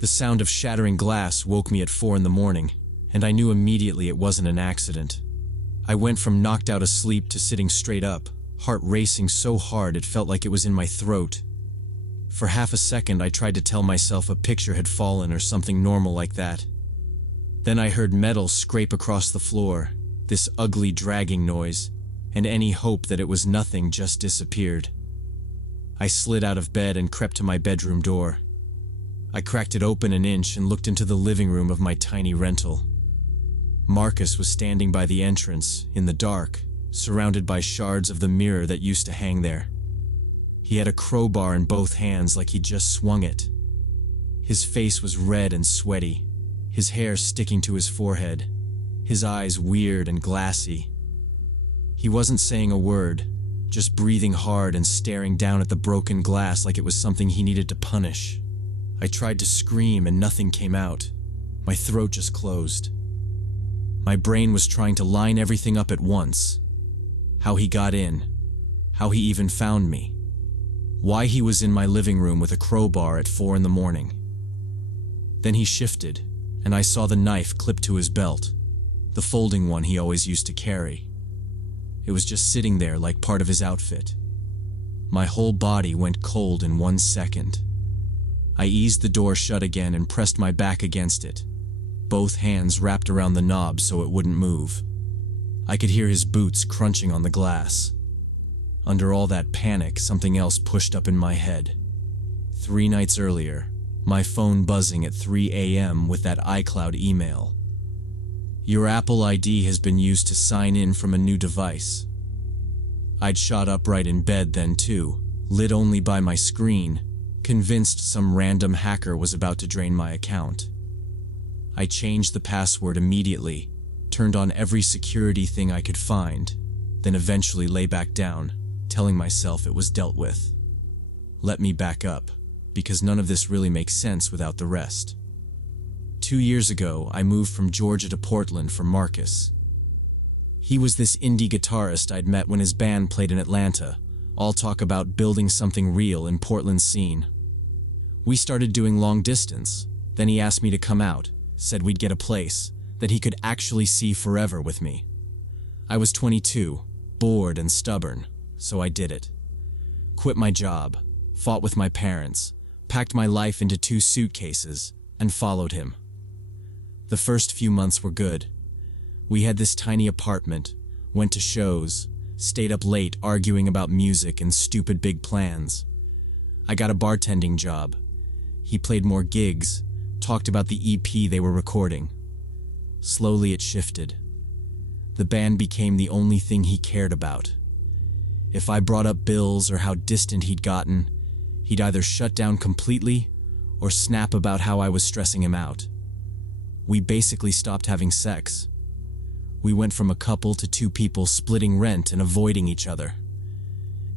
The sound of shattering glass woke me at 4 in the morning, and I knew immediately it wasn't an accident. I went from knocked out asleep to sitting straight up, heart racing so hard it felt like it was in my throat. For half a second I tried to tell myself a picture had fallen or something normal like that. Then I heard metal scrape across the floor, this ugly dragging noise, and any hope that it was nothing just disappeared. I slid out of bed and crept to my bedroom door. I cracked it open an inch and looked into the living room of my tiny rental. Marcus was standing by the entrance, in the dark, surrounded by shards of the mirror that used to hang there. He had a crowbar in both hands like he'd just swung it. His face was red and sweaty, his hair sticking to his forehead, his eyes weird and glassy. He wasn't saying a word, just breathing hard and staring down at the broken glass like it was something he needed to punish. I tried to scream and nothing came out. My throat just closed. My brain was trying to line everything up at once. How he got in, how he even found me, why he was in my living room with a crowbar at 4 in the morning. Then he shifted, and I saw the knife clipped to his belt, the folding one he always used to carry. It was just sitting there like part of his outfit. My whole body went cold in 1 second. I eased the door shut again and pressed my back against it, both hands wrapped around the knob so it wouldn't move. I could hear his boots crunching on the glass. Under all that panic, something else pushed up in my head. 3 nights earlier, my phone buzzing at 3 a.m. with that iCloud email. Your Apple ID has been used to sign in from a new device. I'd shot upright in bed then too, lit only by my screen, convinced some random hacker was about to drain my account. I changed the password immediately, turned on every security thing I could find, then eventually lay back down, telling myself it was dealt with. Let me back up, because none of this really makes sense without the rest. 2 years ago, I moved from Georgia to Portland for Marcus. He was this indie guitarist I'd met when his band played in Atlanta, all talk about building something real in Portland's scene. We started doing long distance, then he asked me to come out, said we'd get a place that he could actually see forever with me. I was 22, bored and stubborn, so I did it. Quit my job, fought with my parents, packed my life into 2 suitcases, and followed him. The first few months were good. We had this tiny apartment, went to shows, stayed up late arguing about music and stupid big plans. I got a bartending job. He played more gigs, talked about the EP they were recording. Slowly it shifted. The band became the only thing he cared about. If I brought up bills or how distant he'd gotten, he'd either shut down completely or snap about how I was stressing him out. We basically stopped having sex. We went from a couple to 2 people splitting rent and avoiding each other.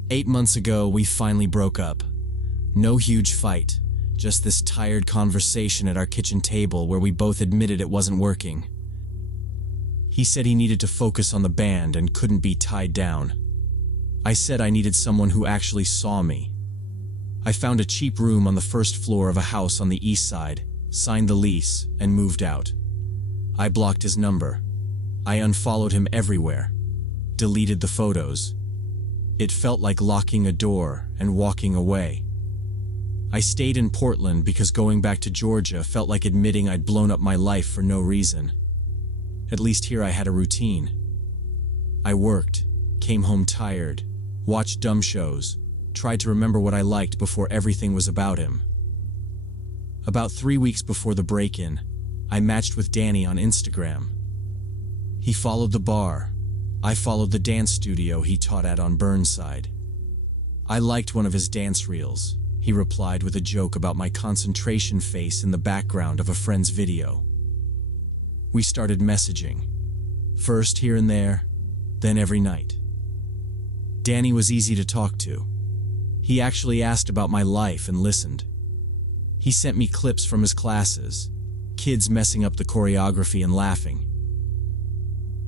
8 months ago, we finally broke up. No huge fight, just this tired conversation at our kitchen table where we both admitted it wasn't working. He said he needed to focus on the band and couldn't be tied down. I said I needed someone who actually saw me. I found a cheap room on the first floor of a house on the east side, signed the lease, and moved out. I blocked his number. I unfollowed him everywhere, deleted the photos. It felt like locking a door and walking away. I stayed in Portland because going back to Georgia felt like admitting I'd blown up my life for no reason. At least here I had a routine. I worked, came home tired, watched dumb shows, tried to remember what I liked before everything was about him. About 3 weeks before the break-in, I matched with Danny on Instagram. He followed the bar. I followed the dance studio he taught at on Burnside. I liked one of his dance reels, he replied with a joke about my concentration face in the background of a friend's video. We started messaging, first here and there, then every night. Danny was easy to talk to. He actually asked about my life and listened. He sent me clips from his classes, kids messing up the choreography and laughing.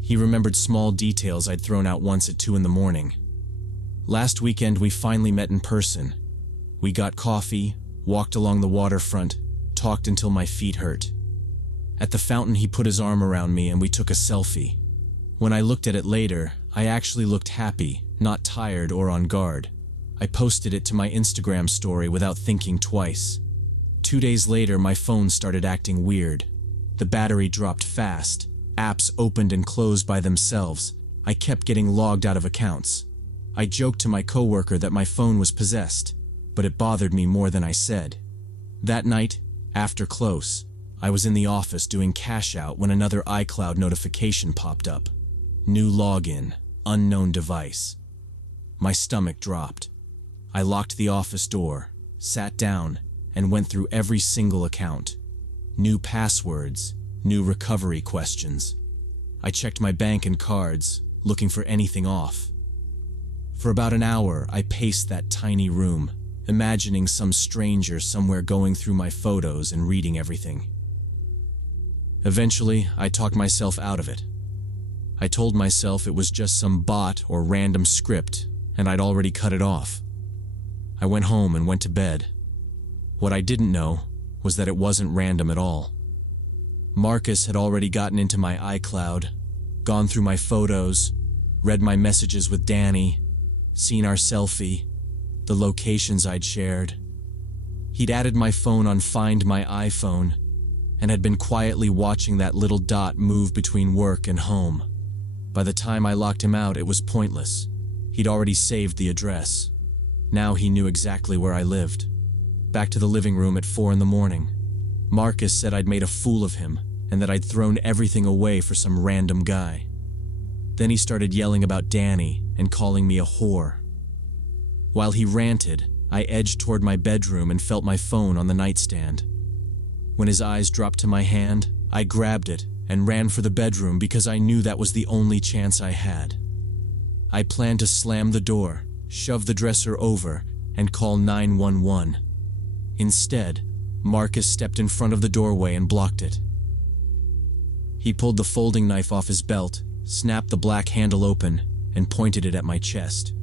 He remembered small details I'd thrown out once at 2 in the morning. Last weekend we finally met in person. We got coffee, walked along the waterfront, talked until my feet hurt. At the fountain, he put his arm around me and we took a selfie. When I looked at it later, I actually looked happy, not tired or on guard. I posted it to my Instagram story without thinking twice. 2 days later, my phone started acting weird. The battery dropped fast. Apps opened and closed by themselves. I kept getting logged out of accounts. I joked to my coworker that my phone was possessed, but it bothered me more than I said. That night, after close, I was in the office doing cash out when another iCloud notification popped up. New login, unknown device. My stomach dropped. I locked the office door, sat down, and went through every single account. New passwords, new recovery questions. I checked my bank and cards, looking for anything off. For about an hour, I paced that tiny room, imagining some stranger somewhere going through my photos and reading everything. Eventually, I talked myself out of it. I told myself it was just some bot or random script, and I'd already cut it off. I went home and went to bed. What I didn't know was that it wasn't random at all. Marcus had already gotten into my iCloud, gone through my photos, read my messages with Danny, seen our selfie, the locations I'd shared. He'd added my phone on Find My iPhone and had been quietly watching that little dot move between work and home. By the time I locked him out, it was pointless. He'd already saved the address. Now he knew exactly where I lived. Back to the living room at 4 a.m. Marcus said I'd made a fool of him and that I'd thrown everything away for some random guy. Then he started yelling about Danny and calling me a whore. While he ranted, I edged toward my bedroom and felt my phone on the nightstand. When his eyes dropped to my hand, I grabbed it and ran for the bedroom because I knew that was the only chance I had. I planned to slam the door, shove the dresser over, and call 911. Instead, Marcus stepped in front of the doorway and blocked it. He pulled the folding knife off his belt, snapped the black handle open, and pointed it at my chest.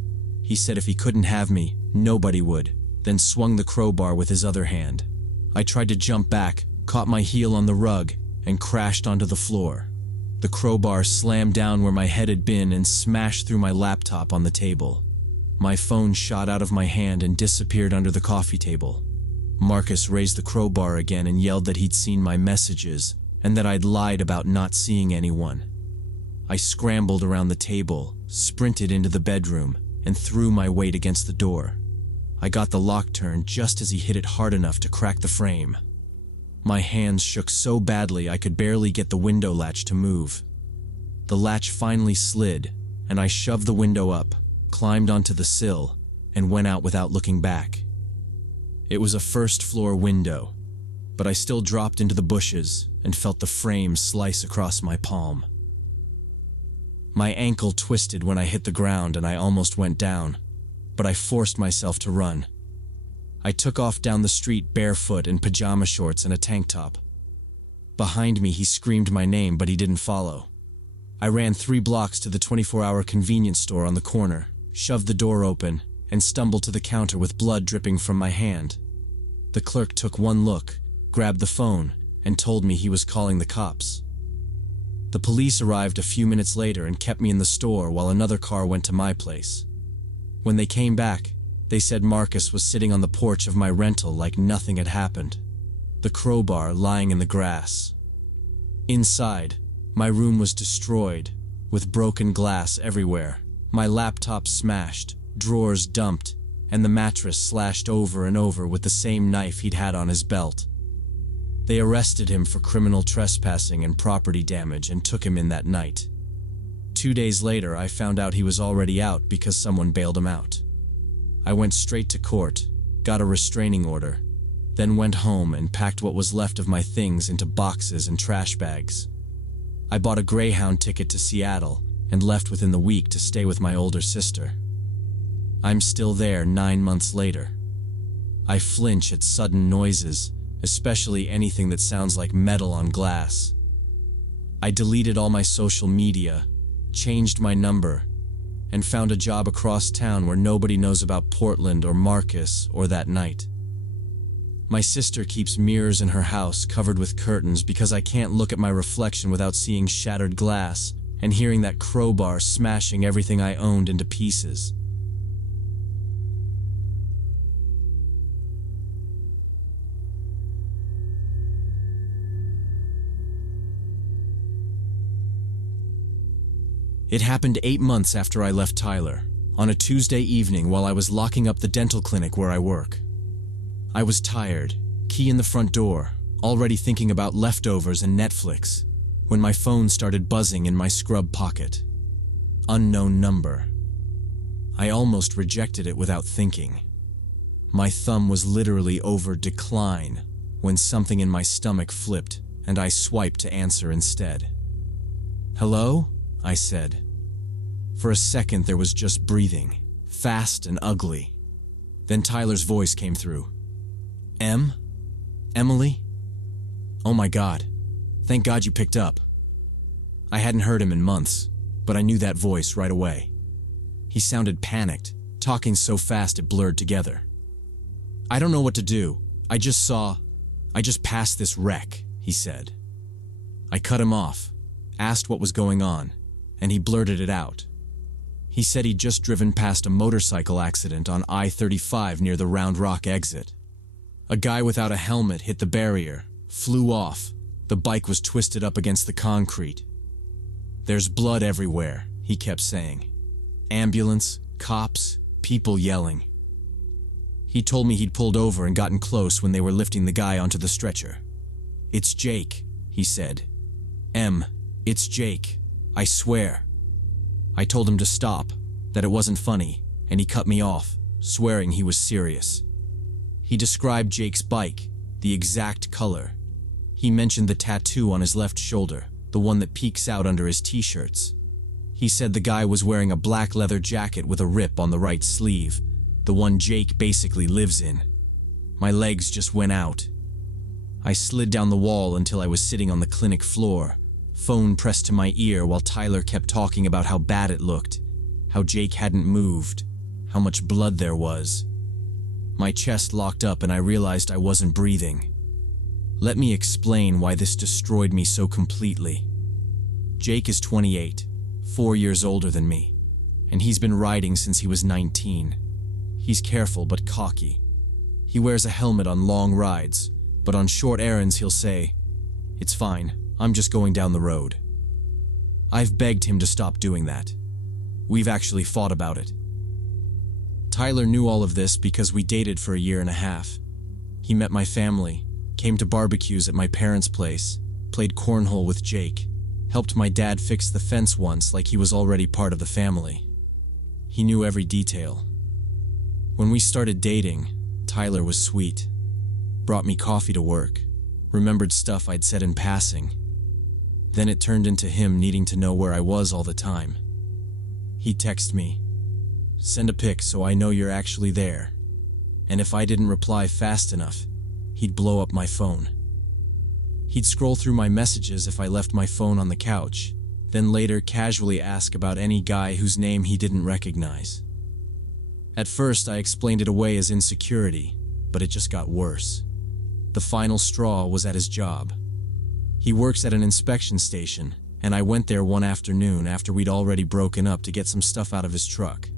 He said if he couldn't have me, nobody would, then swung the crowbar with his other hand. I tried to jump back, caught my heel on the rug, and crashed onto the floor. The crowbar slammed down where my head had been and smashed through my laptop on the table. My phone shot out of my hand and disappeared under the coffee table. Marcus raised the crowbar again and yelled that he'd seen my messages and that I'd lied about not seeing anyone. I scrambled around the table, sprinted into the bedroom, and threw my weight against the door. I got the lock turned just as he hit it hard enough to crack the frame. My hands shook so badly I could barely get the window latch to move. The latch finally slid, and I shoved the window up, climbed onto the sill, and went out without looking back. It was a first-floor window, but I still dropped into the bushes and felt the frame slice across my palm. My ankle twisted when I hit the ground and I almost went down, but I forced myself to run. I took off down the street barefoot in pajama shorts and a tank top. Behind me, he screamed my name, but he didn't follow. I ran 3 blocks to the 24-hour convenience store on the corner, shoved the door open, and stumbled to the counter with blood dripping from my hand. The clerk took one look, grabbed the phone, and told me he was calling the cops. The police arrived a few minutes later and kept me in the store while another car went to my place. When they came back, they said Marcus was sitting on the porch of my rental like nothing had happened, the crowbar lying in the grass. Inside, my room was destroyed, with broken glass everywhere, my laptop smashed, drawers dumped, and the mattress slashed over and over with the same knife he'd had on his belt. They arrested him for criminal trespassing and property damage and took him in that night. 2 days later, I found out he was already out because someone bailed him out. I went straight to court, got a restraining order, then went home and packed what was left of my things into boxes and trash bags. I bought a Greyhound ticket to Seattle and left within the week to stay with my older sister. I'm still there 9 months later. I flinch at sudden noises, especially anything that sounds like metal on glass. I deleted all my social media, changed my number, and found a job across town where nobody knows about Portland or Marcus or that night. My sister keeps mirrors in her house covered with curtains because I can't look at my reflection without seeing shattered glass and hearing that crowbar smashing everything I owned into pieces. It happened 8 months after I left Tyler, on a Tuesday evening while I was locking up the dental clinic where I work. I was tired, key in the front door, already thinking about leftovers and Netflix, when my phone started buzzing in my scrub pocket. Unknown number. I almost rejected it without thinking. My thumb was literally over decline when something in my stomach flipped and I swiped to answer instead. "Hello?" I said. For a second there was just breathing, fast and ugly. Then Tyler's voice came through. Emily? Oh my God. Thank God you picked up." I hadn't heard him in months, but I knew that voice right away. He sounded panicked, talking so fast it blurred together. "I don't know what to do. I just passed this wreck," he said. I cut him off, asked what was going on, and he blurted it out. He said he'd just driven past a motorcycle accident on I-35 near the Round Rock exit. A guy without a helmet hit the barrier, flew off. The bike was twisted up against the concrete. "There's blood everywhere," he kept saying. "Ambulance, cops, people yelling." He told me he'd pulled over and gotten close when they were lifting the guy onto the stretcher. "It's Jake," he said. It's Jake. I swear." I told him to stop, that it wasn't funny, and he cut me off, swearing he was serious. He described Jake's bike, the exact color. He mentioned the tattoo on his left shoulder, the one that peeks out under his t-shirts. He said the guy was wearing a black leather jacket with a rip on the right sleeve, the one Jake basically lives in. My legs just went out. I slid down the wall until I was sitting on the clinic floor, phone pressed to my ear while Tyler kept talking about how bad it looked, how Jake hadn't moved, how much blood there was. My chest locked up and I realized I wasn't breathing. Let me explain why this destroyed me so completely. Jake is 28, 4 years older than me, and he's been riding since he was 19. He's careful but cocky. He wears a helmet on long rides, but on short errands he'll say, "It's fine, I'm just going down the road." I've begged him to stop doing that. We've actually fought about it. Tyler knew all of this because we dated for a year and a half. He met my family, came to barbecues at my parents' place, played cornhole with Jake, helped my dad fix the fence once like he was already part of the family. He knew every detail. When we started dating, Tyler was sweet. Brought me coffee to work, remembered stuff I'd said in passing. Then it turned into him needing to know where I was all the time. He'd text me, "Send a pic so I know you're actually there." And if I didn't reply fast enough, he'd blow up my phone. He'd scroll through my messages if I left my phone on the couch, then later casually ask about any guy whose name he didn't recognize. At first I explained it away as insecurity, but it just got worse. The final straw was at his job. He works at an inspection station, and I went there one afternoon after we'd already broken up to get some stuff out of his truck.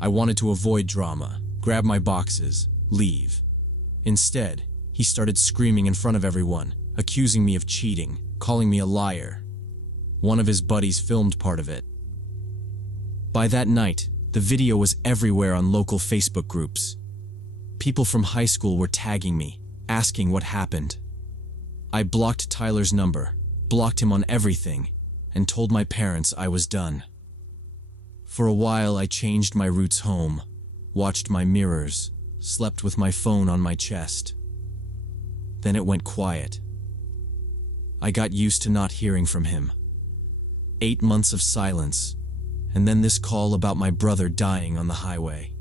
I wanted to avoid drama, grab my boxes, leave. Instead, he started screaming in front of everyone, accusing me of cheating, calling me a liar. One of his buddies filmed part of it. By that night, the video was everywhere on local Facebook groups. People from high school were tagging me, asking what happened. I blocked Tyler's number, blocked him on everything, and told my parents I was done. For a while I changed my routes home, watched my mirrors, slept with my phone on my chest. Then it went quiet. I got used to not hearing from him. 8 months of silence, and then this call about my brother dying on the highway.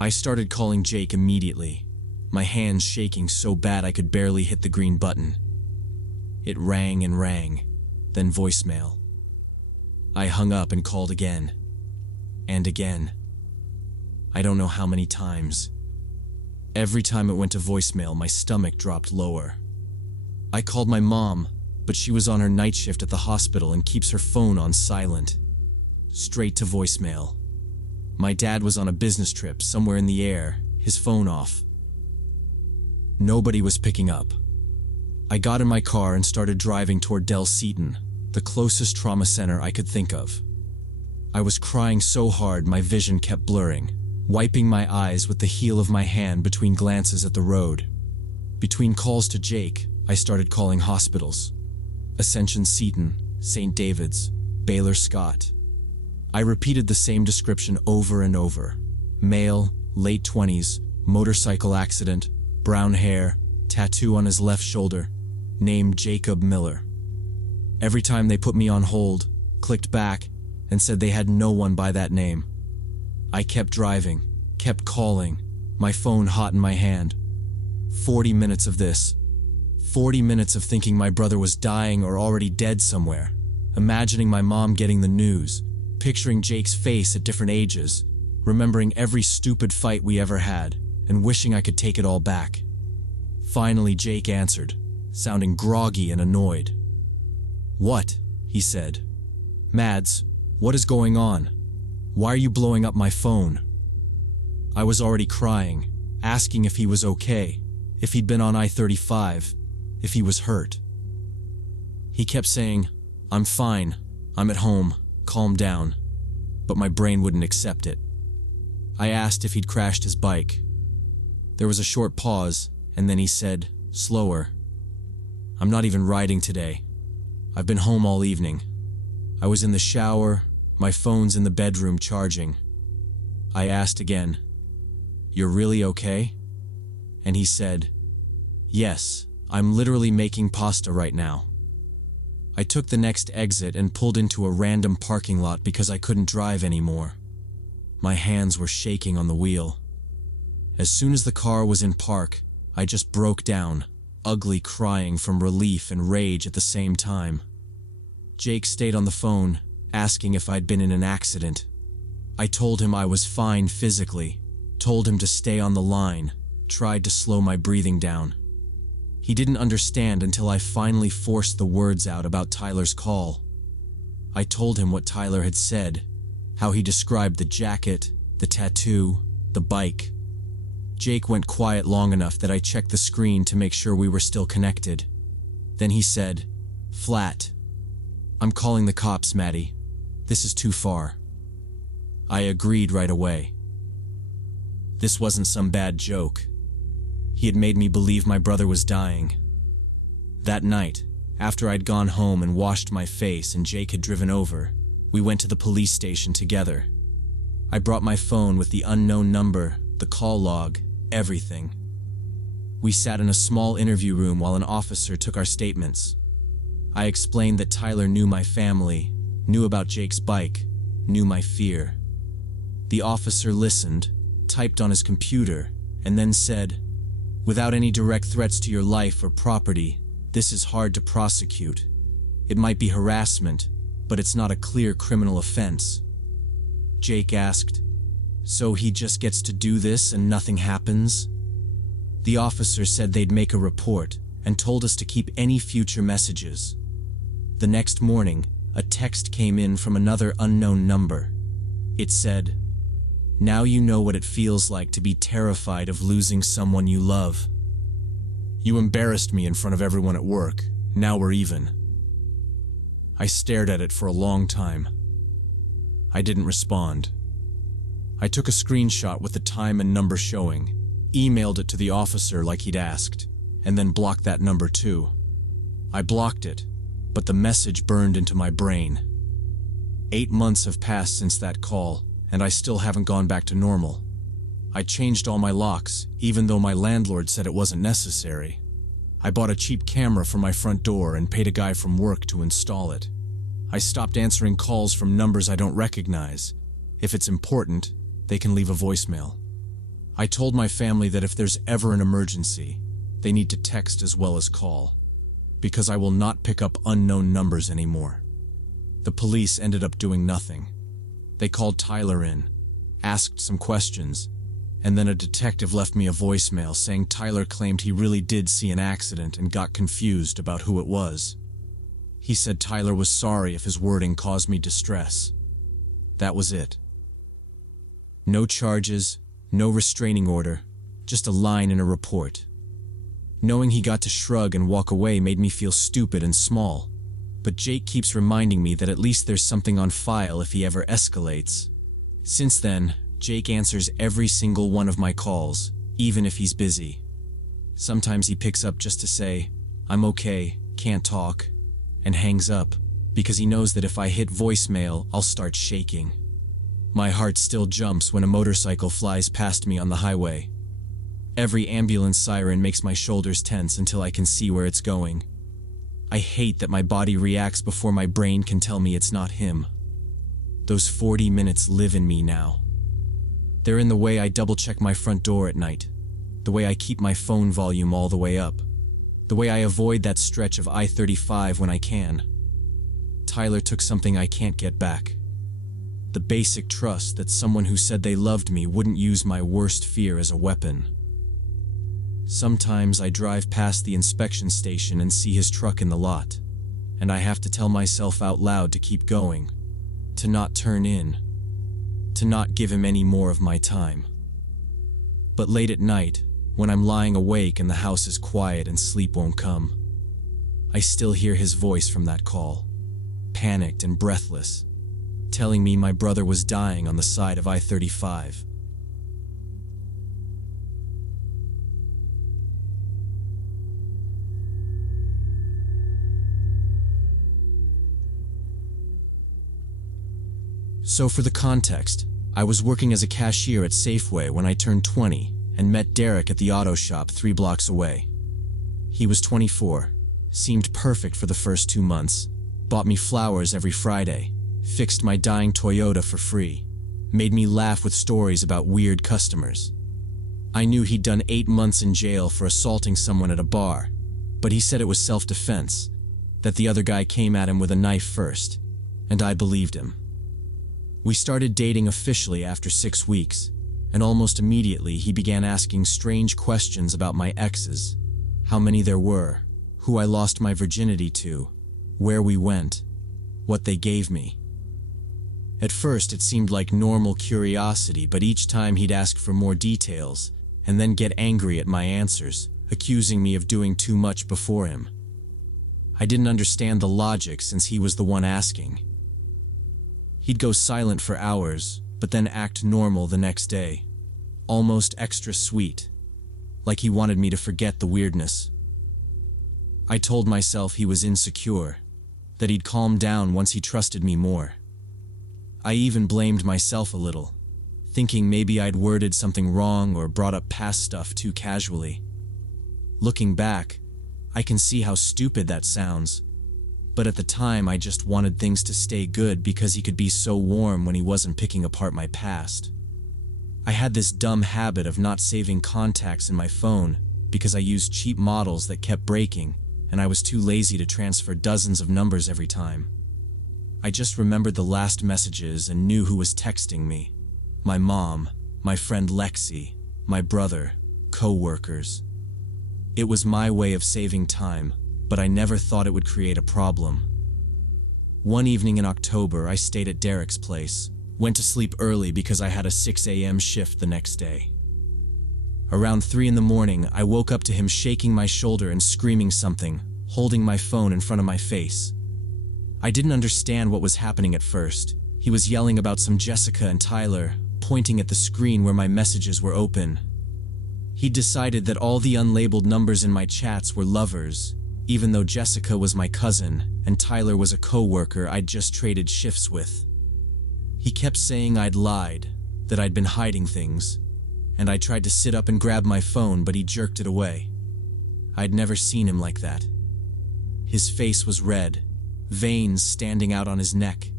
I started calling Jake immediately, my hands shaking so bad I could barely hit the green button. It rang and rang, then voicemail. I hung up and called again. And again. I don't know how many times. Every time it went to voicemail, my stomach dropped lower. I called my mom, but she was on her night shift at the hospital and keeps her phone on silent. Straight to voicemail. My dad was on a business trip somewhere in the air, his phone off. Nobody was picking up. I got in my car and started driving toward Del Seaton, the closest trauma center I could think of. I was crying so hard my vision kept blurring, wiping my eyes with the heel of my hand between glances at the road. Between calls to Jake, I started calling hospitals. Ascension Seton, St. David's, Baylor Scott. I repeated the same description over and over. Male, late 20s, motorcycle accident, brown hair, tattoo on his left shoulder, name Jacob Miller. Every time they put me on hold, clicked back, and said they had no one by that name. I kept driving, kept calling, my phone hot in my hand. 40 minutes of this. 40 minutes of thinking my brother was dying or already dead somewhere, imagining my mom getting the news, picturing Jake's face at different ages, remembering every stupid fight we ever had, and wishing I could take it all back. Finally, Jake answered, sounding groggy and annoyed. "What?" he said. "Mads, what is going on? Why are you blowing up my phone?" I was already crying, asking if he was okay, if he'd been on I-35, if he was hurt. He kept saying, "I'm fine, I'm at home, calm down," but my brain wouldn't accept it. I asked if he'd crashed his bike. There was a short pause, and then he said, slower, "I'm not even riding today. I've been home all evening. I was in the shower, my phone's in the bedroom charging." I asked again, "You're really okay?" And he said, "Yes, I'm literally making pasta right now." I took the next exit and pulled into a random parking lot because I couldn't drive anymore. My hands were shaking on the wheel. As soon as the car was in park, I just broke down, ugly crying from relief and rage at the same time. Jake stayed on the phone, asking if I'd been in an accident. I told him I was fine physically, told him to stay on the line, tried to slow my breathing down. He didn't understand until I finally forced the words out about Tyler's call. I told him what Tyler had said, how he described the jacket, the tattoo, the bike. Jake went quiet long enough that I checked the screen to make sure we were still connected. Then he said, "Flat. I'm calling the cops, Maddie. This is too far." I agreed right away. This wasn't some bad joke. He had made me believe my brother was dying. That night, after I'd gone home and washed my face and Jake had driven over, we went to the police station together. I brought my phone with the unknown number, the call log, everything. We sat in a small interview room while an officer took our statements. I explained that Tyler knew my family, knew about Jake's bike, knew my fear. The officer listened, typed on his computer, and then said, "Without any direct threats to your life or property, this is hard to prosecute. It might be harassment, but it's not a clear criminal offense." Jake asked, "So he just gets to do this and nothing happens?" The officer said they'd make a report and told us to keep any future messages. The next morning, a text came in from another unknown number. It said, "Now you know what it feels like to be terrified of losing someone you love. You embarrassed me in front of everyone at work. Now we're even." I stared at it for a long time. I didn't respond. I took a screenshot with the time and number showing, emailed it to the officer like he'd asked, and then blocked that number too. I blocked it, but the message burned into my brain. 8 months have passed since that call, and I still haven't gone back to normal. I changed all my locks, even though my landlord said it wasn't necessary. I bought a cheap camera for my front door and paid a guy from work to install it. I stopped answering calls from numbers I don't recognize. If it's important, they can leave a voicemail. I told my family that if there's ever an emergency, they need to text as well as call, because I will not pick up unknown numbers anymore. The police ended up doing nothing. They called Tyler in, asked some questions, And then a detective left me a voicemail saying Tyler claimed he really did see an accident and got confused about who it was. He said Tyler was sorry if his wording caused me distress. That was it. No charges, no restraining order, just a line in a report. Knowing he got to shrug and walk away made me feel stupid and small, but Jake keeps reminding me that at least there's something on file if he ever escalates. Since then, Jake answers every single one of my calls, even if he's busy. Sometimes he picks up just to say, "I'm okay, can't talk," and hangs up, because he knows that if I hit voicemail, I'll start shaking. My heart still jumps when a motorcycle flies past me on the highway. Every ambulance siren makes my shoulders tense until I can see where it's going. I hate that my body reacts before my brain can tell me it's not him. Those 40 minutes live in me now. They're in the way I double-check my front door at night, the way I keep my phone volume all the way up, the way I avoid that stretch of I-35 when I can. Tyler took something I can't get back. The basic trust that someone who said they loved me wouldn't use my worst fear as a weapon. Sometimes I drive past the inspection station and see his truck in the lot, and I have to tell myself out loud to keep going, to not turn in, to not give him any more of my time. But late at night, when I'm lying awake and the house is quiet and sleep won't come, I still hear his voice from that call, panicked and breathless, telling me my brother was dying on the side of I-35. So for the context, I was working as a cashier at Safeway when I turned 20 and met Derek at the auto shop 3 blocks away. He was 24, seemed perfect for the first 2 months, bought me flowers every Friday, fixed my dying Toyota for free, made me laugh with stories about weird customers. I knew he'd done 8 months in jail for assaulting someone at a bar, but he said it was self-defense, that the other guy came at him with a knife first, and I believed him. We started dating officially after 6 weeks, and almost immediately he began asking strange questions about my exes, how many there were, who I lost my virginity to, where we went, what they gave me. At first it seemed like normal curiosity, but each time he'd ask for more details, and then get angry at my answers, accusing me of doing too much before him. I didn't understand the logic since he was the one asking. He'd go silent for hours, but then act normal the next day, almost extra sweet, like he wanted me to forget the weirdness. I told myself he was insecure, that he'd calm down once he trusted me more. I even blamed myself a little, thinking maybe I'd worded something wrong or brought up past stuff too casually. Looking back, I can see how stupid that sounds, but at the time I just wanted things to stay good because he could be so warm when he wasn't picking apart my past. I had this dumb habit of not saving contacts in my phone because I used cheap models that kept breaking, and I was too lazy to transfer dozens of numbers every time. I just remembered the last messages and knew who was texting me. My mom, my friend Lexi, my brother, co-workers. It was my way of saving time, but I never thought it would create a problem. One evening in October, I stayed at Derek's place, went to sleep early because I had a 6 a.m. shift the next day. Around 3 in the morning, I woke up to him shaking my shoulder and screaming something, holding my phone in front of my face. I didn't understand what was happening at first. He was yelling about some Jessica and Tyler, pointing at the screen where my messages were open. He decided that all the unlabeled numbers in my chats were lovers, even though Jessica was my cousin and Tyler was a co-worker I'd just traded shifts with. He kept saying I'd lied, that I'd been hiding things, and I tried to sit up and grab my phone, but he jerked it away. I'd never seen him like that. His face was red, veins standing out on his neck,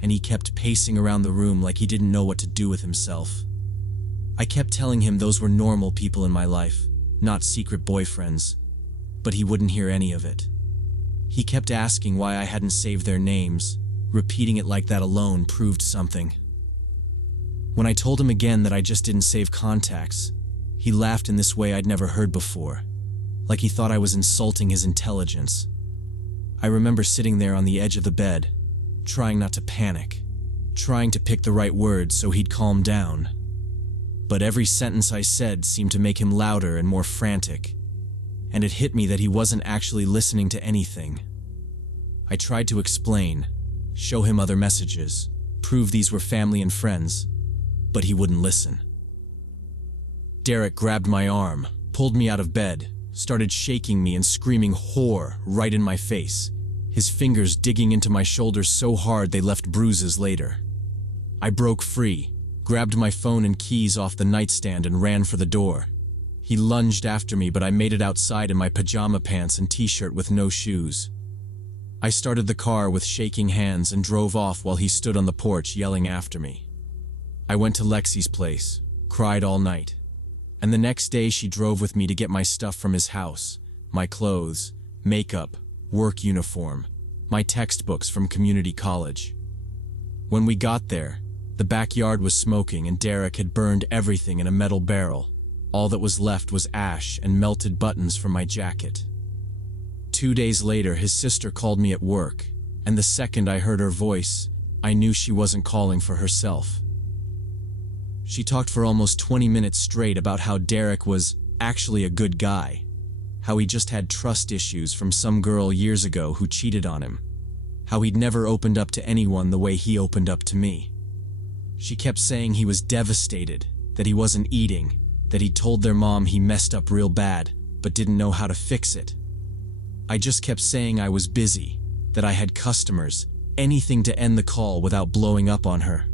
and he kept pacing around the room like he didn't know what to do with himself. I kept telling him those were normal people in my life, not secret boyfriends, but he wouldn't hear any of it. He kept asking why I hadn't saved their names, repeating it like that alone proved something. When I told him again that I just didn't save contacts, he laughed in this way I'd never heard before, like he thought I was insulting his intelligence. I remember sitting there on the edge of the bed, trying not to panic, trying to pick the right words so he'd calm down. But every sentence I said seemed to make him louder and more frantic, and it hit me that he wasn't actually listening to anything. I tried to explain, show him other messages, prove these were family and friends, but he wouldn't listen. Derek grabbed my arm, pulled me out of bed, started shaking me and screaming "whore" right in my face, his fingers digging into my shoulders so hard they left bruises later. I broke free, grabbed my phone and keys off the nightstand and ran for the door. He lunged after me, but I made it outside in my pajama pants and t-shirt with no shoes. I started the car with shaking hands and drove off while he stood on the porch yelling after me. I went to Lexi's place, cried all night, and the next day she drove with me to get my stuff from his house, my clothes, makeup, work uniform, my textbooks from community college. When we got there, the backyard was smoking and Derek had burned everything in a metal barrel. All that was left was ash and melted buttons from my jacket. 2 days later, his sister called me at work, and the second I heard her voice, I knew she wasn't calling for herself. She talked for almost 20 minutes straight about how Derek was actually a good guy, how he just had trust issues from some girl years ago who cheated on him, how he'd never opened up to anyone the way he opened up to me. She kept saying he was devastated, that he wasn't eating, that he'd told their mom he messed up real bad, but didn't know how to fix it. I just kept saying I was busy, that I had customers, anything to end the call without blowing up on her.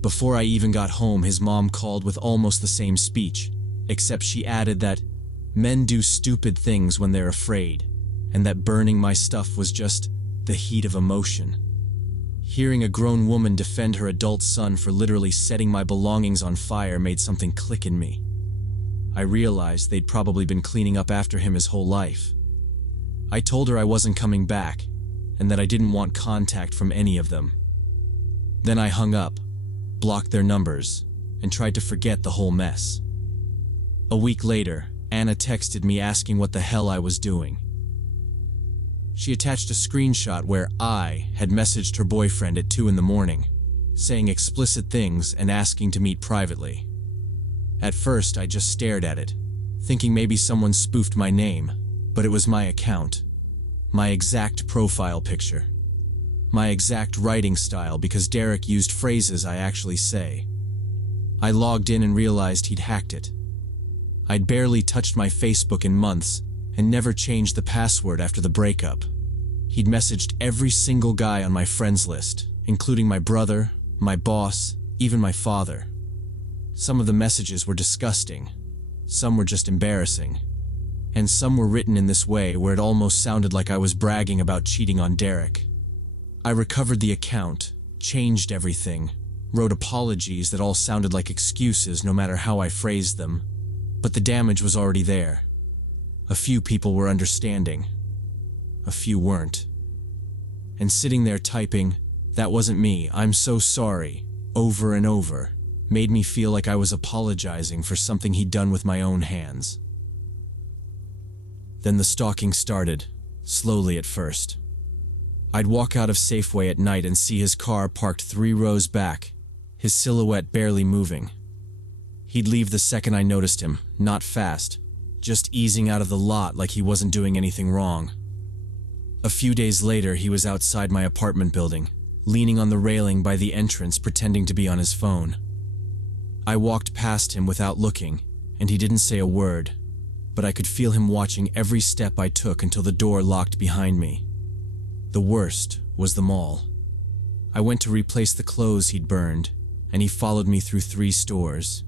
Before I even got home, his mom called with almost the same speech, except she added that men do stupid things when they're afraid, and that burning my stuff was just the heat of emotion. Hearing a grown woman defend her adult son for literally setting my belongings on fire made something click in me. I realized they'd probably been cleaning up after him his whole life. I told her I wasn't coming back, and that I didn't want contact from any of them. Then I hung up, blocked their numbers, and tried to forget the whole mess. A week later, Anna texted me asking what the hell I was doing. She attached a screenshot where I had messaged her boyfriend at 2 a.m, saying explicit things and asking to meet privately. At first, I just stared at it, thinking maybe someone spoofed my name, but it was my account, my exact profile picture, my exact writing style because Derek used phrases I actually say. I logged in and realized he'd hacked it. I'd barely touched my Facebook in months and never changed the password after the breakup. He'd messaged every single guy on my friends list, including my brother, my boss, even my father. Some of the messages were disgusting, some were just embarrassing, and some were written in this way where it almost sounded like I was bragging about cheating on Derek. I recovered the account, changed everything, wrote apologies that all sounded like excuses no matter how I phrased them, but the damage was already there. A few people were understanding, a few weren't. And sitting there typing, "That wasn't me, I'm so sorry," over and over, made me feel like I was apologizing for something he'd done with my own hands. Then the stalking started, slowly at first. I'd walk out of Safeway at night and see his car parked 3 rows back, his silhouette barely moving. He'd leave the second I noticed him, not fast, just easing out of the lot like he wasn't doing anything wrong. A few days later, he was outside my apartment building, leaning on the railing by the entrance pretending to be on his phone. I walked past him without looking, and he didn't say a word, but I could feel him watching every step I took until the door locked behind me. The worst was the mall. I went to replace the clothes he'd burned, and he followed me through 3 stores.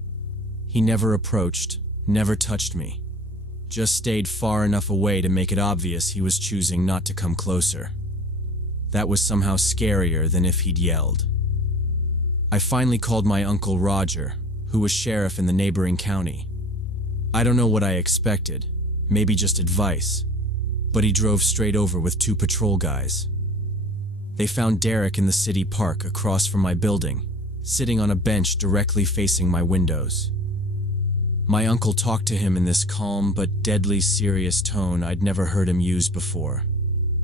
He never approached, never touched me, just stayed far enough away to make it obvious he was choosing not to come closer. That was somehow scarier than if he'd yelled. I finally called my Uncle Roger, who was sheriff in the neighboring county. I don't know what I expected, maybe just advice, but he drove straight over with 2 patrol guys. They found Derek in the city park across from my building, sitting on a bench directly facing my windows. My uncle talked to him in this calm but deadly serious tone I'd never heard him use before.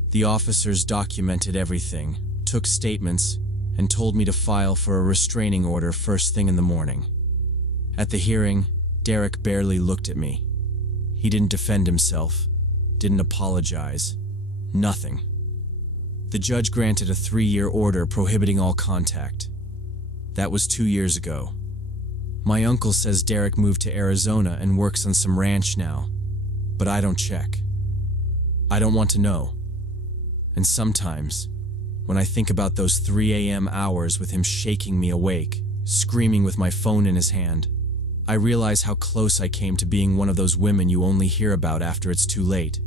The officers documented everything, took statements, and told me to file for a restraining order first thing in the morning. At the hearing, Derek barely looked at me. He didn't defend himself, didn't apologize, nothing. The judge granted a 3-year order prohibiting all contact. That was 2 years ago. My uncle says Derek moved to Arizona and works on some ranch now, but I don't check. I don't want to know. And sometimes, when I think about those 3 a.m. hours with him shaking me awake, screaming with my phone in his hand, I realize how close I came to being one of those women you only hear about after it's too late.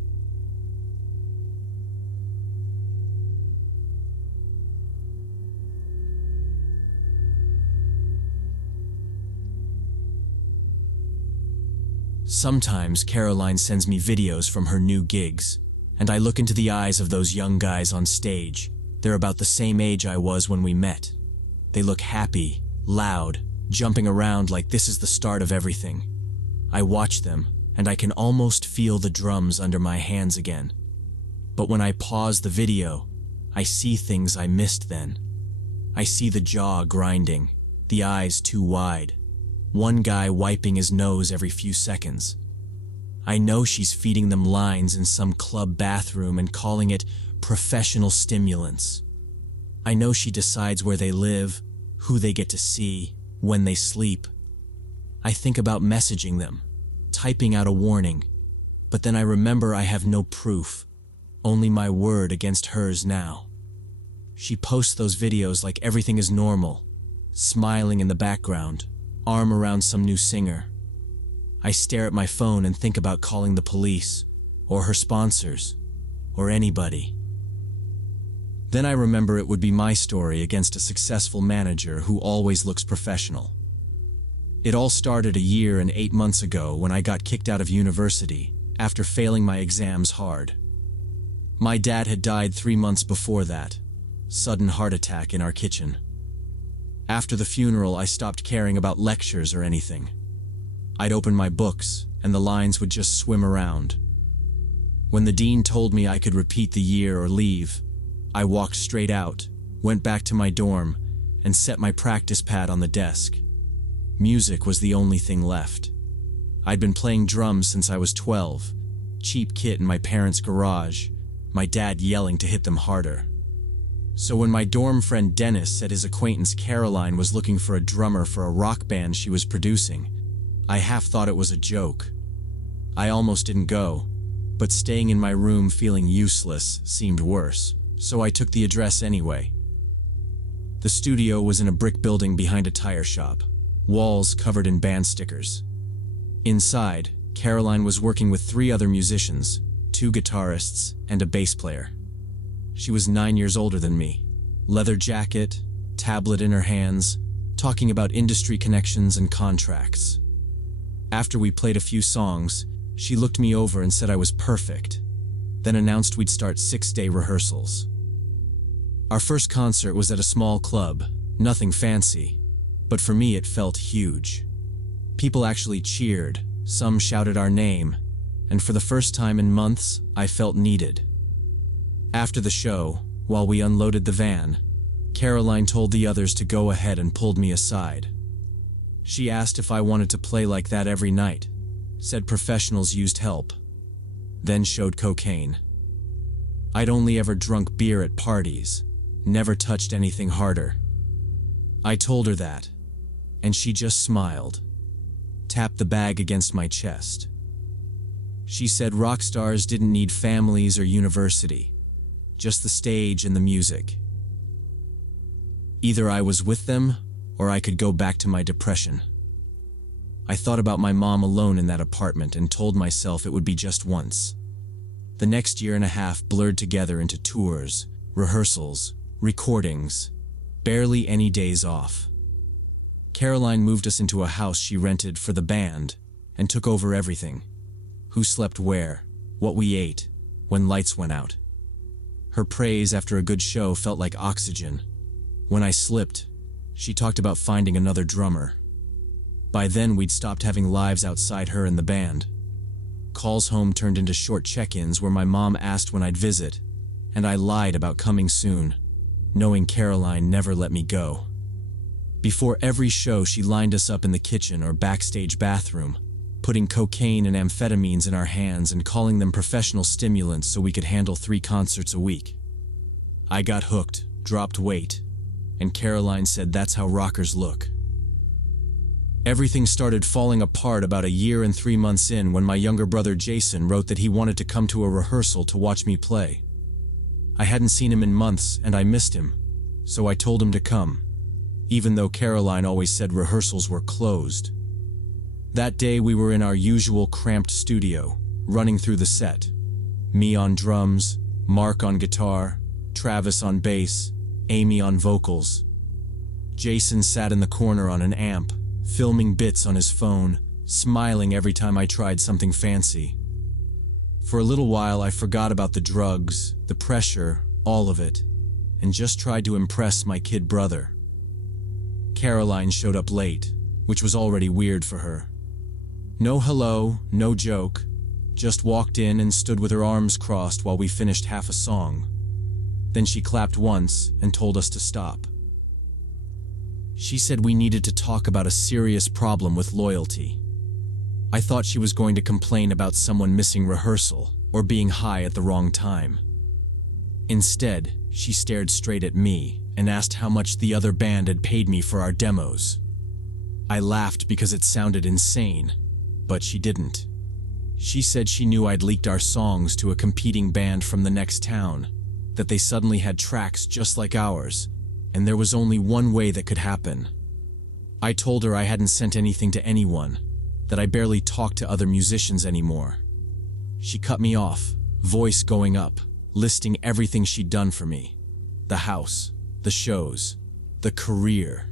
Sometimes Caroline sends me videos from her new gigs, and I look into the eyes of those young guys on stage. They're about the same age I was when we met. They look happy, loud, jumping around like this is the start of everything. I watch them, and I can almost feel the drums under my hands again. But when I pause the video, I see things I missed then. I see the jaw grinding, the eyes too wide, one guy wiping his nose every few seconds. I know she's feeding them lines in some club bathroom and calling it professional stimulants. I know she decides where they live, who they get to see, when they sleep. I think about messaging them, typing out a warning, but then I remember I have no proof, only my word against hers now. She posts those videos like everything is normal, smiling in the background, arm around some new singer. I stare at my phone and think about calling the police, or her sponsors, or anybody. Then I remember it would be my story against a successful manager who always looks professional. It all started a year and 8 months ago when I got kicked out of university after failing my exams hard. My dad had died 3 months before that, sudden heart attack in our kitchen. After the funeral, I stopped caring about lectures or anything. I'd open my books, and the lines would just swim around. When the dean told me I could repeat the year or leave, I walked straight out, went back to my dorm, and set my practice pad on the desk. Music was the only thing left. I'd been playing drums since I was 12, cheap kit in my parents' garage, my dad yelling to hit them harder. So when my dorm friend Dennis said his acquaintance Caroline was looking for a drummer for a rock band she was producing, I half thought it was a joke. I almost didn't go, but staying in my room feeling useless seemed worse, so I took the address anyway. The studio was in a brick building behind a tire shop, walls covered in band stickers. Inside, Caroline was working with 3 other musicians, 2 guitarists, and a bass player. She was 9 years older than me, leather jacket, tablet in her hands, talking about industry connections and contracts. After we played a few songs, she looked me over and said I was perfect, then announced we'd start 6-day rehearsals. Our first concert was at a small club, nothing fancy, but for me it felt huge. People actually cheered, some shouted our name, and for the first time in months, I felt needed. After the show, while we unloaded the van, Caroline told the others to go ahead and pulled me aside. She asked if I wanted to play like that every night, said professionals used help, then showed cocaine. I'd only ever drunk beer at parties, never touched anything harder. I told her that, and she just smiled, tapped the bag against my chest. She said rock stars didn't need families or university, just the stage and the music. Either I was with them, or I could go back to my depression. I thought about my mom alone in that apartment and told myself it would be just once. The next year and a half blurred together into tours, rehearsals, recordings, barely any days off. Caroline moved us into a house she rented for the band and took over everything. Who slept where, what we ate, when lights went out. Her praise after a good show felt like oxygen. When I slipped, She talked about finding another drummer. By then, we'd stopped having lives outside her and the band. Calls home turned into short check-ins where my mom asked when I'd visit, and I lied about coming soon, knowing Caroline never let me go. Before every show, she lined us up in the kitchen or backstage bathroom, putting cocaine and amphetamines in our hands and calling them professional stimulants so we could handle 3 concerts a week. I got hooked, dropped weight, and Caroline said that's how rockers look. Everything started falling apart about a year and 3 months in when my younger brother Jason wrote that he wanted to come to a rehearsal to watch me play. I hadn't seen him in months and I missed him, so I told him to come, even though Caroline always said rehearsals were closed. That day we were in our usual cramped studio, running through the set. Me on drums, Mark on guitar, Travis on bass, Amy on vocals. Jason sat in the corner on an amp, filming bits on his phone, smiling every time I tried something fancy. For a little while I forgot about the drugs, the pressure, all of it, and just tried to impress my kid brother. Caroline showed up late, which was already weird for her. No hello, no joke, just walked in and stood with her arms crossed while we finished half a song. Then she clapped once and told us to stop. She said we needed to talk about a serious problem with loyalty. I thought she was going to complain about someone missing rehearsal or being high at the wrong time. Instead, she stared straight at me and asked how much the other band had paid me for our demos. I laughed because it sounded insane, but she didn't. She said she knew I'd leaked our songs to a competing band from the next town, that they suddenly had tracks just like ours, and there was only one way that could happen. I told her I hadn't sent anything to anyone, that I barely talked to other musicians anymore. She cut me off, voice going up, listing everything she'd done for me. The house, the shows, the career.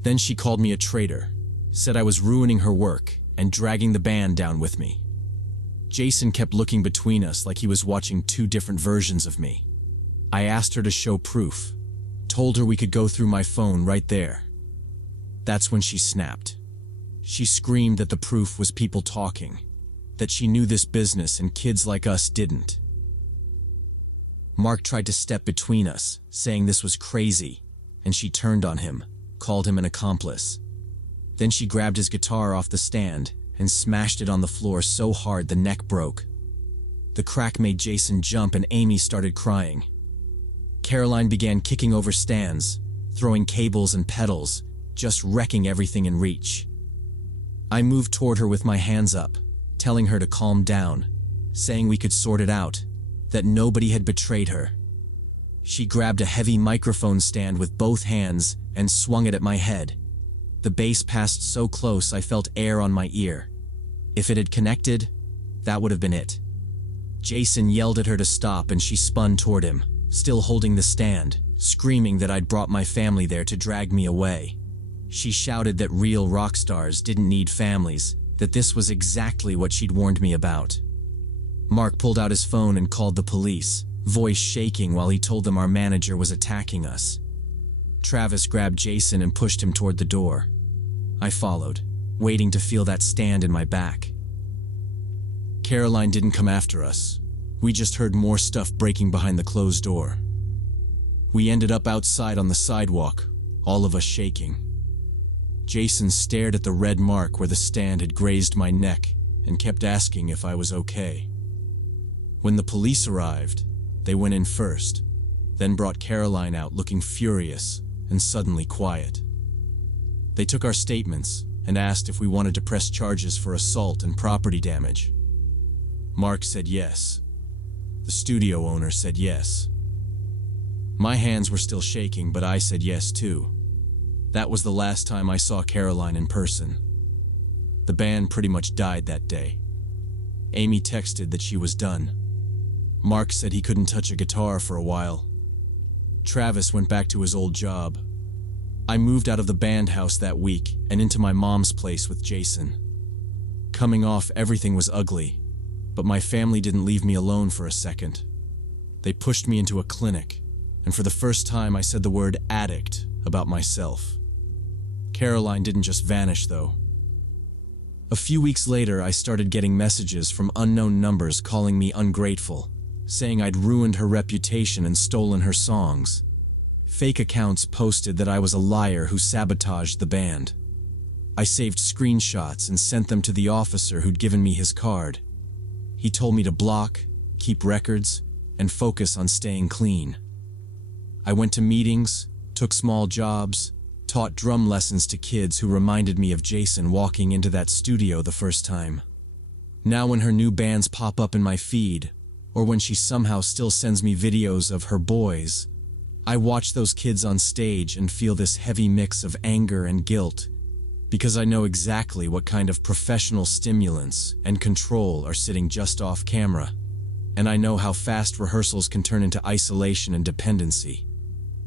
Then she called me a traitor, said I was ruining her work and dragging the band down with me. Jason kept looking between us like he was watching 2 different versions of me. I asked her to show proof, told her we could go through my phone right there. That's when she snapped. She screamed that the proof was people talking, that she knew this business and kids like us didn't. Mark tried to step between us, saying this was crazy, and she turned on him, called him an accomplice. Then she grabbed his guitar off the stand and smashed it on the floor so hard the neck broke. The crack made Jason jump and Amy started crying. Caroline began kicking over stands, throwing cables and pedals, just wrecking everything in reach. I moved toward her with my hands up, telling her to calm down, saying we could sort it out, that nobody had betrayed her. She grabbed a heavy microphone stand with both hands and swung it at my head. The bass passed so close I felt air on my ear. If it had connected, that would have been it. Jason yelled at her to stop and she spun toward him, still holding the stand, screaming that I'd brought my family there to drag me away. She shouted that real rock stars didn't need families, that this was exactly what she'd warned me about. Mark pulled out his phone and called the police, voice shaking while he told them our manager was attacking us. Travis grabbed Jason and pushed him toward the door. I followed, waiting to feel that stand in my back. Caroline didn't come after us. We just heard more stuff breaking behind the closed door. We ended up outside on the sidewalk, all of us shaking. Jason stared at the red mark where the stand had grazed my neck and kept asking if I was okay. When the police arrived, they went in first, then brought Caroline out looking furious and suddenly quiet. They took our statements and asked if we wanted to press charges for assault and property damage. Mark said yes. The studio owner said yes. My hands were still shaking, but I said yes too. That was the last time I saw Caroline in person. The band pretty much died that day. Amy texted that she was done. Mark said he couldn't touch a guitar for a while. Travis went back to his old job. I moved out of the band house that week and into my mom's place with Jason. Coming off, everything was ugly, but my family didn't leave me alone for a second. They pushed me into a clinic, and for the first time I said the word addict about myself. Caroline didn't just vanish, though. A few weeks later, I started getting messages from unknown numbers calling me ungrateful, saying I'd ruined her reputation and stolen her songs. Fake accounts posted that I was a liar who sabotaged the band. I saved screenshots and sent them to the officer who'd given me his card. He told me to block, keep records, and focus on staying clean. I went to meetings, took small jobs, taught drum lessons to kids who reminded me of Jason walking into that studio the first time. Now when her new bands pop up in my feed, or when she somehow still sends me videos of her boys, I watch those kids on stage and feel this heavy mix of anger and guilt, because I know exactly what kind of professional stimulants and control are sitting just off camera, and I know how fast rehearsals can turn into isolation and dependency.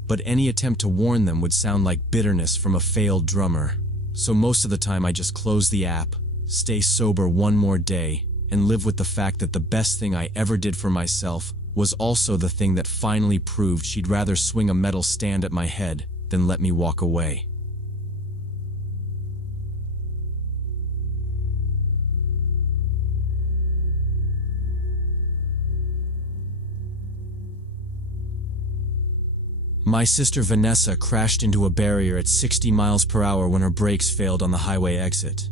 But any attempt to warn them would sound like bitterness from a failed drummer, so most of the time I just close the app, stay sober one more day, and live with the fact that the best thing I ever did for myself was also the thing that finally proved she'd rather swing a metal stand at my head than let me walk away. My sister Vanessa crashed into a barrier at 60 miles per hour when her brakes failed on the highway exit.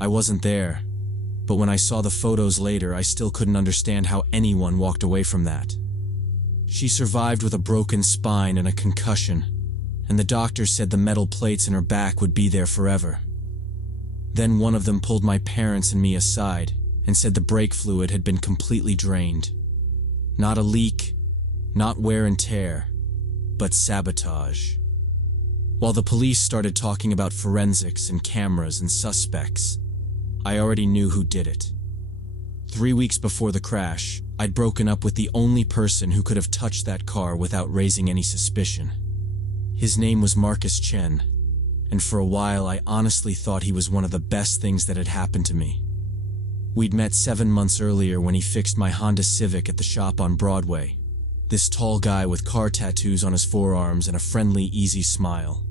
I wasn't there, but when I saw the photos later, I still couldn't understand how anyone walked away from that. She survived with a broken spine and a concussion, and the doctor said the metal plates in her back would be there forever. Then one of them pulled my parents and me aside and said the brake fluid had been completely drained. Not a leak, not wear and tear, but sabotage. While the police started talking about forensics and cameras and suspects, I already knew who did it. 3 weeks before the crash, I'd broken up with the only person who could have touched that car without raising any suspicion. His name was Marcus Chen, and for a while I honestly thought he was one of the best things that had happened to me. We'd met 7 months earlier when he fixed my Honda Civic at the shop on Broadway. This tall guy with car tattoos on his forearms and a friendly, easy smile.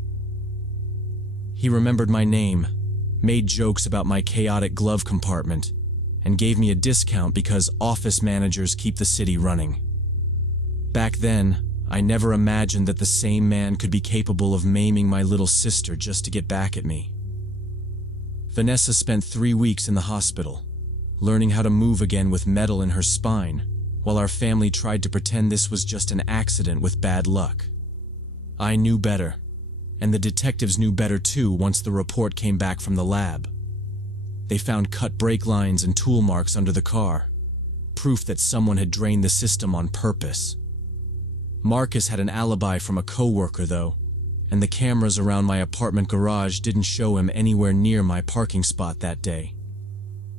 He remembered my name, made jokes about my chaotic glove compartment, and gave me a discount because office managers keep the city running. Back then, I never imagined that the same man could be capable of maiming my little sister just to get back at me. Vanessa spent 3 weeks in the hospital, learning how to move again with metal in her spine, while our family tried to pretend this was just an accident with bad luck. I knew better, and the detectives knew better too once the report came back from the lab. They found cut brake lines and tool marks under the car, proof that someone had drained the system on purpose. Marcus had an alibi from a coworker though, and the cameras around my apartment garage didn't show him anywhere near my parking spot that day.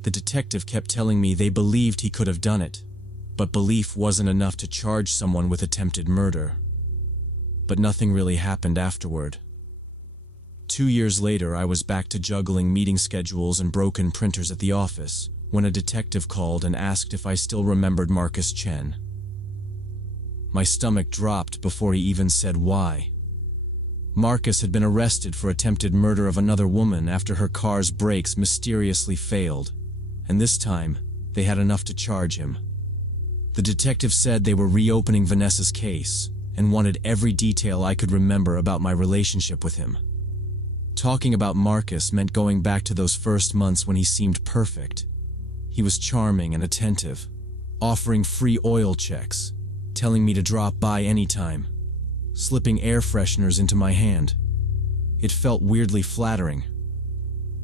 The detective kept telling me they believed he could have done it, but belief wasn't enough to charge someone with attempted murder. But nothing really happened afterward. 2 years later, I was back to juggling meeting schedules and broken printers at the office when a detective called and asked if I still remembered Marcus Chen. My stomach dropped before he even said why. Marcus had been arrested for attempted murder of another woman after her car's brakes mysteriously failed, and this time, they had enough to charge him. The detective said they were reopening Vanessa's case and wanted every detail I could remember about my relationship with him. Talking about Marcus meant going back to those first months when he seemed perfect. He was charming and attentive, offering free oil checks, telling me to drop by anytime, slipping air fresheners into my hand. It felt weirdly flattering.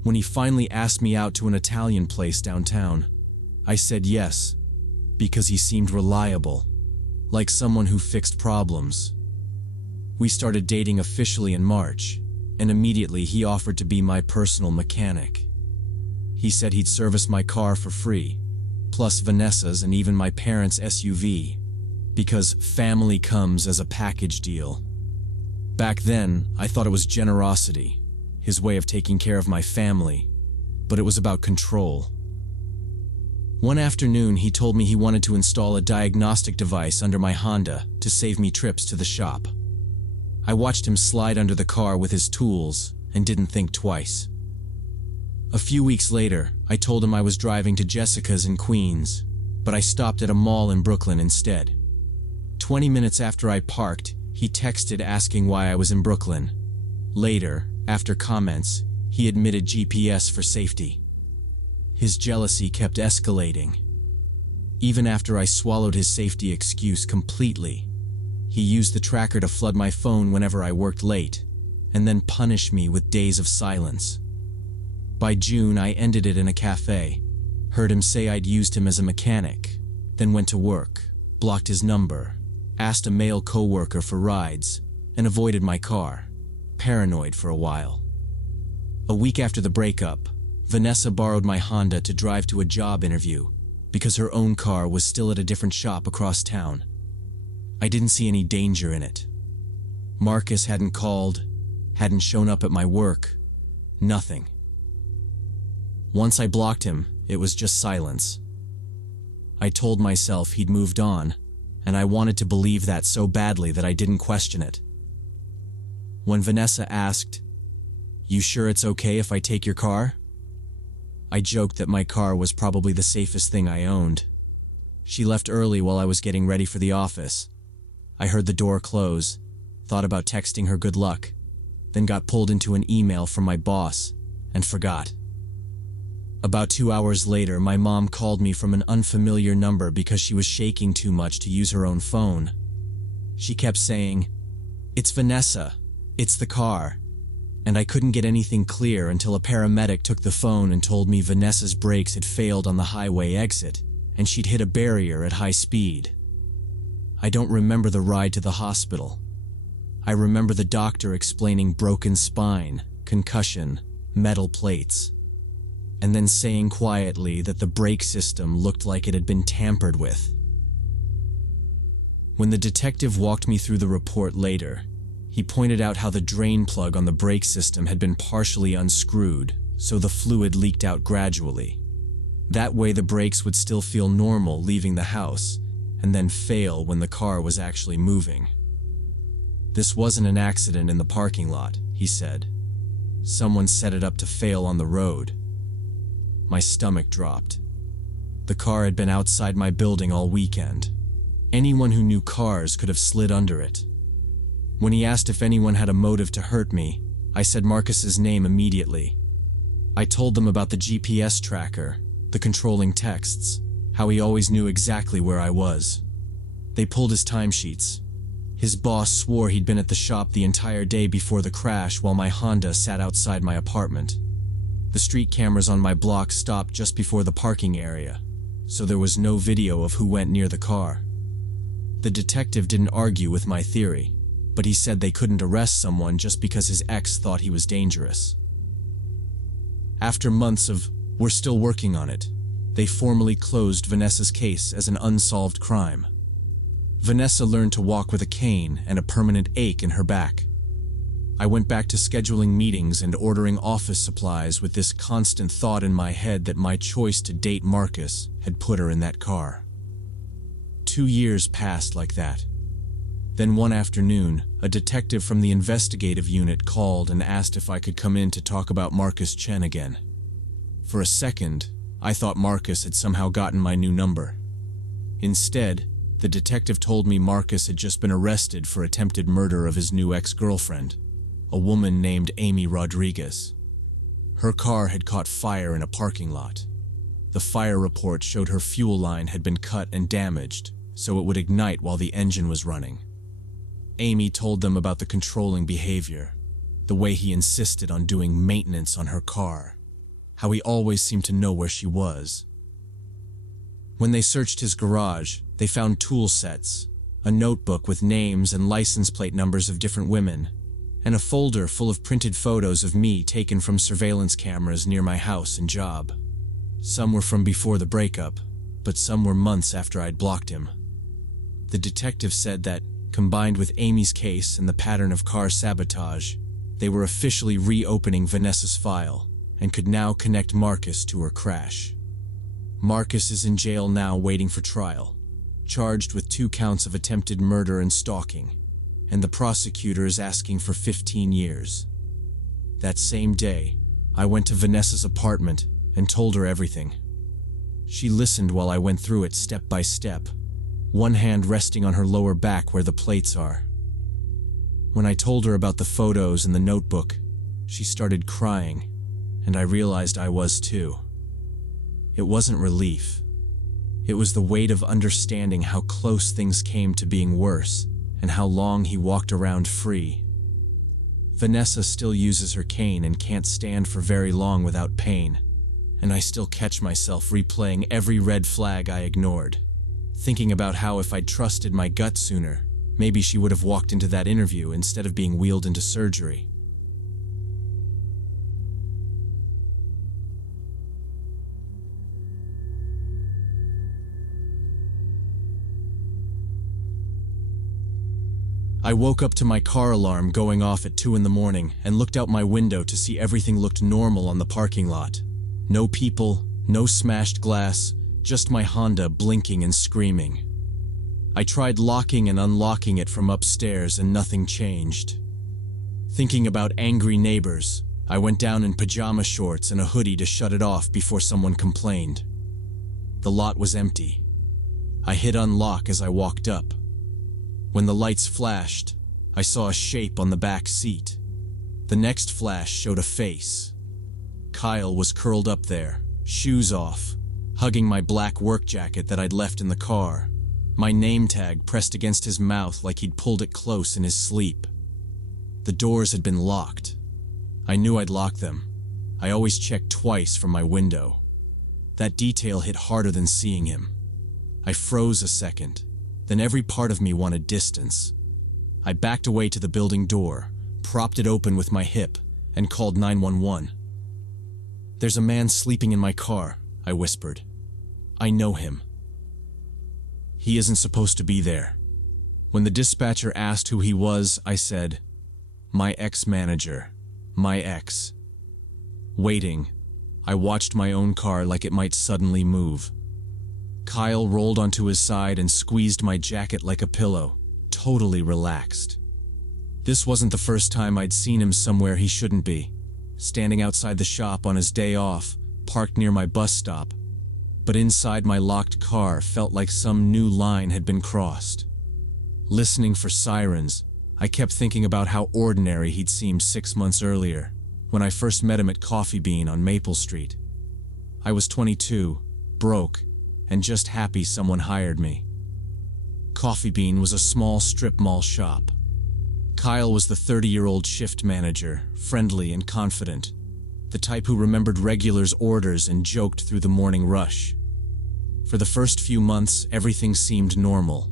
When he finally asked me out to an Italian place downtown, I said yes, because he seemed reliable, like someone who fixed problems. We started dating officially in March, and immediately he offered to be my personal mechanic. He said he'd service my car for free, plus Vanessa's and even my parents' SUV, because family comes as a package deal. Back then, I thought it was generosity, his way of taking care of my family, but it was about control. One afternoon, he told me he wanted to install a diagnostic device under my Honda to save me trips to the shop. I watched him slide under the car with his tools and didn't think twice. A few weeks later, I told him I was driving to Jessica's in Queens, but I stopped at a mall in Brooklyn instead. 20 minutes after I parked, he texted asking why I was in Brooklyn. Later, after comments, he admitted GPS for safety. His jealousy kept escalating. Even after I swallowed his safety excuse completely, he used the tracker to flood my phone whenever I worked late, and then punish me with days of silence. By June, I ended it in a cafe, heard him say I'd used him as a mechanic, then went to work, blocked his number, asked a male coworker for rides, and avoided my car, paranoid for a while. A week after the breakup, Vanessa borrowed my Honda to drive to a job interview because her own car was still at a different shop across town. I didn't see any danger in it. Marcus hadn't called, hadn't shown up at my work, nothing. Once I blocked him, it was just silence. I told myself he'd moved on, and I wanted to believe that so badly that I didn't question it. When Vanessa asked, "You sure it's okay if I take your car?" I joked that my car was probably the safest thing I owned. She left early while I was getting ready for the office. I heard the door close, thought about texting her good luck, then got pulled into an email from my boss, and forgot. About 2 hours later, my mom called me from an unfamiliar number because she was shaking too much to use her own phone. She kept saying, "It's Vanessa, it's the car," and I couldn't get anything clear until a paramedic took the phone and told me Vanessa's brakes had failed on the highway exit, and she'd hit a barrier at high speed. I don't remember the ride to the hospital. I remember the doctor explaining broken spine, concussion, metal plates, and then saying quietly that the brake system looked like it had been tampered with. When the detective walked me through the report later, he pointed out how the drain plug on the brake system had been partially unscrewed, so the fluid leaked out gradually. That way the brakes would still feel normal leaving the house, and then fail when the car was actually moving. "This wasn't an accident in the parking lot," he said. "Someone set it up to fail on the road." My stomach dropped. The car had been outside my building all weekend. Anyone who knew cars could have slid under it. When he asked if anyone had a motive to hurt me, I said Marcus's name immediately. I told them about the GPS tracker, the controlling texts, how he always knew exactly where I was. They pulled his timesheets. His boss swore he'd been at the shop the entire day before the crash while my Honda sat outside my apartment. The street cameras on my block stopped just before the parking area, so there was no video of who went near the car. The detective didn't argue with my theory, but he said they couldn't arrest someone just because his ex thought he was dangerous. After months of, "We're still working on it," they formally closed Vanessa's case as an unsolved crime. Vanessa learned to walk with a cane and a permanent ache in her back. I went back to scheduling meetings and ordering office supplies with this constant thought in my head that my choice to date Marcus had put her in that car. 2 years passed like that. Then one afternoon, a detective from the investigative unit called and asked if I could come in to talk about Marcus Chen again. For a second, I thought Marcus had somehow gotten my new number. Instead, the detective told me Marcus had just been arrested for attempted murder of his new ex-girlfriend, a woman named Amy Rodriguez. Her car had caught fire in a parking lot. The fire report showed her fuel line had been cut and damaged, so it would ignite while the engine was running. Amy told them about the controlling behavior, the way he insisted on doing maintenance on her car, how he always seemed to know where she was. When they searched his garage, they found tool sets, a notebook with names and license plate numbers of different women, and a folder full of printed photos of me taken from surveillance cameras near my house and job. Some were from before the breakup, but some were months after I'd blocked him. The detective said that, combined with Amy's case and the pattern of car sabotage, they were officially reopening Vanessa's file and could now connect Marcus to her crash. Marcus is in jail now waiting for trial, charged with 2 counts of attempted murder and stalking. and the prosecutor is asking for 15 years. That same day, I went to Vanessa's apartment and told her everything. She listened while I went through it step by step, one hand resting on her lower back where the plates are. When I told her about the photos and the notebook, she started crying, and I realized I was too. It wasn't relief. It was the weight of understanding how close things came to being worse, and how long he walked around free. Vanessa still uses her cane and can't stand for very long without pain, and I still catch myself replaying every red flag I ignored, thinking about how if I'd trusted my gut sooner, maybe she would have walked into that interview instead of being wheeled into surgery. I woke up to my car alarm going off at 2 in the morning and looked out my window to see everything looked normal on the parking lot. No people, no smashed glass, just my Honda blinking and screaming. I tried locking and unlocking it from upstairs and nothing changed. Thinking about angry neighbors, I went down in pajama shorts and a hoodie to shut it off before someone complained. The lot was empty. I hit unlock as I walked up. When the lights flashed, I saw a shape on the back seat. The next flash showed a face. Kyle was curled up there, shoes off, hugging my black work jacket that I'd left in the car, my name tag pressed against his mouth like he'd pulled it close in his sleep. The doors had been locked. I knew I'd locked them. I always checked twice from my window. That detail hit harder than seeing him. I froze a second. Then every part of me wanted distance. I backed away to the building door, propped it open with my hip, and called 911. "There's a man sleeping in my car," I whispered. "I know him. He isn't supposed to be there." When the dispatcher asked who he was, I said, "My ex-manager, my ex." Waiting, I watched my own car like it might suddenly move. Kyle rolled onto his side and squeezed my jacket like a pillow, totally relaxed. This wasn't the first time I'd seen him somewhere he shouldn't be, standing outside the shop on his day off, parked near my bus stop. But inside my locked car felt like some new line had been crossed. Listening for sirens, I kept thinking about how ordinary he'd seemed 6 months earlier, when I first met him at Coffee Bean on Maple Street. I was 22, broke, and just happy someone hired me. Coffee Bean was a small strip mall shop. Kyle was the 30-year-old shift manager, friendly and confident, the type who remembered regulars' orders and joked through the morning rush. For the first few months, everything seemed normal.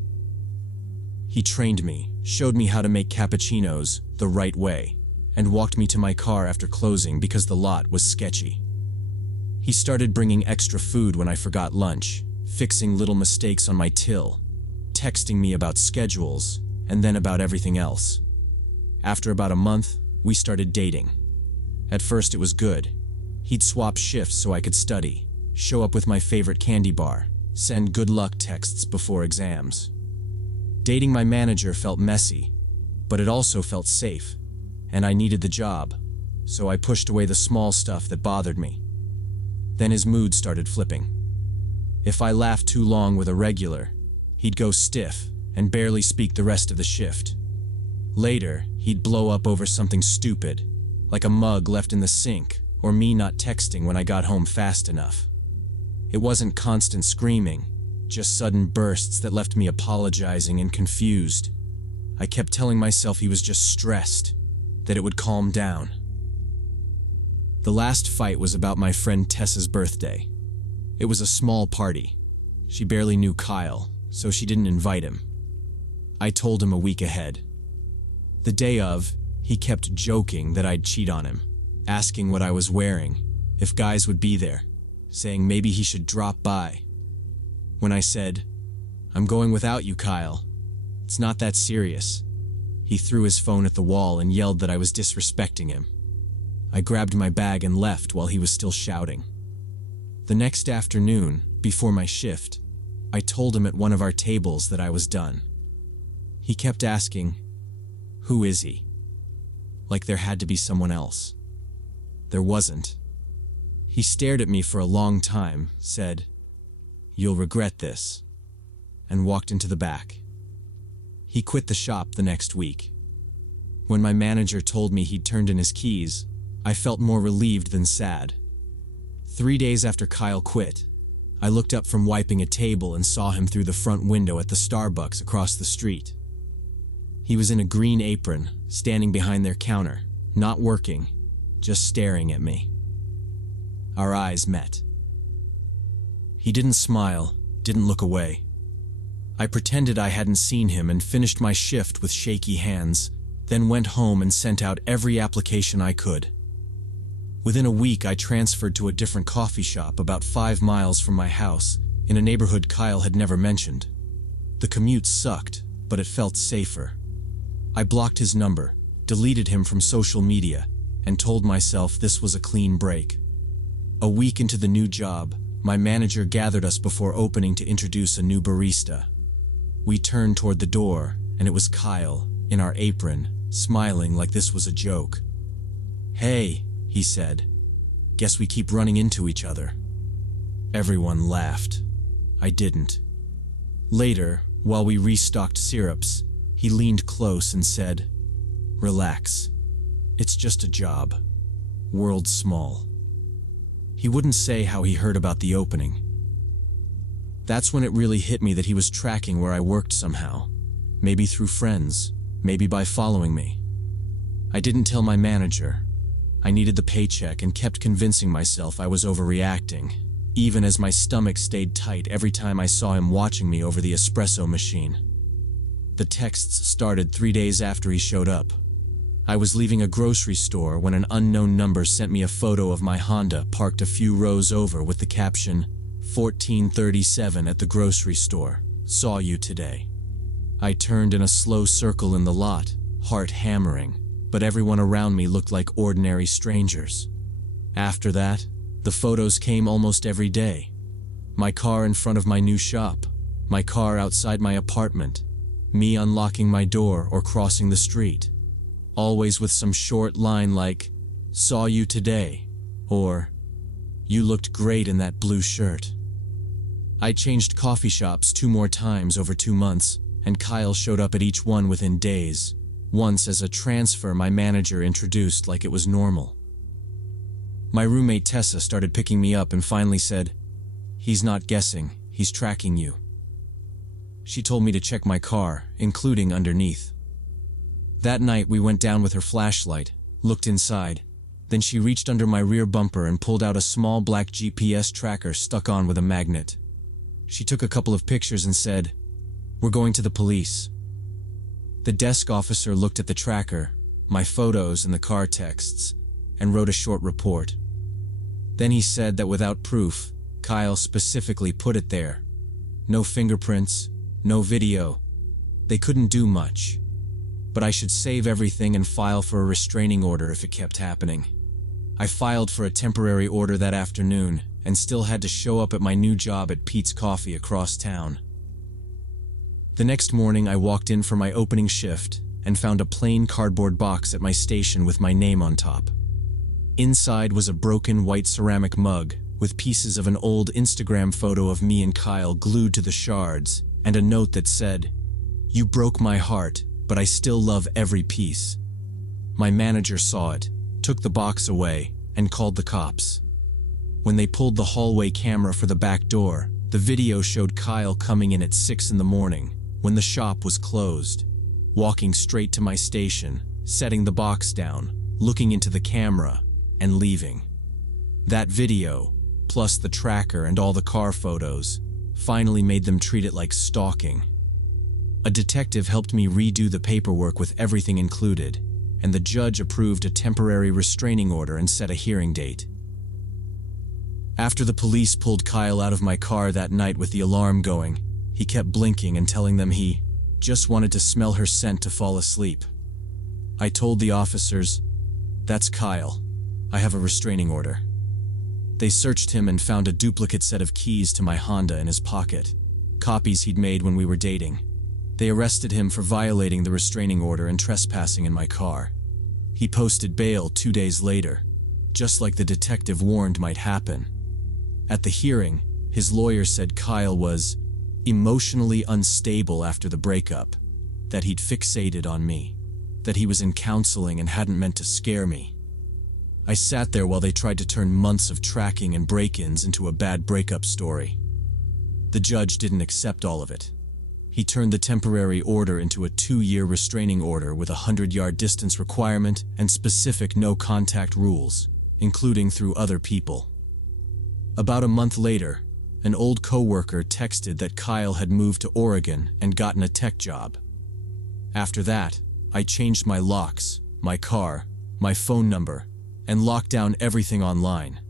He trained me, showed me how to make cappuccinos the right way, and walked me to my car after closing because the lot was sketchy. He started bringing extra food when I forgot lunch, fixing little mistakes on my till, texting me about schedules, and then about everything else. After about a month, we started dating. At first it was good. He'd swap shifts so I could study, show up with my favorite candy bar, send good luck texts before exams. Dating my manager felt messy, but it also felt safe, and I needed the job, so I pushed away the small stuff that bothered me. Then his mood started flipping. If I laughed too long with a regular, he'd go stiff and barely speak the rest of the shift. Later, he'd blow up over something stupid, like a mug left in the sink or me not texting when I got home fast enough. It wasn't constant screaming, just sudden bursts that left me apologizing and confused. I kept telling myself he was just stressed, that it would calm down. The last fight was about my friend Tessa's birthday. It was a small party. She barely knew Kyle, so she didn't invite him. I told him a week ahead. The day of, he kept joking that I'd cheat on him, asking what I was wearing, if guys would be there, saying maybe he should drop by. When I said, "I'm going without you, Kyle. It's not that serious," he threw his phone at the wall and yelled that I was disrespecting him. I grabbed my bag and left while he was still shouting. The next afternoon, before my shift, I told him at one of our tables that I was done. He kept asking, Who is he? Like there had to be someone else. There wasn't. He stared at me for a long time, said, "You'll regret this," and walked into the back. He quit the shop the next week. When my manager told me he'd turned in his keys, I felt more relieved than sad. 3 days after Kyle quit, I looked up from wiping a table and saw him through the front window at the Starbucks across the street. He was in a green apron, standing behind their counter, not working, just staring at me. Our eyes met. He didn't smile, didn't look away. I pretended I hadn't seen him and finished my shift with shaky hands, then went home and sent out every application I could. Within a week, I transferred to a different coffee shop about 5 miles from my house, in a neighborhood Kyle had never mentioned. The commute sucked, but it felt safer. I blocked his number, deleted him from social media, and told myself this was a clean break. A week into the new job, my manager gathered us before opening to introduce a new barista. We turned toward the door, and it was Kyle, in our apron, smiling like this was a joke. "Hey," he said, "guess we keep running into each other." Everyone laughed. I didn't. Later, while we restocked syrups, he leaned close and said, "Relax. It's just a job. World's small." He wouldn't say how he heard about the opening. That's when it really hit me that he was tracking where I worked somehow. Maybe through friends, maybe by following me. I didn't tell my manager. I needed the paycheck and kept convincing myself I was overreacting, even as my stomach stayed tight every time I saw him watching me over the espresso machine. The texts started 3 days after he showed up. I was leaving a grocery store when an unknown number sent me a photo of my Honda parked a few rows over with the caption, "1437 at the grocery store. Saw you today." I turned in a slow circle in the lot, heart hammering, but everyone around me looked like ordinary strangers. After that, the photos came almost every day. My car in front of my new shop, my car outside my apartment, me unlocking my door or crossing the street. Always with some short line like, "Saw you today," or "You looked great in that blue shirt." I changed coffee shops 2 more times over 2 months, and Kyle showed up at each one within days, once as a transfer my manager introduced like it was normal. My roommate Tessa started picking me up and finally said, "He's not guessing, he's tracking you." She told me to check my car, including underneath. That night we went down with her flashlight, looked inside, then she reached under my rear bumper and pulled out a small black GPS tracker stuck on with a magnet. She took a couple of pictures and said, "We're going to the police." The desk officer looked at the tracker, my photos and the car texts, and wrote a short report. Then he said that without proof, Kyle specifically put it there. No fingerprints, no video. They couldn't do much. But I should save everything and file for a restraining order if it kept happening. I filed for a temporary order that afternoon and still had to show up at my new job at Pete's Coffee across town. The next morning I walked in for my opening shift and found a plain cardboard box at my station with my name on top. Inside was a broken white ceramic mug with pieces of an old Instagram photo of me and Kyle glued to the shards and a note that said, "You broke my heart, but I still love every piece." My manager saw it, took the box away, and called the cops. When they pulled the hallway camera for the back door, the video showed Kyle coming in at 6 in the morning, when the shop was closed, walking straight to my station, setting the box down, looking into the camera, and leaving. That video, plus the tracker and all the car photos, finally made them treat it like stalking. A detective helped me redo the paperwork with everything included, and the judge approved a temporary restraining order and set a hearing date. After the police pulled Kyle out of my car that night with the alarm going, he kept blinking and telling them he just wanted to smell her scent to fall asleep. I told the officers, "That's Kyle. I have a restraining order." They searched him and found a duplicate set of keys to my Honda in his pocket, copies he'd made when we were dating. They arrested him for violating the restraining order and trespassing in my car. He posted bail 2 days later, just like the detective warned might happen. At the hearing, his lawyer said Kyle was emotionally unstable after the breakup, that he'd fixated on me, that he was in counseling and hadn't meant to scare me. I sat there while they tried to turn months of tracking and break-ins into a bad breakup story. The judge didn't accept all of it. He turned the temporary order into a 2-year restraining order with a 100-yard distance requirement and specific no-contact rules, including through other people. About a month later, an old coworker texted that Kyle had moved to Oregon and gotten a tech job. After that, I changed my locks, my car, my phone number, and locked down everything online.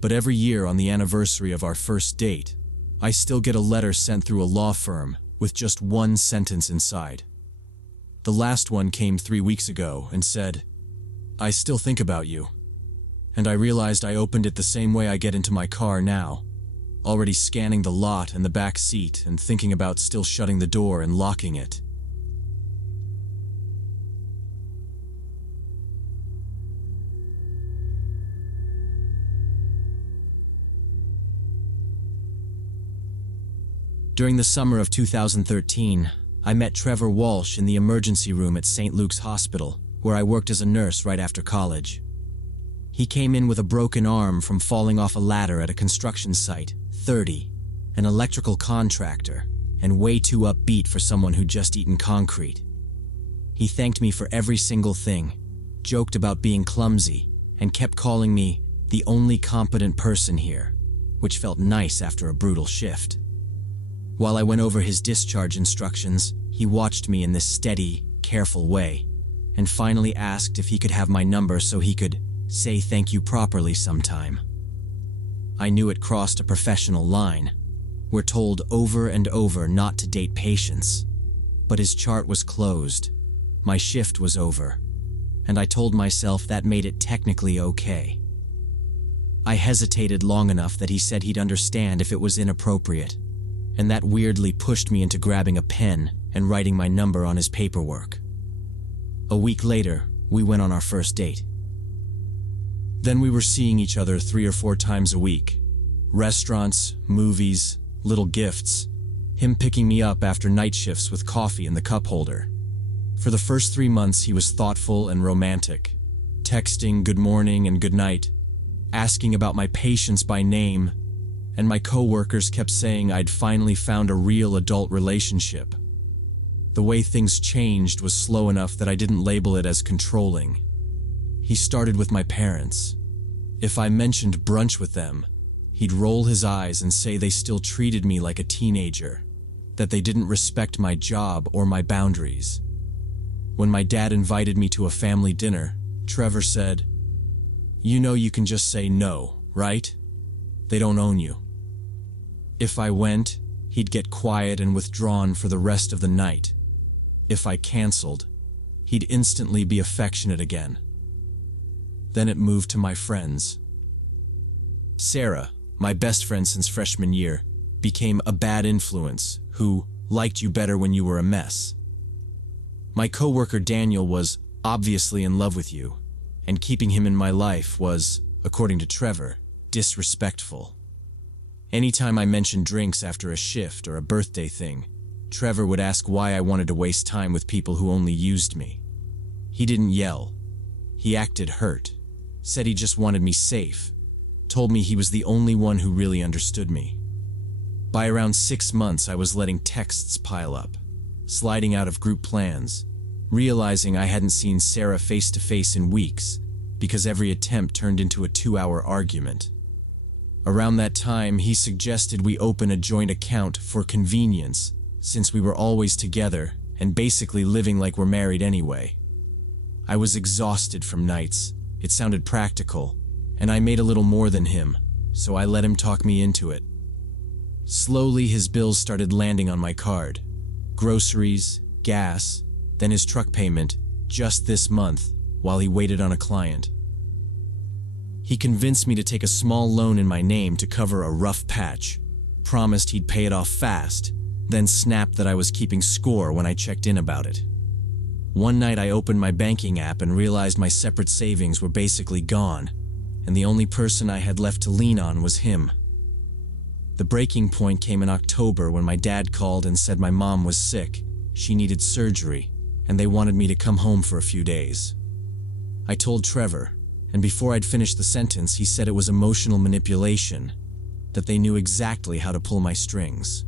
But every year on the anniversary of our first date, I still get a letter sent through a law firm with just one sentence inside. The last one came 3 weeks ago and said, "I still think about you." And I realized I opened it the same way I get into my car now, already scanning the lot and the back seat and thinking about still shutting the door and locking it. During the summer of 2013, I met Trevor Walsh in the emergency room at St. Luke's Hospital, where I worked as a nurse right after college. He came in with a broken arm from falling off a ladder at a construction site, 30, an electrical contractor, and way too upbeat for someone who'd just eaten concrete. He thanked me for every single thing, joked about being clumsy, and kept calling me the only competent person here, which felt nice after a brutal shift. While I went over his discharge instructions, he watched me in this steady, careful way, and finally asked if he could have my number so he could say thank you properly sometime. I knew it crossed a professional line. We're told over and over not to date patients. But his chart was closed. My shift was over. And I told myself that made it technically okay. I hesitated long enough that he said he'd understand if it was inappropriate, and that weirdly pushed me into grabbing a pen and writing my number on his paperwork. A week later, we went on our first date. Then we were seeing each other 3 or 4 times a week. Restaurants, movies, little gifts. Him picking me up after night shifts with coffee in the cup holder. For the first 3 months, he was thoughtful and romantic, texting good morning and good night, asking about my patients by name, and my coworkers kept saying I'd finally found a real adult relationship. The way things changed was slow enough that I didn't label it as controlling. He started with my parents. If I mentioned brunch with them, he'd roll his eyes and say they still treated me like a teenager, that they didn't respect my job or my boundaries. When my dad invited me to a family dinner, Trevor said, "You know you can just say no, right? They don't own you." If I went, he'd get quiet and withdrawn for the rest of the night. If I canceled, he'd instantly be affectionate again. Then it moved to my friends. Sarah, my best friend since freshman year, became a bad influence who liked you better when you were a mess. My coworker Daniel was obviously in love with you, and keeping him in my life was, according to Trevor, disrespectful. Anytime I mentioned drinks after a shift or a birthday thing, Trevor would ask why I wanted to waste time with people who only used me. He didn't yell. He acted hurt, said he just wanted me safe, told me he was the only one who really understood me. By around 6 months, I was letting texts pile up, sliding out of group plans, realizing I hadn't seen Sarah face to face in weeks because every attempt turned into a 2-hour argument. Around that time, he suggested we open a joint account for convenience, since we were always together and basically living like we're married anyway. I was exhausted from nights. It sounded practical, and I made a little more than him, so I let him talk me into it. Slowly, his bills started landing on my card. Groceries, gas, then his truck payment, just this month, while he waited on a client. He convinced me to take a small loan in my name to cover a rough patch, promised he'd pay it off fast, then snapped that I was keeping score when I checked in about it. One night I opened my banking app and realized my separate savings were basically gone, and the only person I had left to lean on was him. The breaking point came in October when my dad called and said my mom was sick, she needed surgery, and they wanted me to come home for a few days. I told Trevor, and before I'd finished the sentence, he said it was emotional manipulation, that they knew exactly how to pull my strings.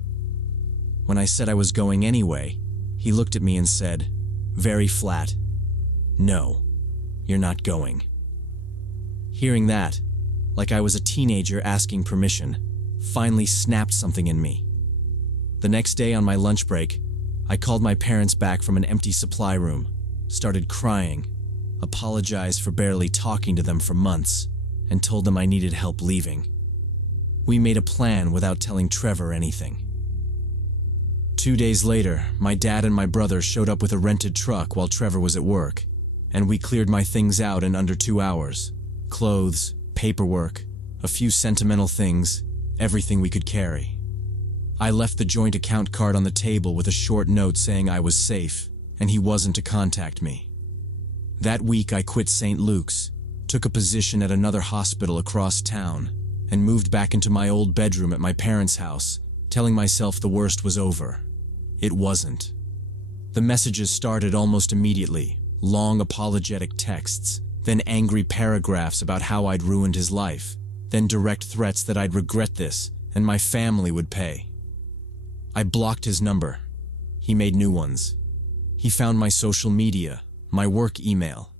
When I said I was going anyway, he looked at me and said, very flat, "No, you're not going." Hearing that, like I was a teenager asking permission, finally snapped something in me. The next day on my lunch break, I called my parents back from an empty supply room, started crying, apologized for barely talking to them for months, and told them I needed help leaving. We made a plan without telling Trevor anything. 2 days later, my dad and my brother showed up with a rented truck while Trevor was at work, and we cleared my things out in under 2 hours. Clothes, paperwork, a few sentimental things, everything we could carry. I left the joint account card on the table with a short note saying I was safe, and he wasn't to contact me. That week I quit St. Luke's, took a position at another hospital across town, and moved back into my old bedroom at my parents' house, telling myself the worst was over. It wasn't. The messages started almost immediately, long apologetic texts, then angry paragraphs about how I'd ruined his life, then direct threats that I'd regret this and my family would pay. I blocked his number. He made new ones. He found my social media, my work email,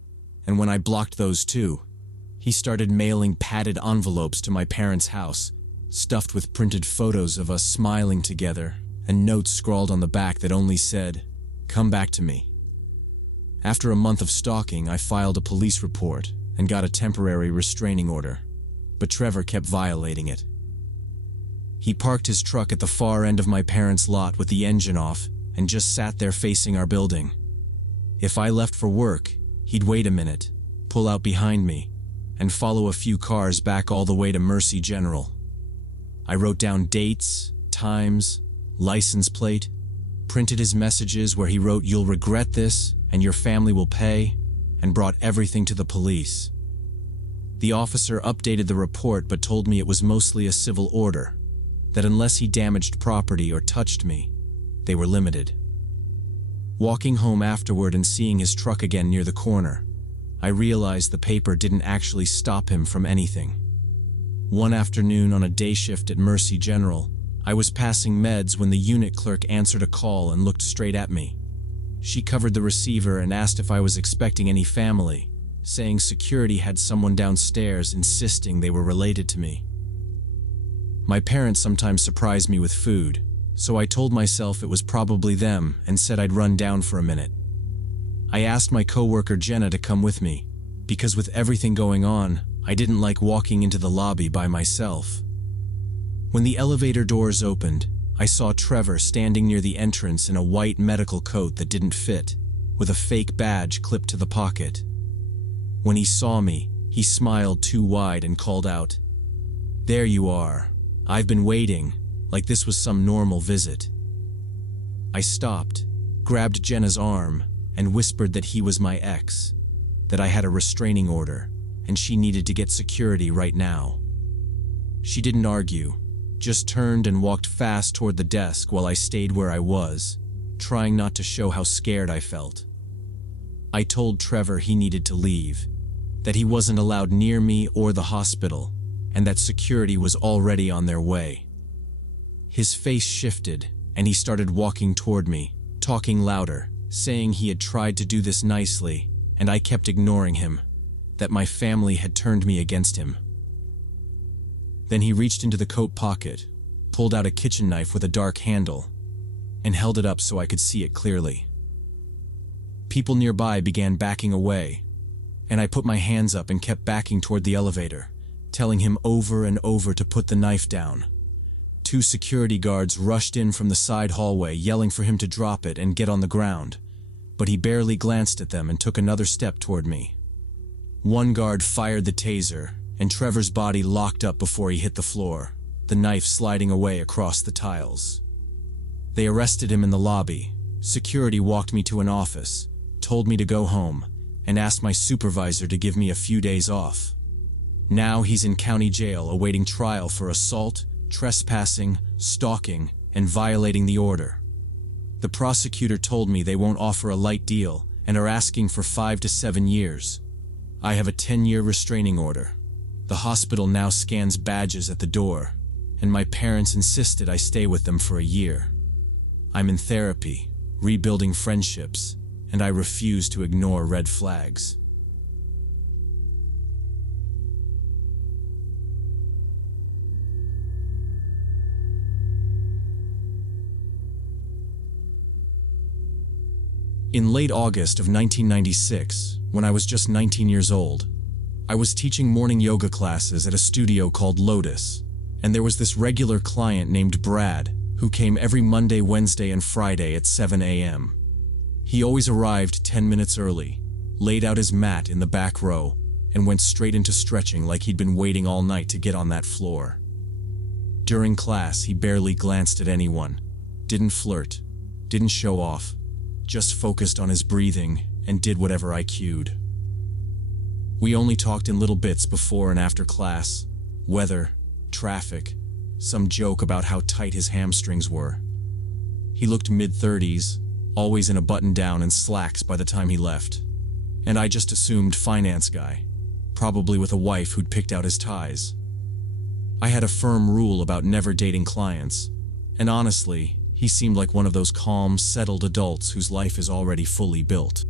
and when I blocked those too, he started mailing padded envelopes to my parents' house, stuffed with printed photos of us smiling together and notes scrawled on the back that only said, "Come back to me." After a month of stalking, I filed a police report and got a temporary restraining order, but Trevor kept violating it. He parked his truck at the far end of my parents' lot with the engine off and just sat there facing our building. If I left for work, he'd wait a minute, pull out behind me, and follow a few cars back all the way to Mercy General. I wrote down dates, times, license plate, printed his messages where he wrote, "You'll regret this and your family will pay," and brought everything to the police. The officer updated the report but told me it was mostly a civil order, that unless he damaged property or touched me, they were limited. Walking home afterward and seeing his truck again near the corner, I realized the paper didn't actually stop him from anything. One afternoon on a day shift at Mercy General, I was passing meds when the unit clerk answered a call and looked straight at me. She covered the receiver and asked if I was expecting any family, saying security had someone downstairs insisting they were related to me. My parents sometimes surprised me with food, so I told myself it was probably them and said I'd run down for a minute. I asked my coworker Jenna to come with me, because with everything going on, I didn't like walking into the lobby by myself. When the elevator doors opened, I saw Trevor standing near the entrance in a white medical coat that didn't fit, with a fake badge clipped to the pocket. When he saw me, he smiled too wide and called out, "There you are. I've been waiting, like this was some normal visit." I stopped, grabbed Jenna's arm, and whispered that he was my ex, that I had a restraining order, and she needed to get security right now. She didn't argue, just turned and walked fast toward the desk while I stayed where I was, trying not to show how scared I felt. I told Trevor he needed to leave, that he wasn't allowed near me or the hospital, and that security was already on their way. His face shifted, and he started walking toward me, talking louder, saying he had tried to do this nicely, and I kept ignoring him, that my family had turned me against him. Then he reached into the coat pocket, pulled out a kitchen knife with a dark handle, and held it up so I could see it clearly. People nearby began backing away, and I put my hands up and kept backing toward the elevator, telling him over and over to put the knife down. 2 security guards rushed in from the side hallway, yelling for him to drop it and get on the ground, but he barely glanced at them and took another step toward me. One guard fired the taser, and Trevor's body locked up before he hit the floor, the knife sliding away across the tiles. They arrested him in the lobby. Security walked me to an office, told me to go home, and asked my supervisor to give me a few days off. Now he's in county jail awaiting trial for assault, trespassing, stalking, and violating the order. The prosecutor told me they won't offer a light deal and are asking for 5 to 7 years. I have a 10-year restraining order. The hospital now scans badges at the door, and my parents insisted I stay with them for a year. I'm in therapy, rebuilding friendships, and I refuse to ignore red flags. In late August of 1996, when I was just 19 years old, I was teaching morning yoga classes at a studio called Lotus, and there was this regular client named Brad who came every Monday, Wednesday, and Friday at 7 a.m. He always arrived 10 minutes early, laid out his mat in the back row, and went straight into stretching like he'd been waiting all night to get on that floor. During class, he barely glanced at anyone, didn't flirt, didn't show off, just focused on his breathing and did whatever I cued. We only talked in little bits before and after class, weather, traffic, some joke about how tight his hamstrings were. He looked mid-30s, always in a button-down and slacks by the time he left, and I just assumed finance guy, probably with a wife who'd picked out his ties. I had a firm rule about never dating clients, and honestly, he seemed like one of those calm, settled adults whose life is already fully built.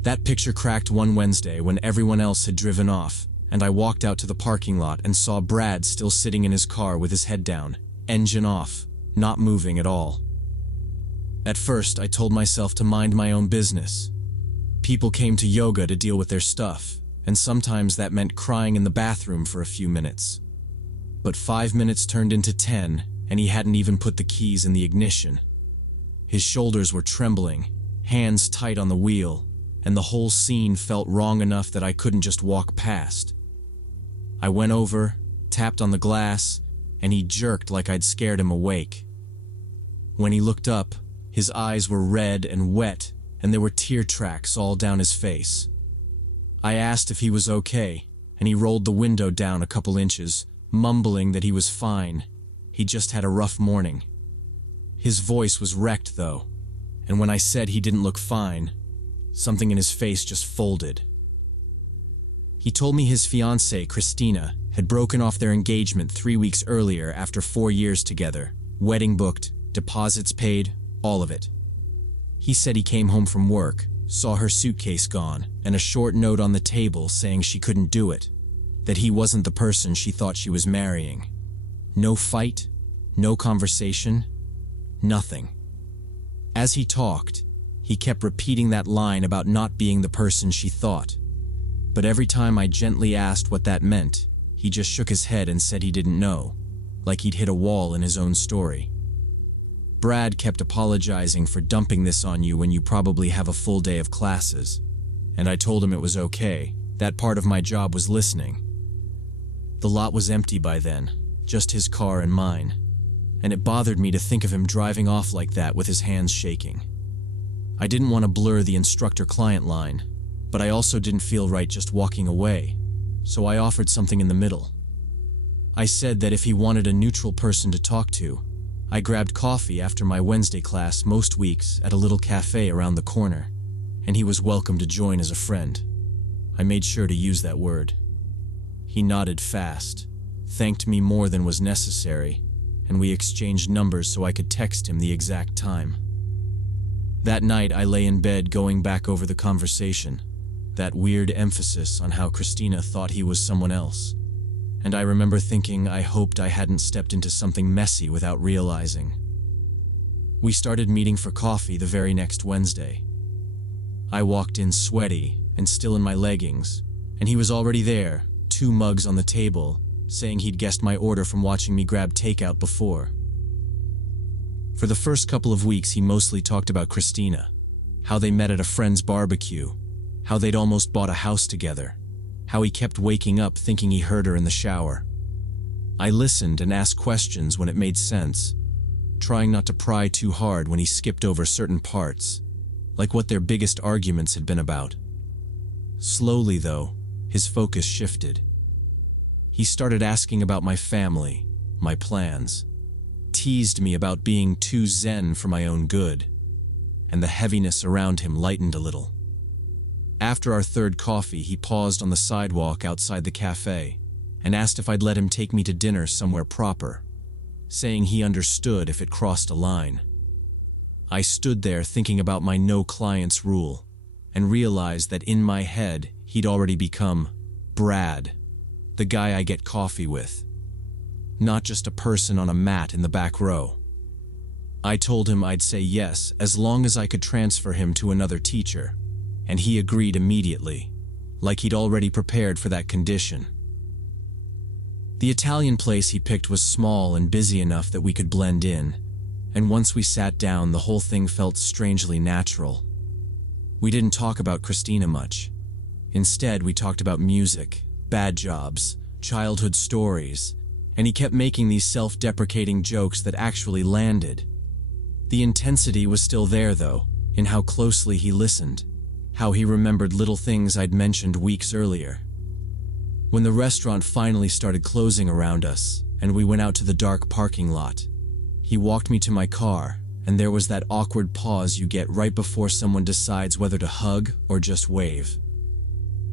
That picture cracked one Wednesday when everyone else had driven off, and I walked out to the parking lot and saw Brad still sitting in his car with his head down, engine off, not moving at all. At first, I told myself to mind my own business. People came to yoga to deal with their stuff, and sometimes that meant crying in the bathroom for a few minutes. But 5 minutes turned into 10, and he hadn't even put the keys in the ignition. His shoulders were trembling, hands tight on the wheel, and the whole scene felt wrong enough that I couldn't just walk past. I went over, tapped on the glass, and he jerked like I'd scared him awake. When he looked up, his eyes were red and wet, and there were tear tracks all down his face. I asked if he was okay, and he rolled the window down a couple inches, mumbling that he was fine. He just had a rough morning. His voice was wrecked, though, and when I said he didn't look fine, something in his face just folded. He told me his fiancée, Christina, had broken off their engagement 3 weeks earlier after 4 years together, wedding booked, deposits paid, all of it. He said he came home from work, saw her suitcase gone, and a short note on the table saying she couldn't do it, that he wasn't the person she thought she was marrying. No fight, no conversation, nothing. As he talked, he kept repeating that line about not being the person she thought. But every time I gently asked what that meant, he just shook his head and said he didn't know, like he'd hit a wall in his own story. Brad kept apologizing for dumping this on you when you probably have a full day of classes, and I told him it was okay, that part of my job was listening. The lot was empty by then, just his car and mine, and it bothered me to think of him driving off like that with his hands shaking. I didn't want to blur the instructor-client line, but I also didn't feel right just walking away, so I offered something in the middle. I said that if he wanted a neutral person to talk to, I grabbed coffee after my Wednesday class most weeks at a little cafe around the corner, and he was welcome to join as a friend. I made sure to use that word. He nodded fast, thanked me more than was necessary, and we exchanged numbers so I could text him the exact time. That night I lay in bed going back over the conversation, that weird emphasis on how Christina thought he was someone else, and I remember thinking I hoped I hadn't stepped into something messy without realizing. We started meeting for coffee the very next Wednesday. I walked in sweaty and still in my leggings, and he was already there, 2 mugs on the table, saying he'd guessed my order from watching me grab takeout before. For the first couple of weeks, he mostly talked about Christina, how they met at a friend's barbecue, how they'd almost bought a house together, how he kept waking up thinking he heard her in the shower. I listened and asked questions when it made sense, trying not to pry too hard when he skipped over certain parts, like what their biggest arguments had been about. Slowly, though, his focus shifted. He started asking about my family, my plans, teased me about being too zen for my own good, and the heaviness around him lightened a little. After our third coffee, he paused on the sidewalk outside the cafe and asked if I'd let him take me to dinner somewhere proper, saying he understood if it crossed a line. I stood there thinking about my no clients rule and realized that in my head he'd already become Brad, the guy I get coffee with, not just a person on a mat in the back row. I told him I'd say yes as long as I could transfer him to another teacher, and he agreed immediately, like he'd already prepared for that condition. The Italian place he picked was small and busy enough that we could blend in, and once we sat down, the whole thing felt strangely natural. We didn't talk about Christina much. Instead, we talked about music, bad jobs, childhood stories, and he kept making these self-deprecating jokes that actually landed. The intensity was still there, though, in how closely he listened, how he remembered little things I'd mentioned weeks earlier. When the restaurant finally started closing around us, and we went out to the dark parking lot, he walked me to my car, and there was that awkward pause you get right before someone decides whether to hug or just wave.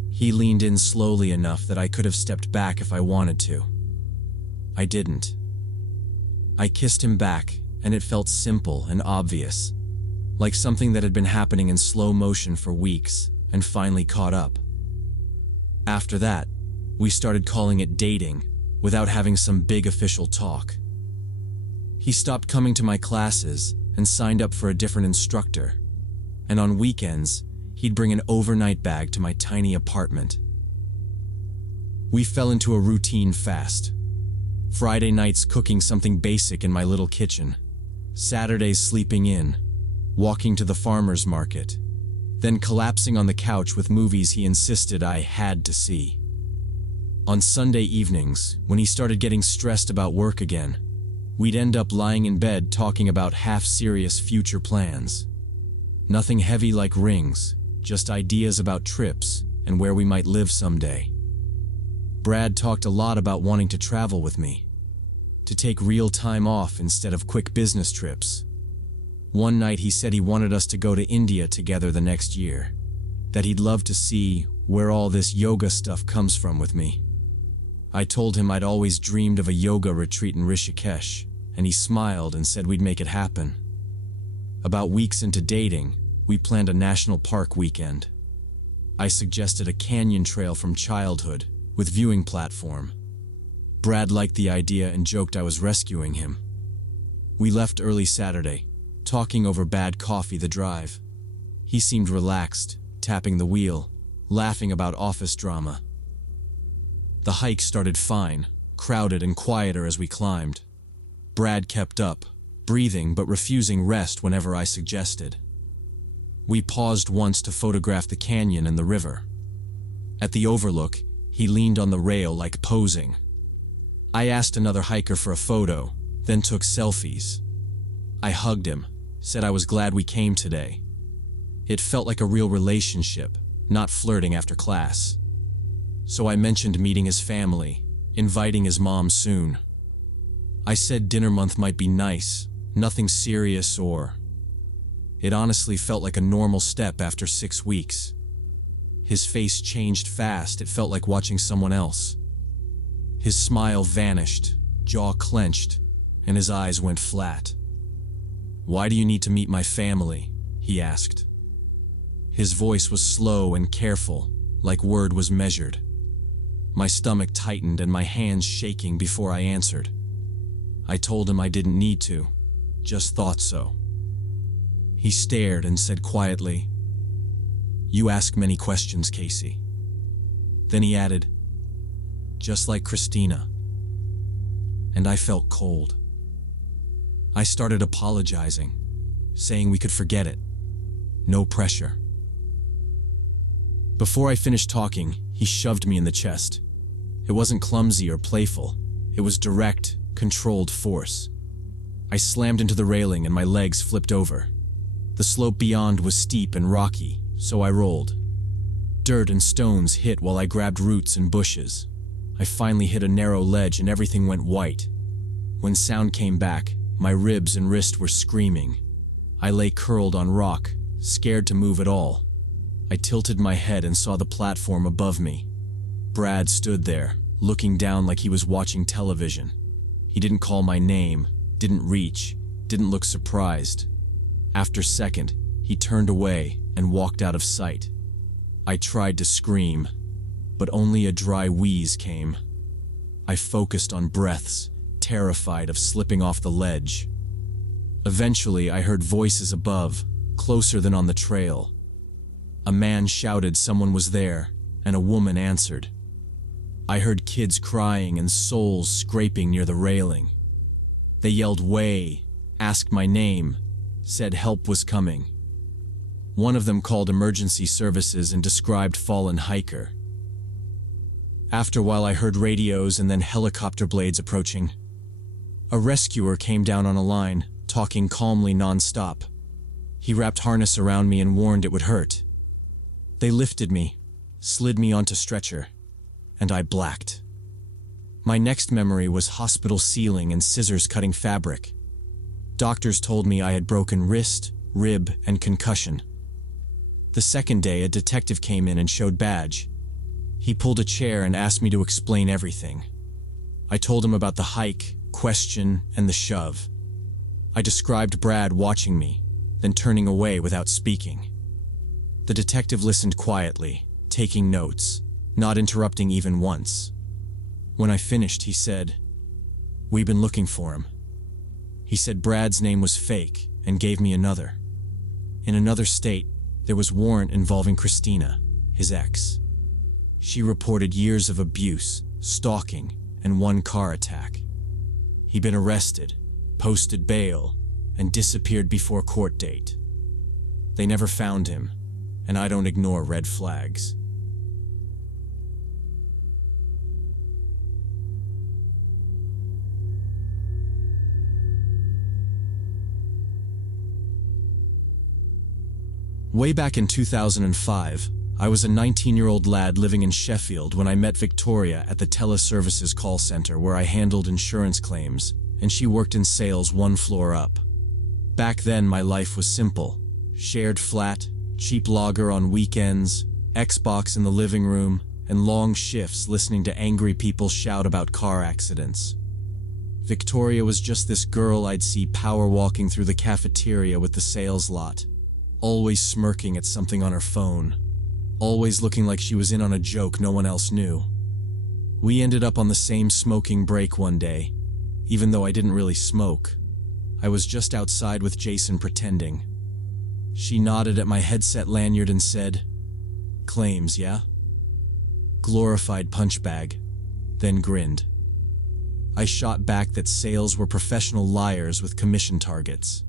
He leaned in slowly enough that I could have stepped back if I wanted to. I didn't. I kissed him back, and it felt simple and obvious, like something that had been happening in slow motion for weeks and finally caught up. After that, we started calling it dating without having some big official talk. He stopped coming to my classes and signed up for a different instructor, and on weekends, he'd bring an overnight bag to my tiny apartment. We fell into a routine fast. Friday nights cooking something basic in my little kitchen, Saturdays sleeping in, walking to the farmer's market, then collapsing on the couch with movies he insisted I had to see. On Sunday evenings, when he started getting stressed about work again, we'd end up lying in bed talking about half-serious future plans. Nothing heavy like rings, just ideas about trips and where we might live someday. Brad talked a lot about wanting to travel with me, to take real time off instead of quick business trips. One night he said he wanted us to go to India together the next year, that he'd love to see where all this yoga stuff comes from with me. I told him I'd always dreamed of a yoga retreat in Rishikesh, and he smiled and said we'd make it happen. About weeks into dating, we planned a national park weekend. I suggested a canyon trail from childhood with viewing platform. Brad liked the idea and joked I was rescuing him. We left early Saturday, talking over bad coffee the drive. He seemed relaxed, tapping the wheel, laughing about office drama. The hike started fine, crowded and quieter as we climbed. Brad kept up, breathing but refusing rest whenever I suggested. We paused once to photograph the canyon and the river. At the overlook, he leaned on the rail like posing. I asked another hiker for a photo, then took selfies. I hugged him, said I was glad we came today. It felt like a real relationship, not flirting after class. So I mentioned meeting his family, inviting his mom soon. I said dinner month might be nice, nothing serious or... It honestly felt like a normal step after 6 weeks. His face changed fast, it felt like watching someone else. His smile vanished, jaw clenched, and his eyes went flat. "Why do you need to meet my family?" he asked. His voice was slow and careful, like word was measured. My stomach tightened and my hands shaking before I answered. I told him I didn't need to, just thought so. He stared and said quietly, "You ask many questions, Casey." Then he added, "Just like Christina." And I felt cold. I started apologizing, saying we could forget it. No pressure. Before I finished talking, he shoved me in the chest. It wasn't clumsy or playful. It was direct, controlled force. I slammed into the railing and my legs flipped over. The slope beyond was steep and rocky, so I rolled. Dirt and stones hit while I grabbed roots and bushes. I finally hit a narrow ledge and everything went white. When sound came back, my ribs and wrist were screaming. I lay curled on rock, scared to move at all. I tilted my head and saw the platform above me. Brad stood there, looking down like he was watching television. He didn't call my name, didn't reach, didn't look surprised. After a second, he turned away and walked out of sight. I tried to scream, but only a dry wheeze came. I focused on breaths, terrified of slipping off the ledge. Eventually, I heard voices above, closer than on the trail. A man shouted someone was there, and a woman answered. I heard kids crying and souls scraping near the railing. They yelled "Way," asked my name, said help was coming. One of them called emergency services and described fallen hiker. After a while, I heard radios and then helicopter blades approaching. A rescuer came down on a line, talking calmly non-stop. He wrapped harness around me and warned it would hurt. They lifted me, slid me onto stretcher, and I blacked. My next memory was hospital ceiling and scissors cutting fabric. Doctors told me I had broken wrist, rib, and concussion. The second day, a detective came in and showed badge. He pulled a chair and asked me to explain everything. I told him about the hike, question, and the shove. I described Brad watching me, then turning away without speaking. The detective listened quietly, taking notes, not interrupting even once. When I finished, he said, "We've been looking for him." He said Brad's name was fake and gave me another. In another state, there was warrant involving Christina, his ex. She reported years of abuse, stalking, and one car attack. He'd been arrested, posted bail, and disappeared before court date. They never found him, and I don't ignore red flags. Way back in 2005, I was a 19-year-old lad living in Sheffield when I met Victoria at the teleservices call center where I handled insurance claims, and she worked in sales one floor up. Back then, my life was simple. Shared flat, cheap lager on weekends, Xbox in the living room, and long shifts listening to angry people shout about car accidents. Victoria was just this girl I'd see power walking through the cafeteria with the sales lot, always smirking at something on her phone, always looking like she was in on a joke no one else knew. We ended up on the same smoking break one day, even though I didn't really smoke. I was just outside with Jason pretending. She nodded at my headset lanyard and said, "Claims, yeah?" Glorified punch bag, then grinned. I shot back that sales were professional liars with commission targets.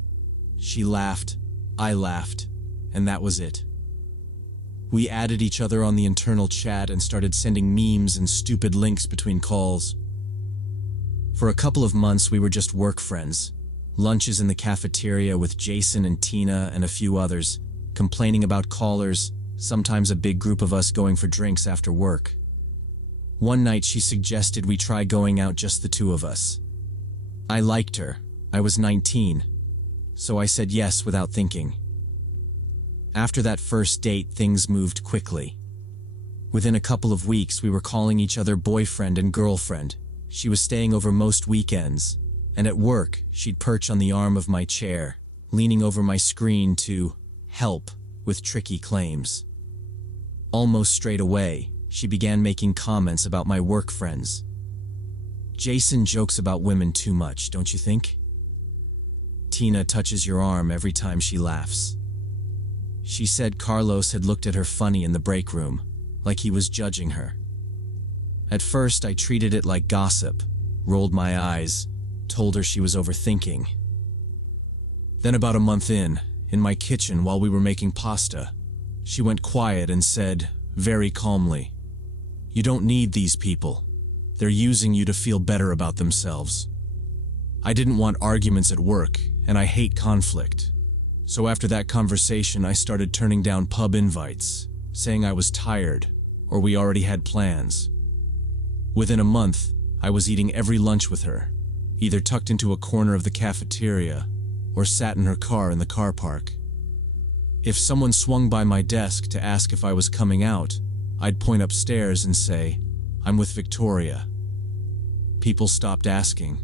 She laughed, I laughed, and that was it. We added each other on the internal chat and started sending memes and stupid links between calls. For a couple of months, we were just work friends. Lunches in the cafeteria with Jason and Tina and a few others, complaining about callers, sometimes a big group of us going for drinks after work. One night she suggested we try going out just the two of us. I liked her. I was 19. So I said yes without thinking. After that first date, things moved quickly. Within a couple of weeks, we were calling each other boyfriend and girlfriend. She was staying over most weekends, and at work, she'd perch on the arm of my chair, leaning over my screen to help with tricky claims. Almost straight away, she began making comments about my work friends. "Jason jokes about women too much, don't you think? Tina touches your arm every time she laughs." She said Carlos had looked at her funny in the break room, like he was judging her. At first, I treated it like gossip, rolled my eyes, told her she was overthinking. Then about a month in my kitchen while we were making pasta, she went quiet and said, very calmly, "You don't need these people. They're using you to feel better about themselves." I didn't want arguments at work, and I hate conflict. So after that conversation, I started turning down pub invites, saying I was tired, or we already had plans. Within a month, I was eating every lunch with her, either tucked into a corner of the cafeteria or sat in her car in the car park. If someone swung by my desk to ask if I was coming out, I'd point upstairs and say, "I'm with Victoria." People stopped asking.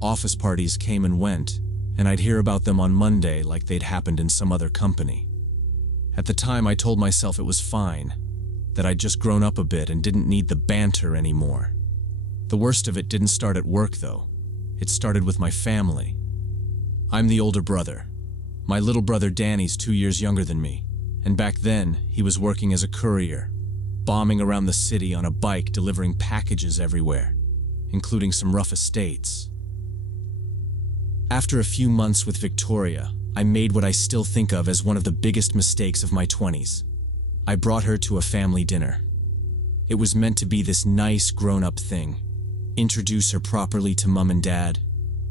Office parties came and went, and I'd hear about them on Monday like they'd happened in some other company. At the time, I told myself it was fine, that I'd just grown up a bit and didn't need the banter anymore. The worst of it didn't start at work, though. It started with my family. I'm the older brother. My little brother Danny's 2 years younger than me, and back then, he was working as a courier, bombing around the city on a bike delivering packages everywhere, including some rough estates. After a few months with Victoria, I made what I still think of as one of the biggest mistakes of my 20s. I brought her to a family dinner. It was meant to be this nice, grown-up thing. Introduce her properly to Mum and Dad,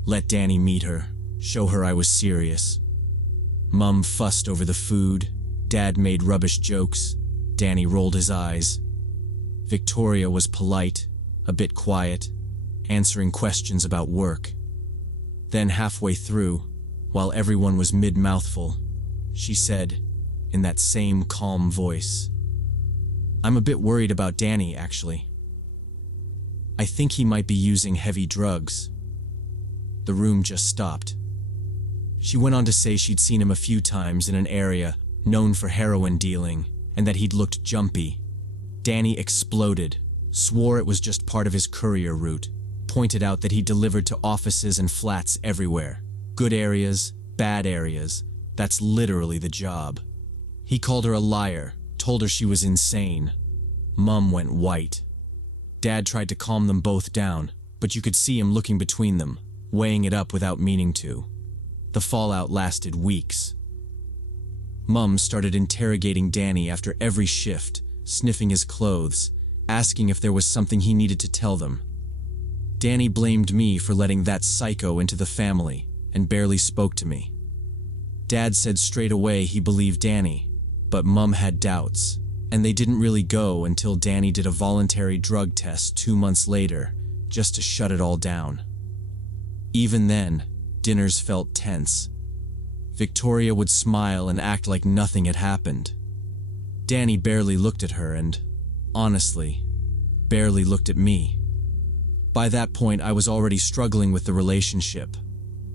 let Danny meet her, show her I was serious. Mum fussed over the food, Dad made rubbish jokes, Danny rolled his eyes. Victoria was polite, a bit quiet, answering questions about work. Then halfway through, while everyone was mid-mouthful, she said, in that same calm voice, "I'm a bit worried about Danny, actually. I think he might be using heavy drugs." The room just stopped. She went on to say she'd seen him a few times in an area known for heroin dealing, and that he'd looked jumpy. Danny exploded, swore it was just part of his courier route, pointed out that he delivered to offices and flats everywhere. Good areas, bad areas, that's literally the job. He called her a liar, told her she was insane. Mum went white. Dad tried to calm them both down, but you could see him looking between them, weighing it up without meaning to. The fallout lasted weeks. Mum started interrogating Danny after every shift, sniffing his clothes, asking if there was something he needed to tell them. Danny blamed me for letting that psycho into the family and barely spoke to me. Dad said straight away he believed Danny, but Mum had doubts, and they didn't really go until Danny did a voluntary drug test 2 months later, just to shut it all down. Even then, dinners felt tense. Victoria would smile and act like nothing had happened. Danny barely looked at her and, honestly, barely looked at me. By that point, I was already struggling with the relationship,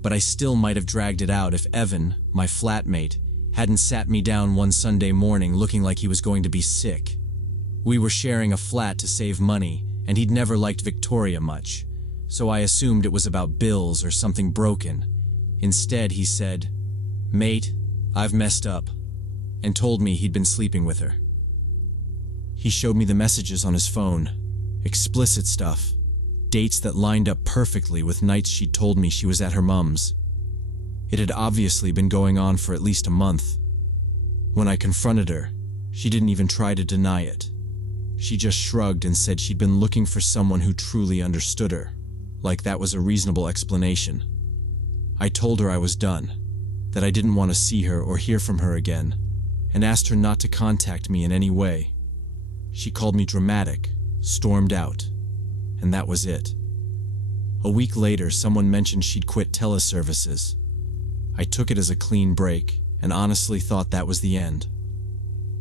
but I still might have dragged it out if Evan, my flatmate, hadn't sat me down one Sunday morning looking like he was going to be sick. We were sharing a flat to save money, and he'd never liked Victoria much, so I assumed it was about bills or something broken. Instead, he said, "Mate, I've messed up," and told me he'd been sleeping with her. He showed me the messages on his phone, explicit stuff, dates that lined up perfectly with nights she'd told me she was at her mum's. It had obviously been going on for at least a month. When I confronted her, she didn't even try to deny it. She just shrugged and said she'd been looking for someone who truly understood her, like that was a reasonable explanation. I told her I was done, that I didn't want to see her or hear from her again, and asked her not to contact me in any way. She called me dramatic, stormed out, and that was it. A week later, someone mentioned she'd quit teleservices. I took it as a clean break, and honestly thought that was the end.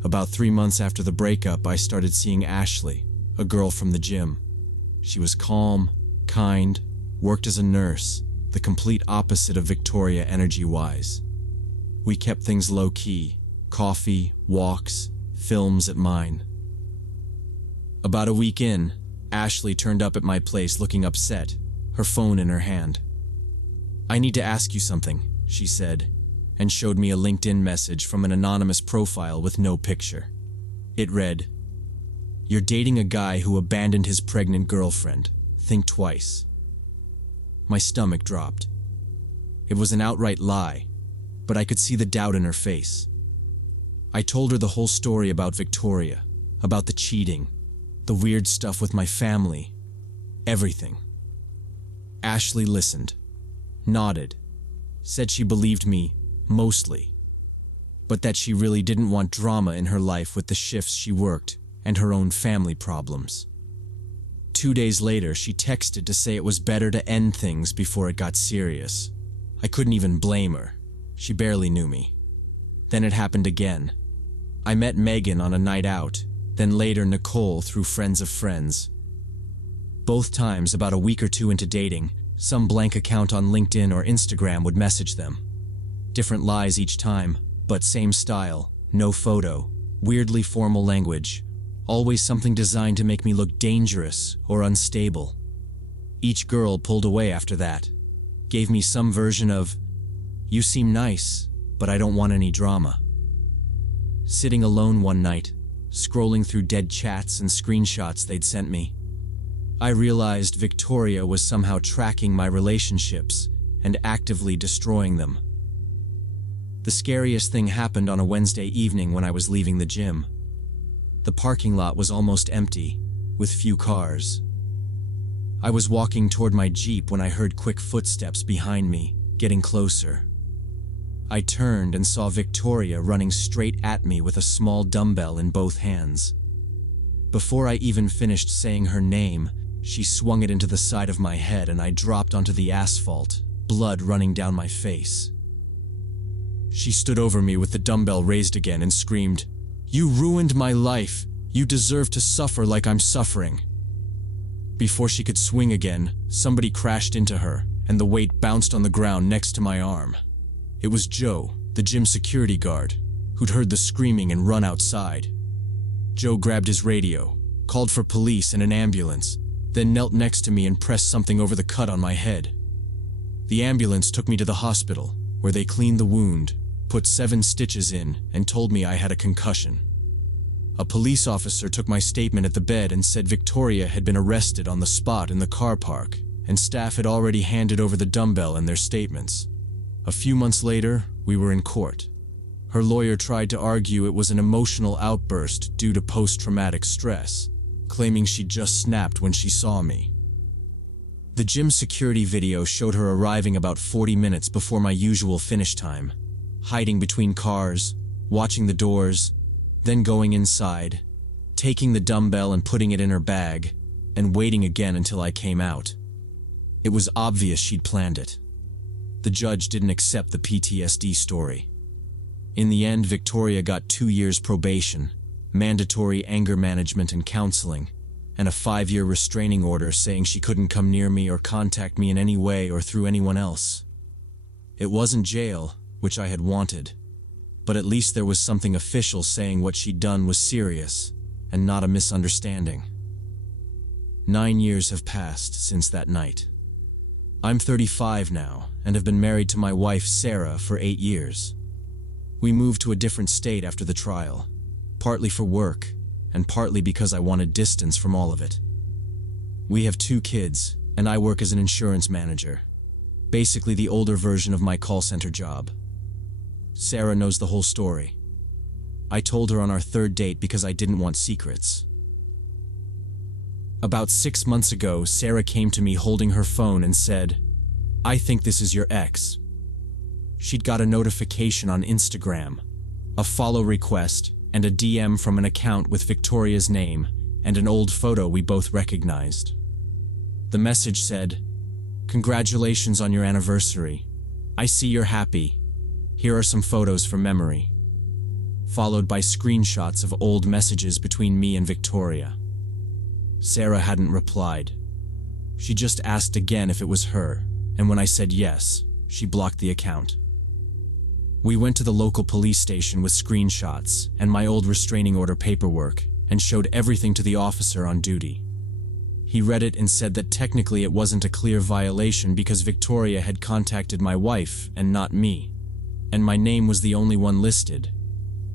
About 3 months after the breakup, I started seeing Ashley, a girl from the gym. She was calm, kind, worked as a nurse, the complete opposite of Victoria energy-wise. We kept things low-key, coffee, walks, films at mine. About a week in, Ashley turned up at my place looking upset, her phone in her hand. "I need to ask you something," she said, and showed me a LinkedIn message from an anonymous profile with no picture. It read, "You're dating a guy who abandoned his pregnant girlfriend. Think twice." My stomach dropped. It was an outright lie, but I could see the doubt in her face. I told her the whole story about Victoria, about the cheating, the weird stuff with my family, everything. Ashley listened, nodded, said she believed me, mostly, but that she really didn't want drama in her life with the shifts she worked and her own family problems. 2 days later, she texted to say it was better to end things before it got serious. I couldn't even blame her. She barely knew me. Then it happened again. I met Megan on a night out, then later Nicole through friends of friends. Both times, about a week or two into dating, some blank account on LinkedIn or Instagram would message them. Different lies each time, but same style, no photo, weirdly formal language, always something designed to make me look dangerous or unstable. Each girl pulled away after that, gave me some version of, "You seem nice, but I don't want any drama." Sitting alone one night, scrolling through dead chats and screenshots they'd sent me, I realized Victoria was somehow tracking my relationships and actively destroying them. The scariest thing happened on a Wednesday evening when I was leaving the gym. The parking lot was almost empty, with few cars. I was walking toward my Jeep when I heard quick footsteps behind me, getting closer. I turned and saw Victoria running straight at me with a small dumbbell in both hands. Before I even finished saying her name, she swung it into the side of my head and I dropped onto the asphalt, blood running down my face. She stood over me with the dumbbell raised again and screamed, "You ruined my life. You deserve to suffer like I'm suffering." Before she could swing again, somebody crashed into her, and the weight bounced on the ground next to my arm. It was Joe, the gym security guard, who'd heard the screaming and run outside. Joe grabbed his radio, called for police and an ambulance, then knelt next to me and pressed something over the cut on my head. The ambulance took me to the hospital, where they cleaned the wound, put 7 stitches in, and told me I had a concussion. A police officer took my statement at the bed and said Victoria had been arrested on the spot in the car park, and staff had already handed over the dumbbell and their statements. A few months later, we were in court. Her lawyer tried to argue it was an emotional outburst due to post-traumatic stress, claiming she just snapped when she saw me. The gym security video showed her arriving about 40 minutes before my usual finish time, hiding between cars, watching the doors, then going inside, taking the dumbbell and putting it in her bag, and waiting again until I came out. It was obvious she'd planned it. The judge didn't accept the PTSD story. In the end, Victoria got 2 years probation, mandatory anger management and counseling, and a 5-year restraining order saying she couldn't come near me or contact me in any way or through anyone else. It wasn't jail, which I had wanted, but at least there was something official saying what she'd done was serious and not a misunderstanding. 9 years have passed since that night. I'm 35 now and have been married to my wife Sarah for 8 years. We moved to a different state after the trial, partly for work and partly because I wanted distance from all of it. We have 2 kids, and I work as an insurance manager, basically the older version of my call center job. Sarah knows the whole story. I told her on our 3rd date because I didn't want secrets. About 6 months ago, Sarah came to me holding her phone and said, "I think this is your ex." She'd got a notification on Instagram, a follow request, and a DM from an account with Victoria's name and an old photo we both recognized. The message said, "Congratulations on your anniversary. I see you're happy. Here are some photos for memory," followed by screenshots of old messages between me and Victoria. Sarah hadn't replied. She just asked again if it was her, and when I said yes, she blocked the account. We went to the local police station with screenshots and my old restraining order paperwork and showed everything to the officer on duty. He read it and said that technically it wasn't a clear violation because Victoria had contacted my wife and not me, and my name was the only one listed,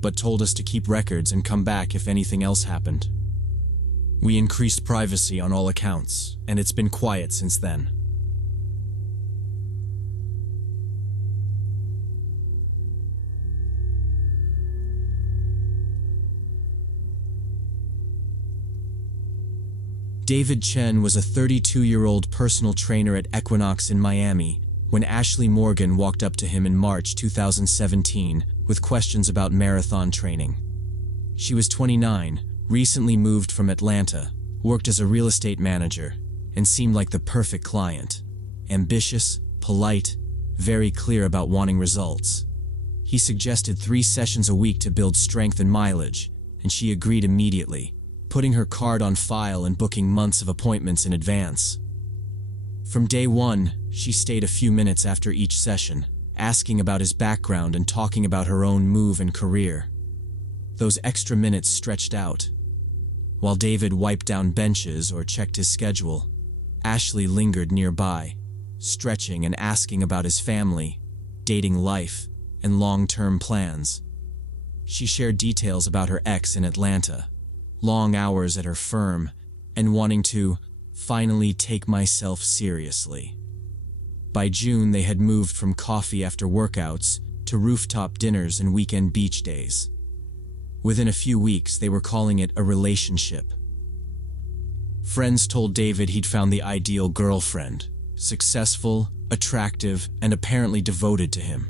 but told us to keep records and come back if anything else happened. We increased privacy on all accounts, and it's been quiet since then. David Chen was a 32-year-old personal trainer at Equinox in Miami when Ashley Morgan walked up to him in March 2017 with questions about marathon training. She was 29, recently moved from Atlanta, worked as a real estate manager, and seemed like the perfect client. Ambitious, polite, very clear about wanting results. He suggested 3 sessions a week to build strength and mileage, and she agreed immediately, putting her card on file and booking months of appointments in advance. From day one, she stayed a few minutes after each session, asking about his background and talking about her own move and career. Those extra minutes stretched out. While David wiped down benches or checked his schedule, Ashley lingered nearby, stretching and asking about his family, dating life, and long-term plans. She shared details about her ex in Atlanta, long hours at her firm, and wanting to finally take myself seriously. By June, they had moved from coffee after workouts to rooftop dinners and weekend beach days. Within a few weeks, they were calling it a relationship. Friends told David he'd found the ideal girlfriend, successful, attractive, and apparently devoted to him.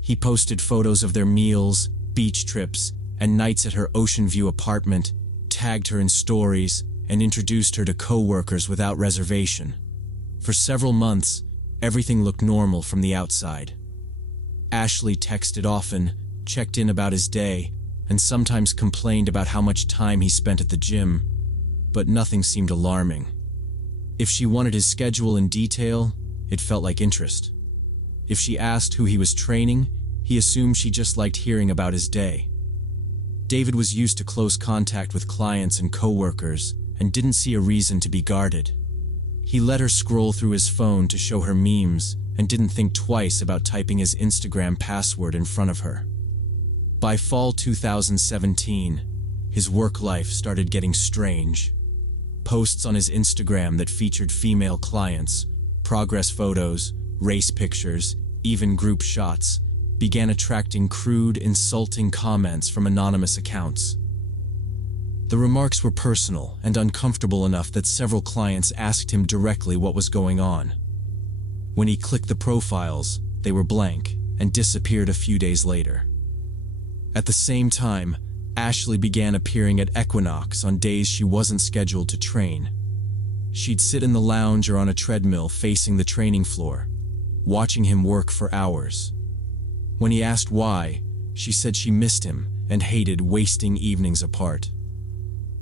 He posted photos of their meals, beach trips, and nights at her Ocean View apartment, tagged her in stories, and introduced her to co-workers without reservation. For several months, everything looked normal from the outside. Ashley texted often, checked in about his day, and sometimes complained about how much time he spent at the gym, but nothing seemed alarming. If she wanted his schedule in detail, it felt like interest. If she asked who he was training, he assumed she just liked hearing about his day. David was used to close contact with clients and co-workers and didn't see a reason to be guarded. He let her scroll through his phone to show her memes and didn't think twice about typing his Instagram password in front of her. By fall 2017, his work life started getting strange. Posts on his Instagram that featured female clients, progress photos, race pictures, even group shots, began attracting crude, insulting comments from anonymous accounts. The remarks were personal and uncomfortable enough that several clients asked him directly what was going on. When he clicked the profiles, they were blank and disappeared a few days later. At the same time, Ashley began appearing at Equinox on days she wasn't scheduled to train. She'd sit in the lounge or on a treadmill facing the training floor, watching him work for hours. When he asked why, she said she missed him and hated wasting evenings apart.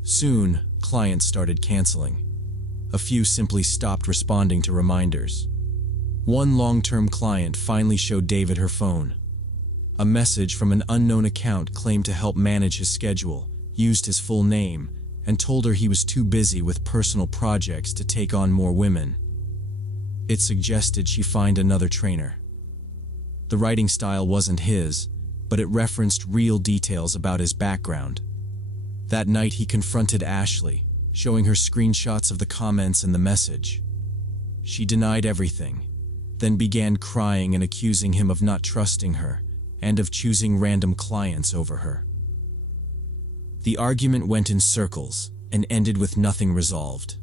Soon, clients started canceling. A few simply stopped responding to reminders. One long-term client finally showed David her phone. A message from an unknown account claimed to help manage his schedule, used his full name, and told her he was too busy with personal projects to take on more women. It suggested she find another trainer. The writing style wasn't his, but it referenced real details about his background. That night he confronted Ashley, showing her screenshots of the comments and the message. She denied everything, then began crying and accusing him of not trusting her and of choosing random clients over her. The argument went in circles and ended with nothing resolved.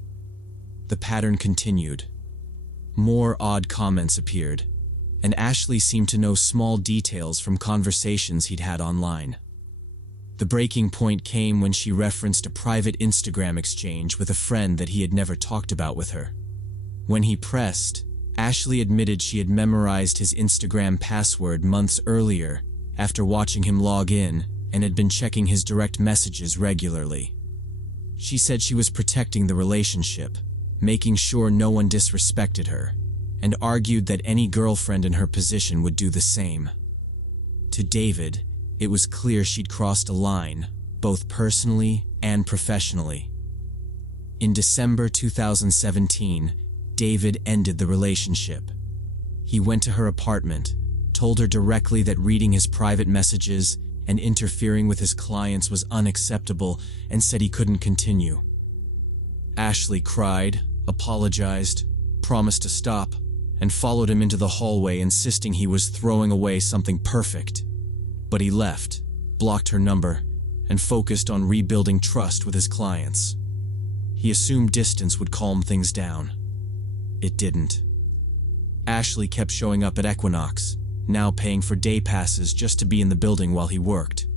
The pattern continued. More odd comments appeared, and Ashley seemed to know small details from conversations he'd had online. The breaking point came when she referenced a private Instagram exchange with a friend that he had never talked about with her. When he pressed, Ashley admitted she had memorized his Instagram password months earlier after watching him log in and had been checking his direct messages regularly. She said she was protecting the relationship, making sure no one disrespected her, and argued that any girlfriend in her position would do the same. To David, it was clear she'd crossed a line, both personally and professionally. In December 2017, David ended the relationship. He went to her apartment, told her directly that reading his private messages and interfering with his clients was unacceptable, and said he couldn't continue. Ashley cried, apologized, promised to stop, and followed him into the hallway, insisting he was throwing away something perfect. But he left, blocked her number, and focused on rebuilding trust with his clients. He assumed distance would calm things down. It didn't. Ashley kept showing up at Equinox, now paying for day passes just to be in the building while he worked.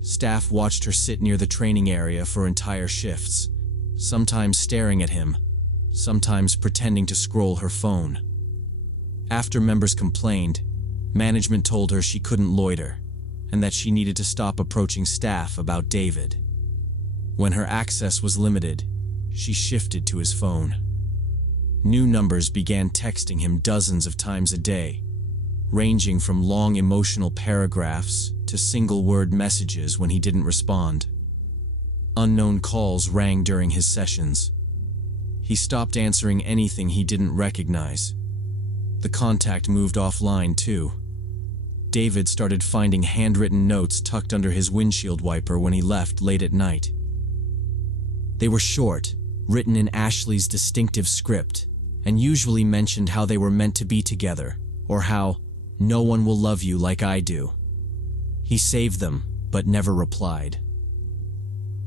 Staff watched her sit near the training area for entire shifts, sometimes staring at him, sometimes pretending to scroll her phone. After members complained, management told her she couldn't loiter, and that she needed to stop approaching staff about David. When her access was limited, she shifted to his phone. New numbers began texting him dozens of times a day, ranging from long emotional paragraphs to single-word messages when he didn't respond. Unknown calls rang during his sessions. He stopped answering anything he didn't recognize. The contact moved offline too. David started finding handwritten notes tucked under his windshield wiper when he left late at night. They were short, written in Ashley's distinctive script, and usually mentioned how they were meant to be together, or how no one will love you like I do. He saved them, but never replied.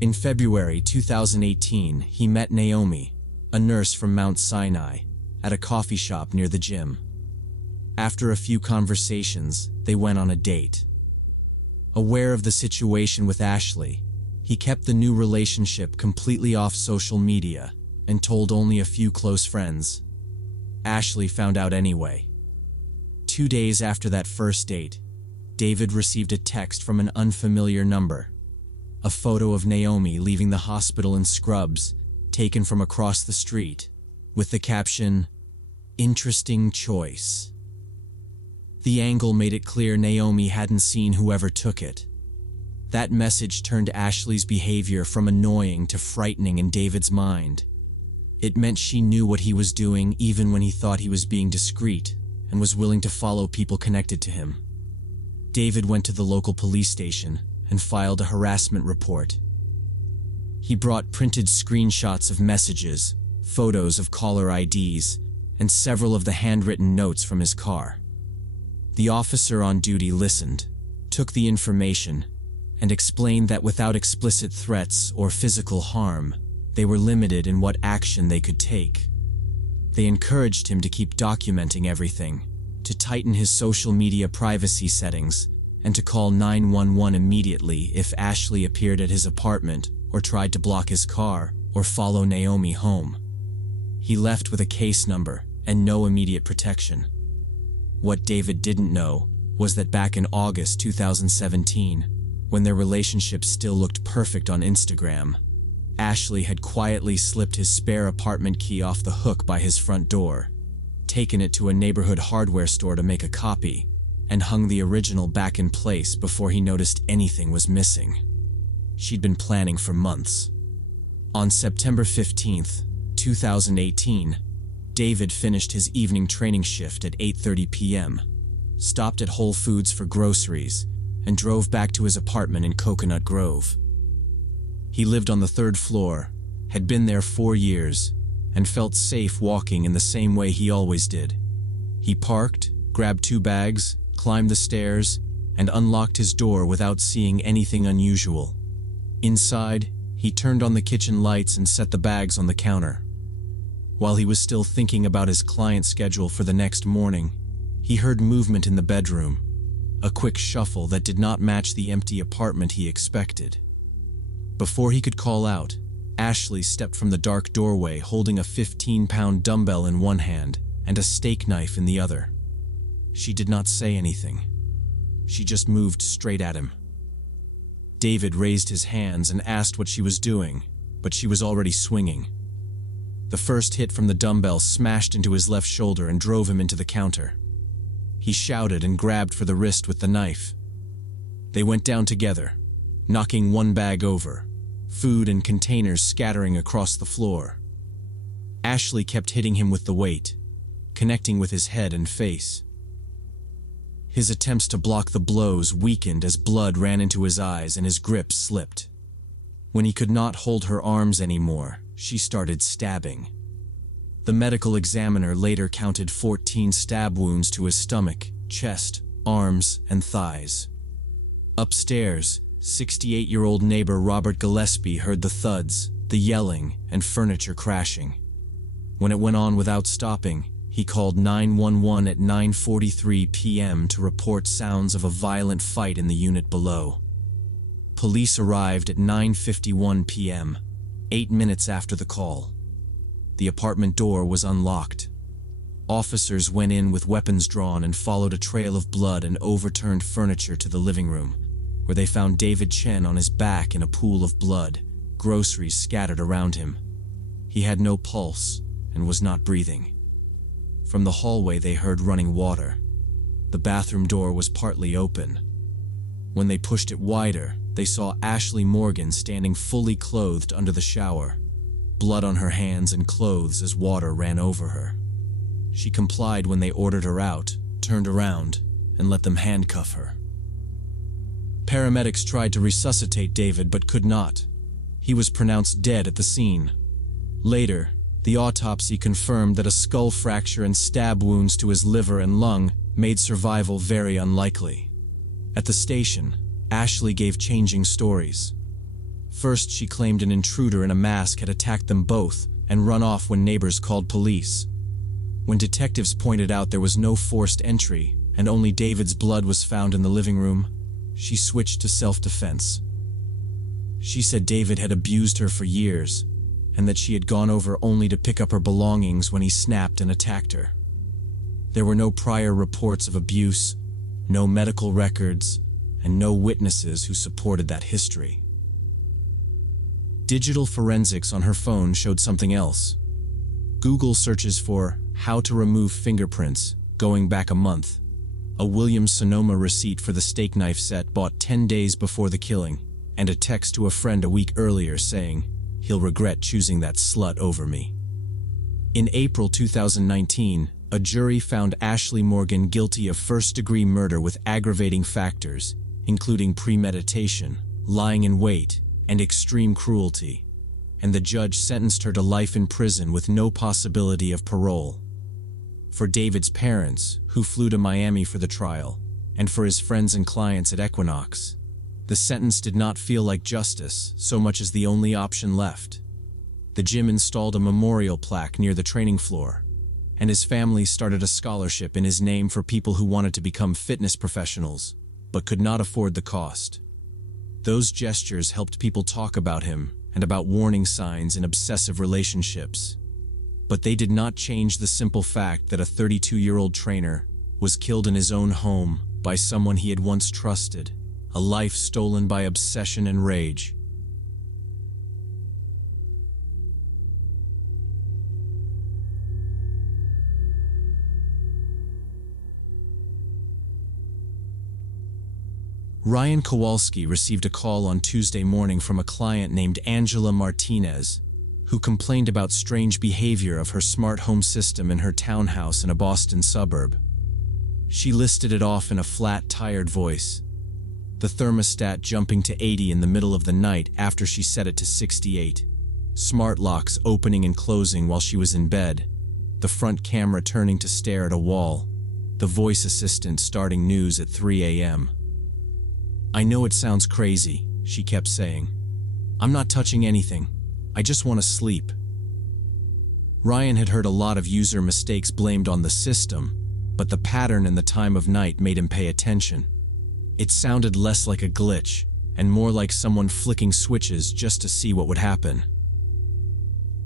In February 2018, he met Naomi, a nurse from Mount Sinai, at a coffee shop near the gym. After a few conversations, they went on a date. Aware of the situation with Ashley, he kept the new relationship completely off social media and told only a few close friends. Ashley found out anyway. 2 days after that first date, David received a text from an unfamiliar number. A photo of Naomi leaving the hospital in scrubs, taken from across the street, with the caption, "Interesting choice." The angle made it clear Naomi hadn't seen whoever took it. That message turned Ashley's behavior from annoying to frightening in David's mind. It meant she knew what he was doing even when he thought he was being discreet and was willing to follow people connected to him. David went to the local police station and filed a harassment report. He brought printed screenshots of messages, photos of caller IDs, and several of the handwritten notes from his car. The officer on duty listened, took the information, and explained that without explicit threats or physical harm, they were limited in what action they could take. They encouraged him to keep documenting everything, to tighten his social media privacy settings, and to call 911 immediately if Ashley appeared at his apartment or tried to block his car or follow Naomi home. He left with a case number and no immediate protection. What David didn't know was that back in August 2017, when their relationship still looked perfect on Instagram, Ashley had quietly slipped his spare apartment key off the hook by his front door, taken it to a neighborhood hardware store to make a copy, and hung the original back in place before he noticed anything was missing. She'd been planning for months. On September 15th, 2018, David finished his evening training shift at 8:30 p.m., stopped at Whole Foods for groceries, and drove back to his apartment in Coconut Grove. He lived on the 3rd floor, had been there 4 years, and felt safe walking in the same way he always did. He parked, grabbed 2 bags, climbed the stairs, and unlocked his door without seeing anything unusual. Inside, he turned on the kitchen lights and set the bags on the counter. While he was still thinking about his client schedule for the next morning, he heard movement in the bedroom, a quick shuffle that did not match the empty apartment he expected. Before he could call out, Ashley stepped from the dark doorway holding a 15-pound dumbbell in one hand and a steak knife in the other. She did not say anything. She just moved straight at him. David raised his hands and asked what she was doing, but she was already swinging. The first hit from the dumbbell smashed into his left shoulder and drove him into the counter. He shouted and grabbed for the wrist with the knife. They went down together, knocking one bag over, food and containers scattering across the floor. Ashley kept hitting him with the weight, connecting with his head and face. His attempts to block the blows weakened as blood ran into his eyes and his grip slipped. When he could not hold her arms anymore, she started stabbing. The medical examiner later counted 14 stab wounds to his stomach, chest, arms, and thighs. Upstairs, 68-year-old neighbor Robert Gillespie heard the thuds, the yelling, and furniture crashing. When it went on without stopping, He called 911 at 9:43 p.m. to report sounds of a violent fight in the unit below. Police arrived at 9:51 p.m., 8 minutes after the call. The apartment door was unlocked. Officers went in with weapons drawn and followed a trail of blood and overturned furniture to the living room, where they found David Chen on his back in a pool of blood, groceries scattered around him. He had no pulse and was not breathing. From the hallway they heard running water. The bathroom door was partly open. When they pushed it wider, they saw Ashley Morgan standing fully clothed under the shower, blood on her hands and clothes as water ran over her. She complied when they ordered her out, turned around, and let them handcuff her. Paramedics tried to resuscitate David but could not. He was pronounced dead at the scene. Later, the autopsy confirmed that a skull fracture and stab wounds to his liver and lung made survival very unlikely. At the station, Ashley gave changing stories. First, she claimed an intruder in a mask had attacked them both and run off when neighbors called police. When detectives pointed out there was no forced entry and only David's blood was found in the living room, she switched to self-defense. She said David had abused her for years, and that she had gone over only to pick up her belongings when he snapped and attacked her. There were no prior reports of abuse, no medical records, and no witnesses who supported that history. Digital forensics on her phone showed something else. Google searches for "how to remove fingerprints" going back a month. A Williams-Sonoma receipt for the steak knife set bought 10 days before the killing, and a text to a friend a week earlier saying, "He'll regret choosing that slut over me." In April 2019, a jury found Ashley Morgan guilty of first-degree murder with aggravating factors, including premeditation, lying in wait, and extreme cruelty, and the judge sentenced her to life in prison with no possibility of parole. For David's parents, who flew to Miami for the trial, and for his friends and clients at Equinox, the sentence did not feel like justice so much as the only option left. The gym installed a memorial plaque near the training floor, and his family started a scholarship in his name for people who wanted to become fitness professionals, but could not afford the cost. Those gestures helped people talk about him and about warning signs in obsessive relationships. But they did not change the simple fact that a 32-year-old trainer was killed in his own home by someone he had once trusted, a life stolen by obsession and rage. Ryan Kowalski received a call on Tuesday morning from a client named Angela Martinez, who complained about strange behavior of her smart home system in her townhouse in a Boston suburb. She listed it off in a flat, tired voice, the thermostat jumping to 80 in the middle of the night after she set it to 68, smart locks opening and closing while she was in bed, the front camera turning to stare at a wall, the voice assistant starting news at 3 a.m. "I know it sounds crazy," she kept saying. "I'm not touching anything. I just want to sleep." Ryan had heard a lot of user mistakes blamed on the system, but the pattern and the time of night made him pay attention. It sounded less like a glitch and more like someone flicking switches just to see what would happen.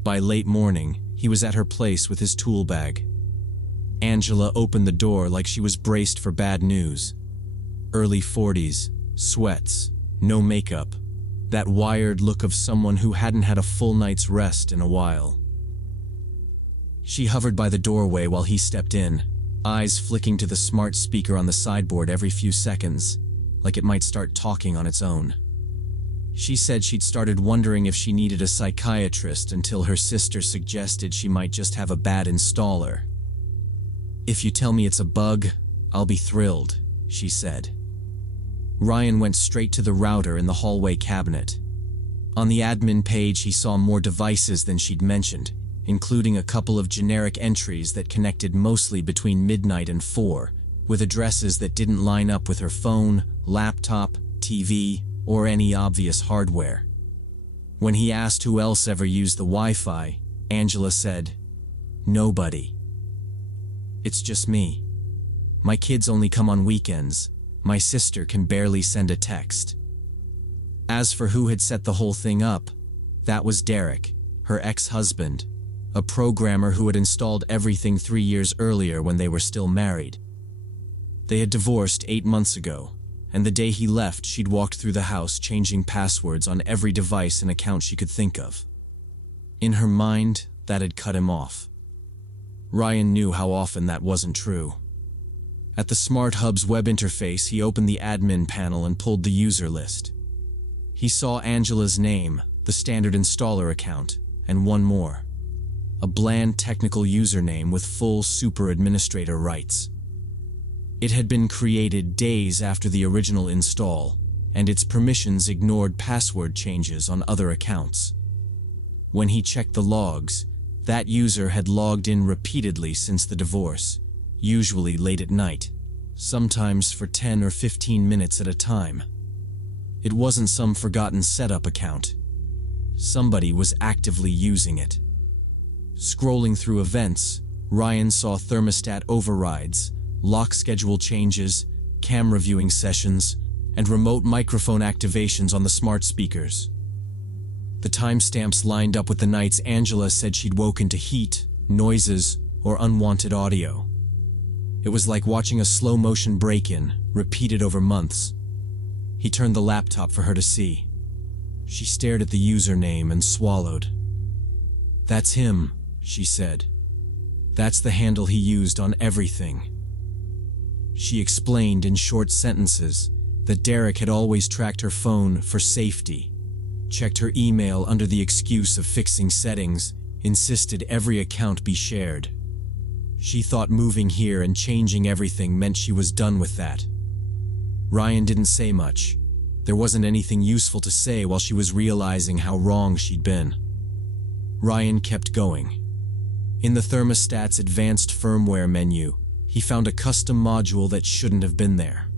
By late morning, he was at her place with his tool bag. Angela opened the door like she was braced for bad news. Early 40s, sweats, no makeup, that wired look of someone who hadn't had a full night's rest in a while. She hovered by the doorway while he stepped in, eyes flicking to the smart speaker on the sideboard every few seconds, like it might start talking on its own. She said she'd started wondering if she needed a psychiatrist until her sister suggested she might just have a bad installer. "If you tell me it's a bug, I'll be thrilled," she said. Ryan went straight to the router in the hallway cabinet. On the admin page, he saw more devices than she'd mentioned, including a couple of generic entries that connected mostly between midnight and 4, with addresses that didn't line up with her phone, laptop, TV, or any obvious hardware. When he asked who else ever used the Wi-Fi, Angela said, "Nobody." It's just me. My kids only come on weekends. My sister can barely send a text. As for who had set the whole thing up, that was Derek, her ex-husband, a programmer who had installed everything 3 years earlier when they were still married. They had divorced 8 months ago, and the day he left, she'd walked through the house changing passwords on every device and account she could think of. In her mind, that had cut him off. Ryan knew how often that wasn't true. At the Smart Hub's web interface, he opened the admin panel and pulled the user list. He saw Angela's name, the standard installer account, and one more. A bland technical username with full super administrator rights. It had been created days after the original install, and its permissions ignored password changes on other accounts. When he checked the logs, that user had logged in repeatedly since the divorce, usually late at night, sometimes for 10 or 15 minutes at a time. It wasn't some forgotten setup account. Somebody was actively using it. Scrolling through events, Ryan saw thermostat overrides, lock schedule changes, camera viewing sessions, and remote microphone activations on the smart speakers. The timestamps lined up with the nights Angela said she'd woken to heat, noises, or unwanted audio. It was like watching a slow-motion break-in, repeated over months. He turned the laptop for her to see. She stared at the username and swallowed. "That's him," she said. "That's the handle he used on everything." She explained in short sentences that Derek had always tracked her phone for safety, checked her email under the excuse of fixing settings, insisted every account be shared. She thought moving here and changing everything meant she was done with that. Ryan didn't say much. There wasn't anything useful to say while she was realizing how wrong she'd been. Ryan kept going. In the thermostat's advanced firmware menu, he found a custom module that shouldn't have been there.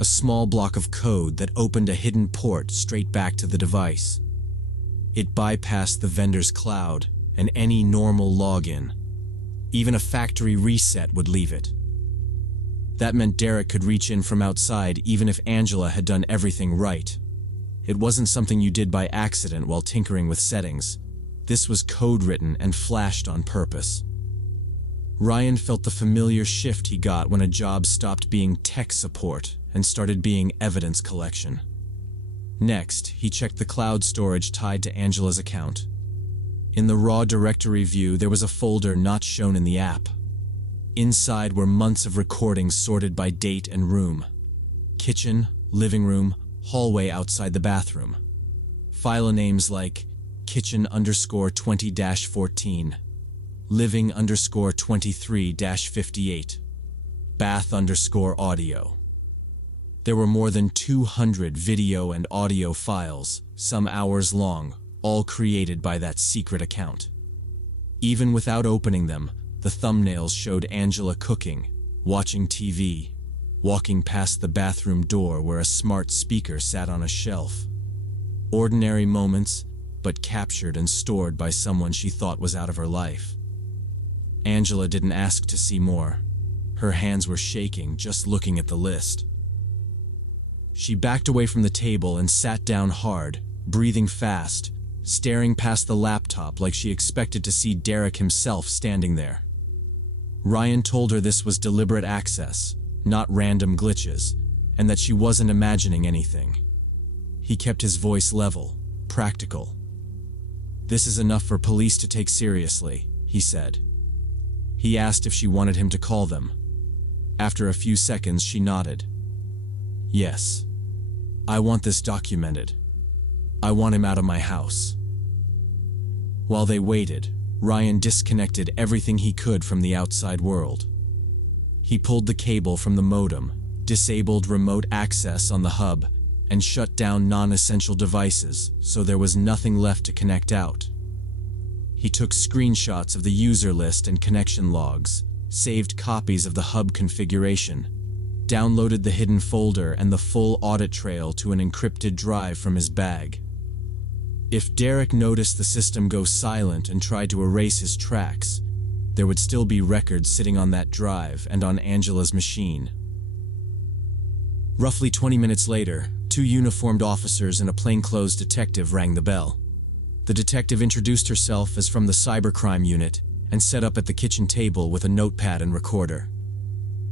A small block of code that opened a hidden port straight back to the device. It bypassed the vendor's cloud and any normal login. Even a factory reset would leave it. That meant Derek could reach in from outside even if Angela had done everything right. It wasn't something you did by accident while tinkering with settings. This was code written and flashed on purpose. Ryan felt the familiar shift he got when a job stopped being tech support and started being evidence collection. Next, he checked the cloud storage tied to Angela's account. In the raw directory view, there was a folder not shown in the app. Inside were months of recordings sorted by date and room. Kitchen, living room, hallway outside the bathroom. File names like kitchen_20-14, living_23-58, bath_audio. There were more than 200 video and audio files, some hours long, all created by that secret account. Even without opening them, the thumbnails showed Angela cooking, watching TV, walking past the bathroom door where a smart speaker sat on a shelf. Ordinary moments, but captured and stored by someone she thought was out of her life. Angela didn't ask to see more. Her hands were shaking just looking at the list. She backed away from the table and sat down hard, breathing fast, staring past the laptop like she expected to see Derek himself standing there. Ryan told her this was deliberate access, not random glitches, and that she wasn't imagining anything. He kept his voice level, practical. "This is enough for police to take seriously," he said. He asked if she wanted him to call them. After a few seconds, she nodded. "Yes. I want this documented. I want him out of my house." While they waited, Ryan disconnected everything he could from the outside world. He pulled the cable from the modem, disabled remote access on the hub, and shut down non-essential devices so there was nothing left to connect out. He took screenshots of the user list and connection logs, saved copies of the hub configuration, downloaded the hidden folder and the full audit trail to an encrypted drive from his bag. If Derek noticed the system go silent and tried to erase his tracks, there would still be records sitting on that drive and on Angela's machine. Roughly 20 minutes later, 2 uniformed officers and a plainclothes detective rang the bell. The detective introduced herself as from the cybercrime unit and set up at the kitchen table with a notepad and recorder.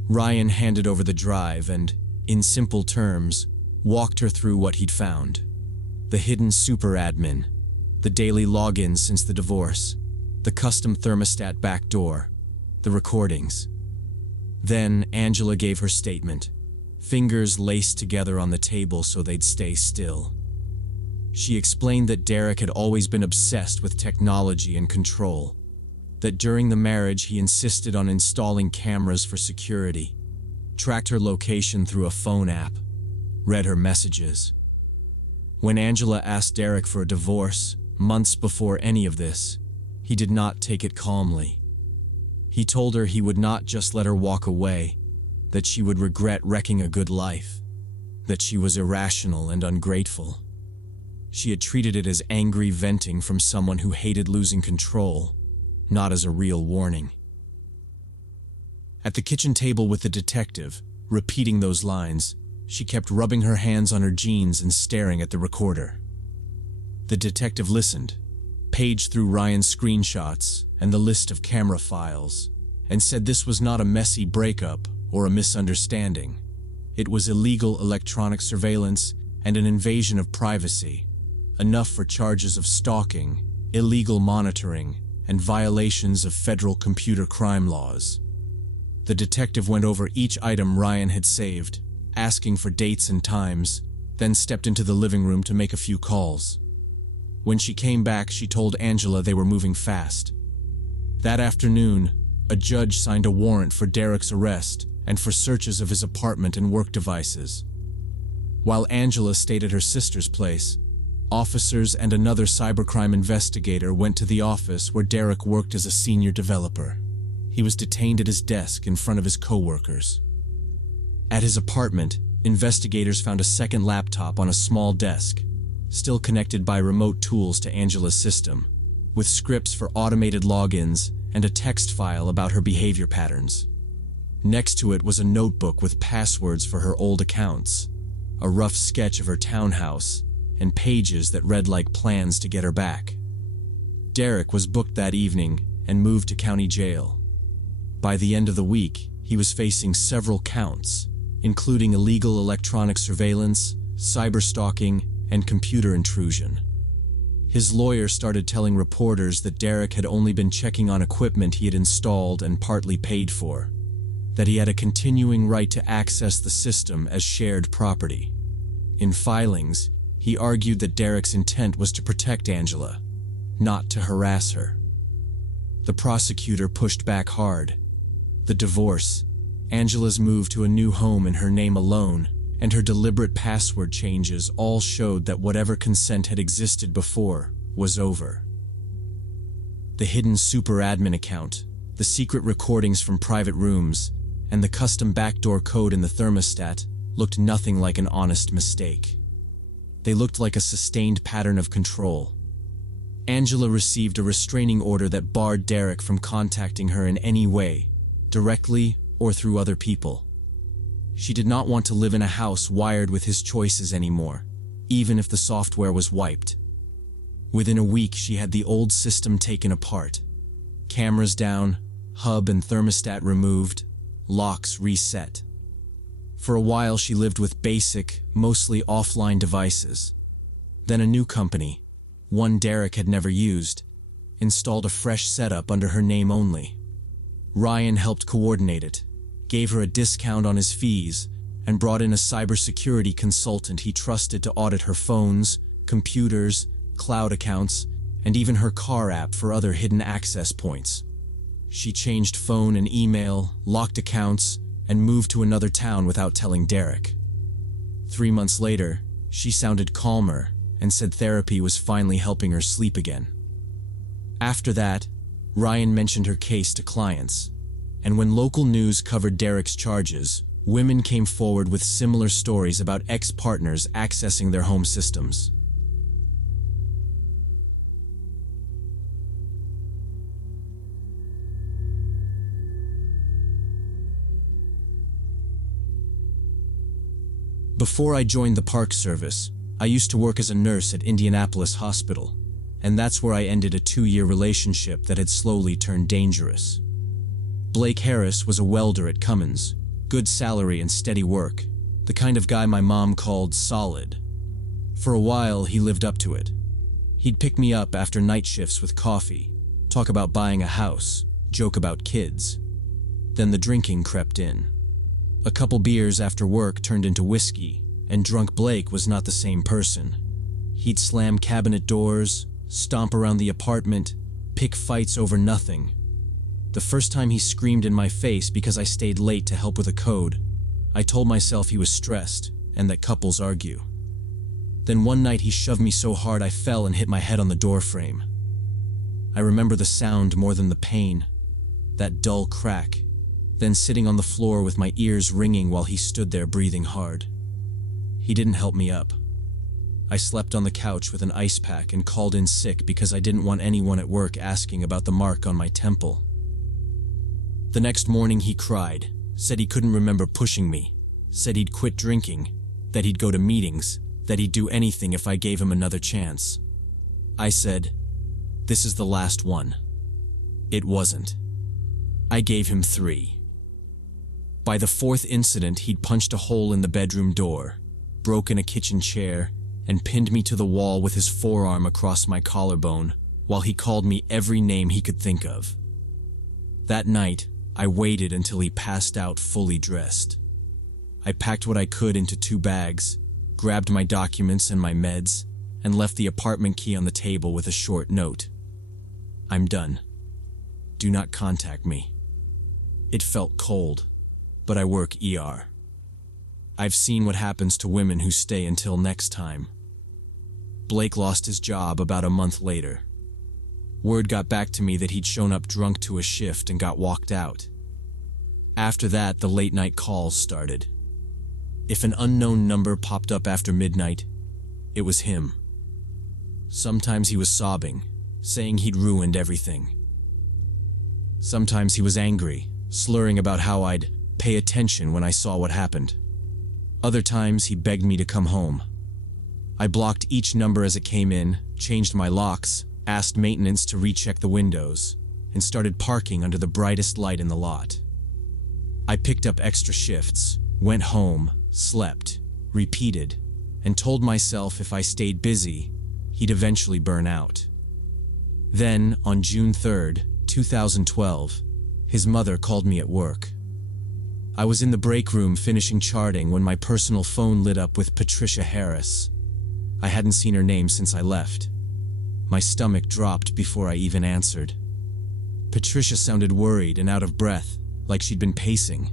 Ryan handed over the drive and, in simple terms, walked her through what he'd found. The hidden super admin, the daily logins since the divorce, the custom thermostat backdoor, the recordings. Then Angela gave her statement, fingers laced together on the table so they'd stay still. She explained that Derek had always been obsessed with technology and control, that during the marriage he insisted on installing cameras for security, tracked her location through a phone app, read her messages. When Angela asked Derek for a divorce, months before any of this, he did not take it calmly. He told her he would not just let her walk away, that she would regret wrecking a good life, that she was irrational and ungrateful. She had treated it as angry venting from someone who hated losing control, not as a real warning. At the kitchen table with the detective, repeating those lines, she kept rubbing her hands on her jeans and staring at the recorder. The detective listened, paged through Ryan's screenshots and the list of camera files, and said this was not a messy breakup or a misunderstanding. It was illegal electronic surveillance and an invasion of privacy, enough for charges of stalking, illegal monitoring, and violations of federal computer crime laws. The detective went over each item Ryan had saved, asking for dates and times, then stepped into the living room to make a few calls. When she came back, she told Angela they were moving fast. That afternoon, a judge signed a warrant for Derek's arrest and for searches of his apartment and work devices. While Angela stayed at her sister's place, officers and another cybercrime investigator went to the office where Derek worked as a senior developer. He was detained at his desk in front of his coworkers. At his apartment, investigators found a second laptop on a small desk, still connected by remote tools to Angela's system, with scripts for automated logins and a text file about her behavior patterns. Next to it was a notebook with passwords for her old accounts, a rough sketch of her townhouse, and pages that read like plans to get her back. Derek was booked that evening and moved to county jail. By the end of the week, he was facing several counts, including illegal electronic surveillance, cyberstalking, and computer intrusion. His lawyer started telling reporters that Derek had only been checking on equipment he had installed and partly paid for, that he had a continuing right to access the system as shared property. In filings, he argued that Derek's intent was to protect Angela, not to harass her. The prosecutor pushed back hard. The divorce, Angela's move to a new home in her name alone, and her deliberate password changes all showed that whatever consent had existed before was over. The hidden super admin account, the secret recordings from private rooms, and the custom backdoor code in the thermostat looked nothing like an honest mistake. They looked like a sustained pattern of control. Angela received a restraining order that barred Derek from contacting her in any way, directly or through other people. She did not want to live in a house wired with his choices anymore, even if the software was wiped. Within a week, she had the old system taken apart. Cameras down, hub and thermostat removed, locks reset. For a while, she lived with basic, mostly offline devices. Then a new company, one Derek had never used, installed a fresh setup under her name only. Ryan helped coordinate it, gave her a discount on his fees, and brought in a cybersecurity consultant he trusted to audit her phones, computers, cloud accounts, and even her car app for other hidden access points. She changed phone and email, locked accounts, and moved to another town without telling Derek. 3 months later, she sounded calmer and said therapy was finally helping her sleep again. After that, Ryan mentioned her case to clients, and when local news covered Derek's charges, women came forward with similar stories about ex-partners accessing their home systems. Before I joined the Park Service, I used to work as a nurse at Indianapolis Hospital, and that's where I ended a 2-year relationship that had slowly turned dangerous. Blake Harris was a welder at Cummins, good salary and steady work, the kind of guy my mom called solid. For a while, he lived up to it. He'd pick me up after night shifts with coffee, talk about buying a house, joke about kids. Then the drinking crept in. A couple beers after work turned into whiskey, and drunk Blake was not the same person. He'd slam cabinet doors, stomp around the apartment, pick fights over nothing. The first time he screamed in my face because I stayed late to help with a code, I told myself he was stressed and that couples argue. Then one night he shoved me so hard I fell and hit my head on the door frame. I remember the sound more than the pain, that dull crack, then sitting on the floor with my ears ringing while he stood there breathing hard. He didn't help me up. I slept on the couch with an ice pack and called in sick because I didn't want anyone at work asking about the mark on my temple. The next morning he cried, said he couldn't remember pushing me, said he'd quit drinking, that he'd go to meetings, that he'd do anything if I gave him another chance. I said, "This is the last one." It wasn't. I gave him 3. By the 4th incident, he'd punched a hole in the bedroom door, broken a kitchen chair, and pinned me to the wall with his forearm across my collarbone, while he called me every name he could think of. That night, I waited until he passed out fully dressed. I packed what I could into 2 bags, grabbed my documents and my meds, and left the apartment key on the table with a short note. "I'm done. Do not contact me." It felt cold, but I work ER. I've seen what happens to women who stay until next time. Blake lost his job about a month later. Word got back to me that he'd shown up drunk to a shift and got walked out. After that, the late-night calls started. If an unknown number popped up after midnight, it was him. Sometimes he was sobbing, saying he'd ruined everything. Sometimes he was angry, slurring about how I'd pay attention when I saw what happened. Other times he begged me to come home. I blocked each number as it came in, changed my locks, asked maintenance to recheck the windows, and started parking under the brightest light in the lot. I picked up extra shifts, went home, slept, repeated, and told myself if I stayed busy, he'd eventually burn out. Then, on June 3rd, 2012, his mother called me at work. I was in the break room finishing charting when my personal phone lit up with Patricia Harris. I hadn't seen her name since I left. My stomach dropped before I even answered. Patricia sounded worried and out of breath, like she'd been pacing.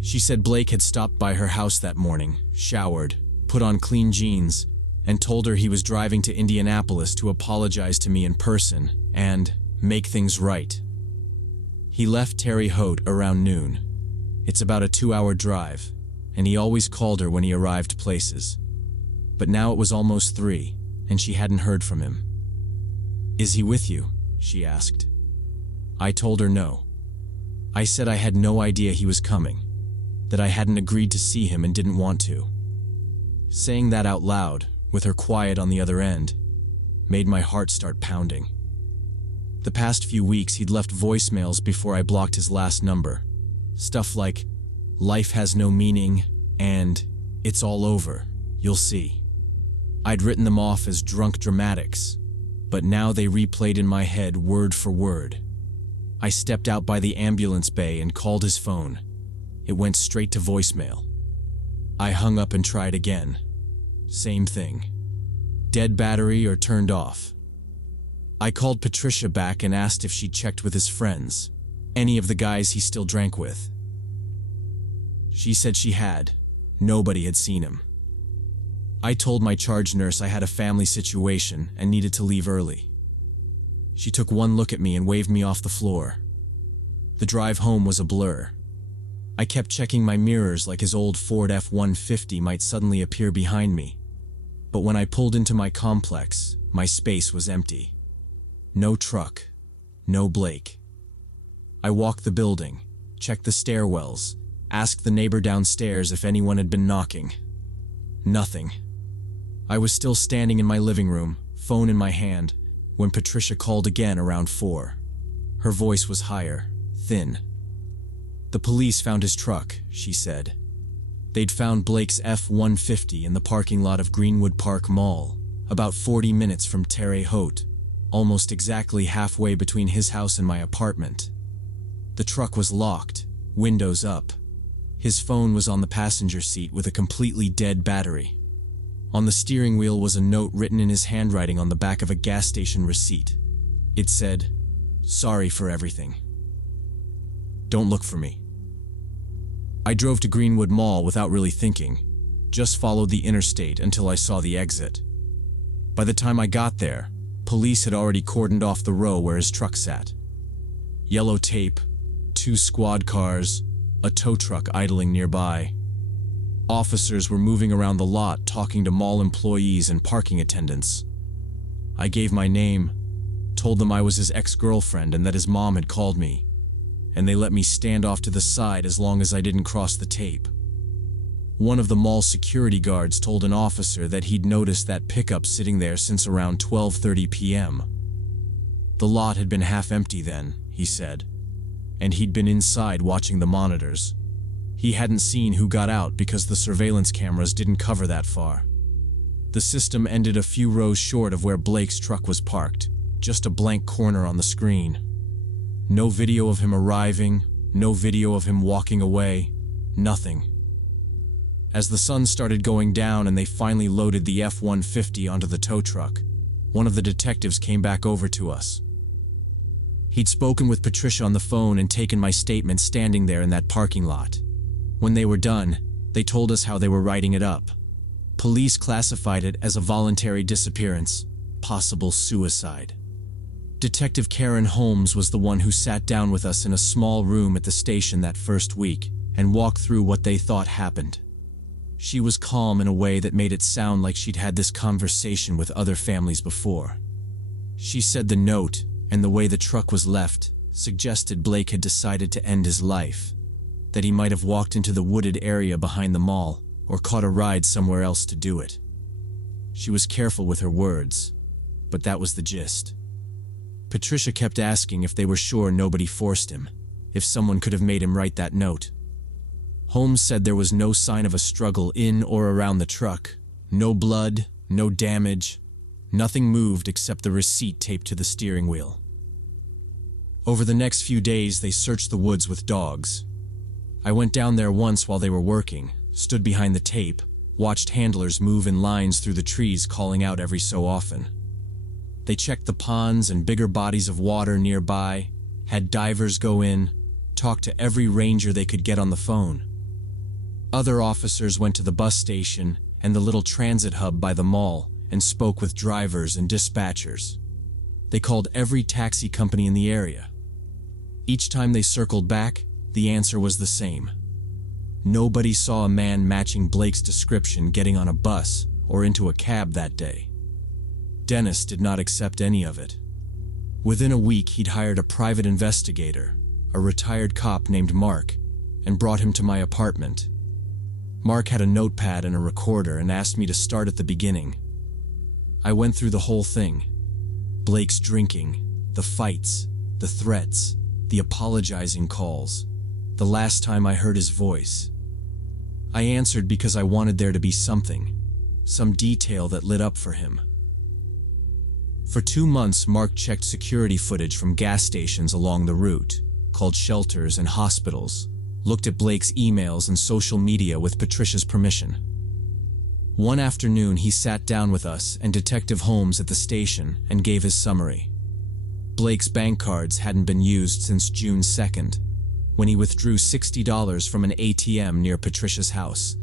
She said Blake had stopped by her house that morning, showered, put on clean jeans, and told her he was driving to Indianapolis to apologize to me in person and make things right. He left Terre Haute around noon. It's about a 2-hour drive, and he always called her when he arrived places. But now it was almost 3, and she hadn't heard from him. "Is he with you?" she asked. I told her no. I said I had no idea he was coming, that I hadn't agreed to see him and didn't want to. Saying that out loud, with her quiet on the other end, made my heart start pounding. The past few weeks he'd left voicemails before I blocked his last number. Stuff like, "Life has no meaning," and "It's all over, you'll see." I'd written them off as drunk dramatics, but now they replayed in my head word for word. I stepped out by the ambulance bay and called his phone. It went straight to voicemail. I hung up and tried again. Same thing. Dead battery or turned off. I called Patricia back and asked if she'd checked with his friends, any of the guys he still drank with. She said she had. Nobody had seen him. I told my charge nurse I had a family situation and needed to leave early. She took one look at me and waved me off the floor. The drive home was a blur. I kept checking my mirrors like his old Ford F-150 might suddenly appear behind me. But when I pulled into my complex, my space was empty. No truck, no Blake. I walked the building, checked the stairwells, Asked the neighbor downstairs if anyone had been knocking. Nothing. I was still standing in my living room, phone in my hand, when Patricia called again around 4. Her voice was higher, thin. The police found his truck, she said. They'd found Blake's F-150 in the parking lot of Greenwood Park Mall, about 40 minutes from Terre Haute, almost exactly halfway between his house and my apartment. The truck was locked, windows up. His phone was on the passenger seat with a completely dead battery. On the steering wheel was a note written in his handwriting on the back of a gas station receipt. It said, "Sorry for everything. Don't look for me." I drove to Greenwood Mall without really thinking, just followed the interstate until I saw the exit. By the time I got there, police had already cordoned off the row where his truck sat. Yellow tape, 2 squad cars, a tow truck idling nearby. Officers were moving around the lot talking to mall employees and parking attendants. I gave my name, told them I was his ex-girlfriend and that his mom had called me, and they let me stand off to the side as long as I didn't cross the tape. One of the mall security guards told an officer that he'd noticed that pickup sitting there since around 12:30 p.m. The lot had been half empty then, he said, and he'd been inside watching the monitors. He hadn't seen who got out because the surveillance cameras didn't cover that far. The system ended a few rows short of where Blake's truck was parked, just a blank corner on the screen. No video of him arriving, no video of him walking away, nothing. As the sun started going down and they finally loaded the F-150 onto the tow truck, one of the detectives came back over to us. He'd spoken with Patricia on the phone and taken my statement standing there in that parking lot. When they were done, they told us how they were writing it up. Police classified it as a voluntary disappearance, possible suicide. Detective Karen Holmes was the one who sat down with us in a small room at the station that first week and walked through what they thought happened. She was calm in a way that made it sound like she'd had this conversation with other families before. She said the note and the way the truck was left suggested Blake had decided to end his life, that he might have walked into the wooded area behind the mall or caught a ride somewhere else to do it. She was careful with her words, but that was the gist. Patricia kept asking if they were sure nobody forced him, if someone could have made him write that note. Holmes said there was no sign of a struggle in or around the truck, no blood, no damage, nothing moved except the receipt taped to the steering wheel. Over the next few days, they searched the woods with dogs. I went down there once while they were working, stood behind the tape, watched handlers move in lines through the trees calling out every so often. They checked the ponds and bigger bodies of water nearby, had divers go in, talked to every ranger they could get on the phone. Other officers went to the bus station and the little transit hub by the mall and spoke with drivers and dispatchers. They called every taxi company in the area. Each time they circled back, the answer was the same. Nobody saw a man matching Blake's description getting on a bus or into a cab that day. Dennis did not accept any of it. Within a week, he'd hired a private investigator, a retired cop named Mark, and brought him to my apartment. Mark had a notepad and a recorder and asked me to start at the beginning. I went through the whole thing. Blake's drinking, the fights, the threats, the apologizing calls, the last time I heard his voice. I answered because I wanted there to be something, some detail that lit up for him. For 2 months, Mark checked security footage from gas stations along the route, called shelters and hospitals, looked at Blake's emails and social media with Patricia's permission. One afternoon, he sat down with us and Detective Holmes at the station and gave his summary. Blake's bank cards hadn't been used since June 2nd, when he withdrew $60 from an ATM near Patricia's house.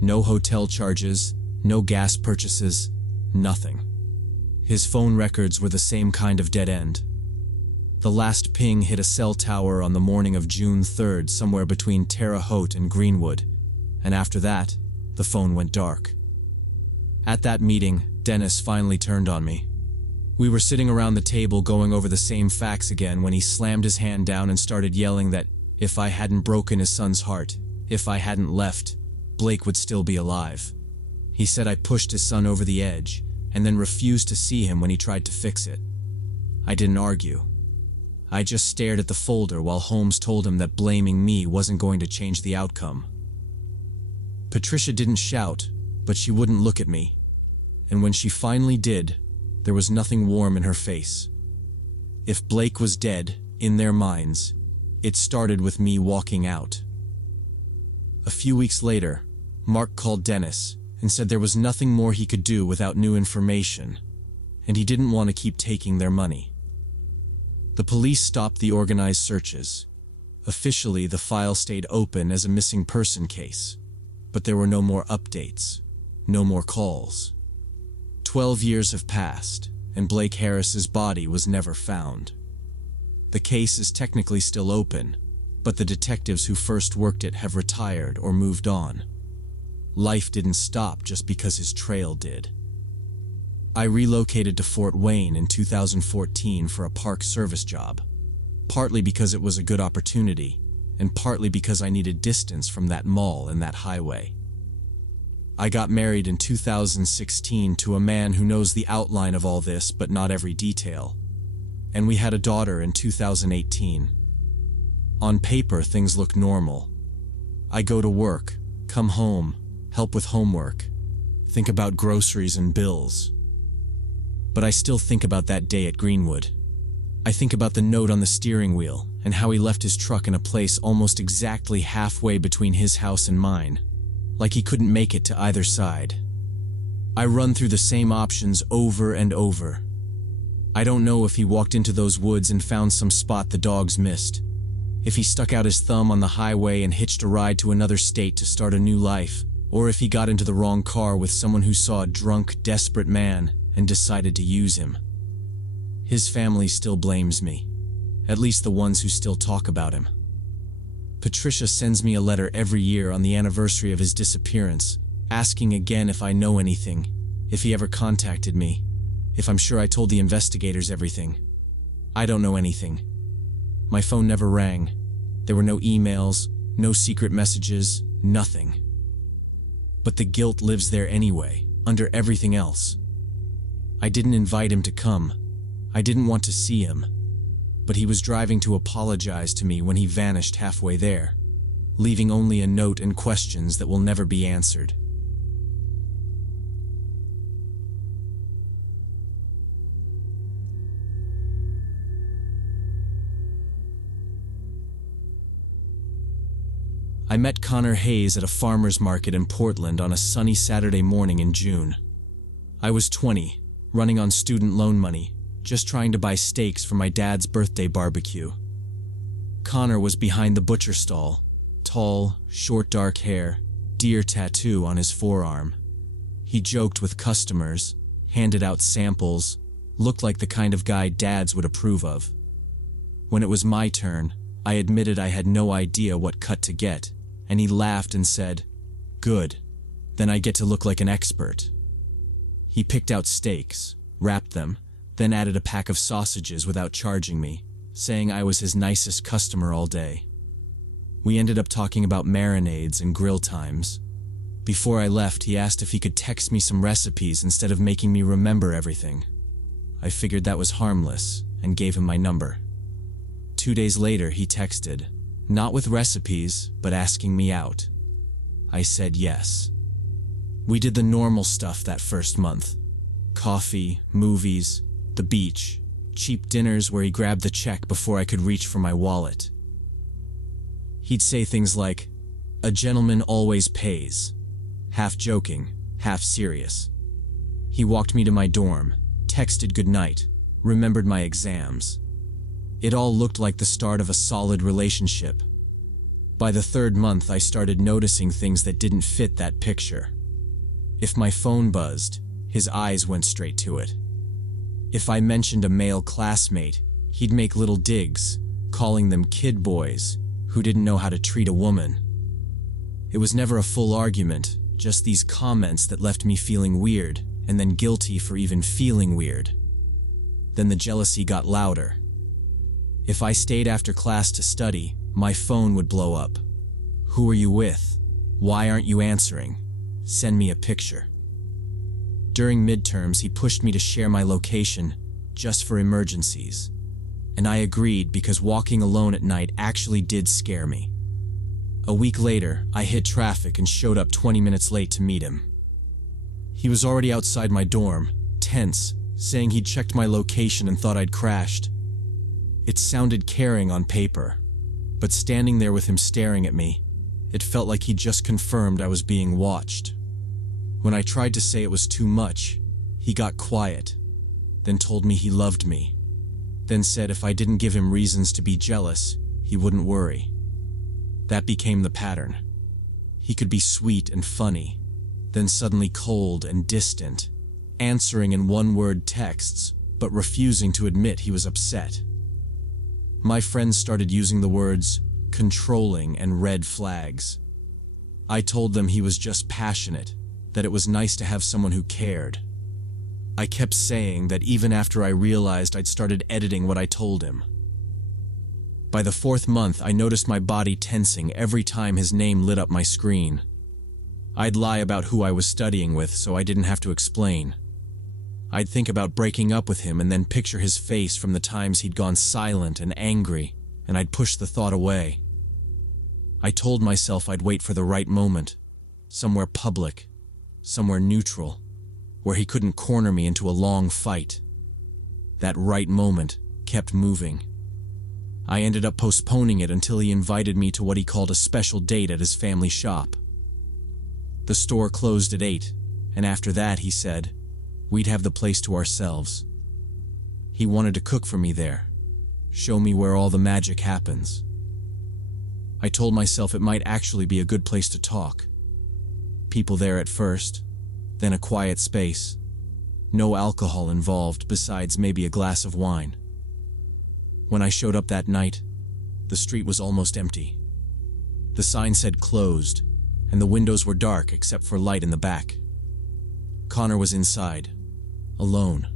No hotel charges, no gas purchases, nothing. His phone records were the same kind of dead end. The last ping hit a cell tower on the morning of June 3rd somewhere between Terre Haute and Greenwood, and after that, the phone went dark. At that meeting, Dennis finally turned on me. We were sitting around the table going over the same facts again when he slammed his hand down and started yelling that If I hadn't broken his son's heart, if I hadn't left, Blake would still be alive. He said I pushed his son over the edge and then refused to see him when he tried to fix it. I didn't argue. I just stared at the folder while Holmes told him that blaming me wasn't going to change the outcome. Patricia didn't shout, but she wouldn't look at me. And when she finally did, there was nothing warm in her face. If Blake was dead, in their minds, it started with me walking out. A few weeks later, Mark called Dennis and said there was nothing more he could do without new information, and he didn't want to keep taking their money. The police stopped the organized searches. Officially, the file stayed open as a missing person case, but there were no more updates, no more calls. 12 years have passed, and Blake Harris's body was never found. The case is technically still open, but the detectives who first worked it have retired or moved on. Life didn't stop just because his trail did. I relocated to Fort Wayne in 2014 for a park service job, partly because it was a good opportunity, and partly because I needed distance from that mall and that highway. I got married in 2016 to a man who knows the outline of all this but not every detail, and we had a daughter in 2018. On paper, things look normal. I go to work, come home, help with homework, think about groceries and bills. But I still think about that day at Greenwood. I think about the note on the steering wheel and how he left his truck in a place almost exactly halfway between his house and mine, like he couldn't make it to either side. I run through the same options over and over. I don't know if he walked into those woods and found some spot the dogs missed, if he stuck out his thumb on the highway and hitched a ride to another state to start a new life, or if he got into the wrong car with someone who saw a drunk, desperate man and decided to use him. His family still blames me, at least the ones who still talk about him. Patricia sends me a letter every year on the anniversary of his disappearance, asking again if I know anything, if he ever contacted me, if I'm sure I told the investigators everything. I don't know anything. My phone never rang. There were no emails, no secret messages, nothing. But the guilt lives there anyway, under everything else. I didn't invite him to come. I didn't want to see him. But he was driving to apologize to me when he vanished halfway there, leaving only a note and questions that will never be answered. I met Connor Hayes at a farmer's market in Portland on a sunny Saturday morning in June. I was 20, running on student loan money, just trying to buy steaks for my dad's birthday barbecue. Connor was behind the butcher stall, tall, short dark hair, deer tattoo on his forearm. He joked with customers, handed out samples, looked like the kind of guy dads would approve of. When it was my turn, I admitted I had no idea what cut to get, and he laughed and said, "Good, then I get to look like an expert." He picked out steaks, wrapped them, then added a pack of sausages without charging me, saying I was his nicest customer all day. We ended up talking about marinades and grill times. Before I left, he asked if he could text me some recipes instead of making me remember everything. I figured that was harmless and gave him my number. 2 days later, he texted, not with recipes, but asking me out. I said yes. We did the normal stuff that first month. Coffee, movies, the beach, cheap dinners where he grabbed the check before I could reach for my wallet. He'd say things like, "A gentleman always pays," half joking, half serious. He walked me to my dorm, texted goodnight, remembered my exams. It all looked like the start of a solid relationship. By the third month, I started noticing things that didn't fit that picture. If my phone buzzed, his eyes went straight to it. If I mentioned a male classmate, he'd make little digs, calling them kid boys who didn't know how to treat a woman. It was never a full argument, just these comments that left me feeling weird and then guilty for even feeling weird. Then the jealousy got louder. If I stayed after class to study, My phone would blow up. Who are you with? Why aren't you answering? Send me a picture. During midterms, he pushed me to share my location just for emergencies. And I agreed because walking alone at night actually did scare me. A week later, I hit traffic and showed up 20 minutes late to meet him. He was already outside my dorm, tense, saying he'd checked my location and thought I'd crashed. It sounded caring on paper, but standing there with him staring at me, it felt like he'd just confirmed I was being watched. When I tried to say it was too much, he got quiet, then told me he loved me, then said if I didn't give him reasons to be jealous, he wouldn't worry. That became the pattern. He could be sweet and funny, then suddenly cold and distant, answering in one-word texts, but refusing to admit he was upset. My friends started using the words controlling and red flags. I told them he was just passionate, that it was nice to have someone who cared. I kept saying that even after I realized I'd started editing what I told him. By the 4th month, I noticed my body tensing every time his name lit up my screen. I'd lie about who I was studying with so I didn't have to explain. I'd think about breaking up with him and then picture his face from the times he'd gone silent and angry, and I'd push the thought away. I told myself I'd wait for the right moment, somewhere public, somewhere neutral, where he couldn't corner me into a long fight. That right moment kept moving. I ended up postponing it until he invited me to what he called a special date at his family shop. The store closed at 8, and after that, he said, we'd have the place to ourselves. He wanted to cook for me there, show me where all the magic happens. I told myself it might actually be a good place to talk. People there at first, then a quiet space. No alcohol involved besides maybe a glass of wine. When I showed up that night, the street was almost empty. The sign said closed, and the windows were dark except for light in the back. Connor was inside, alone.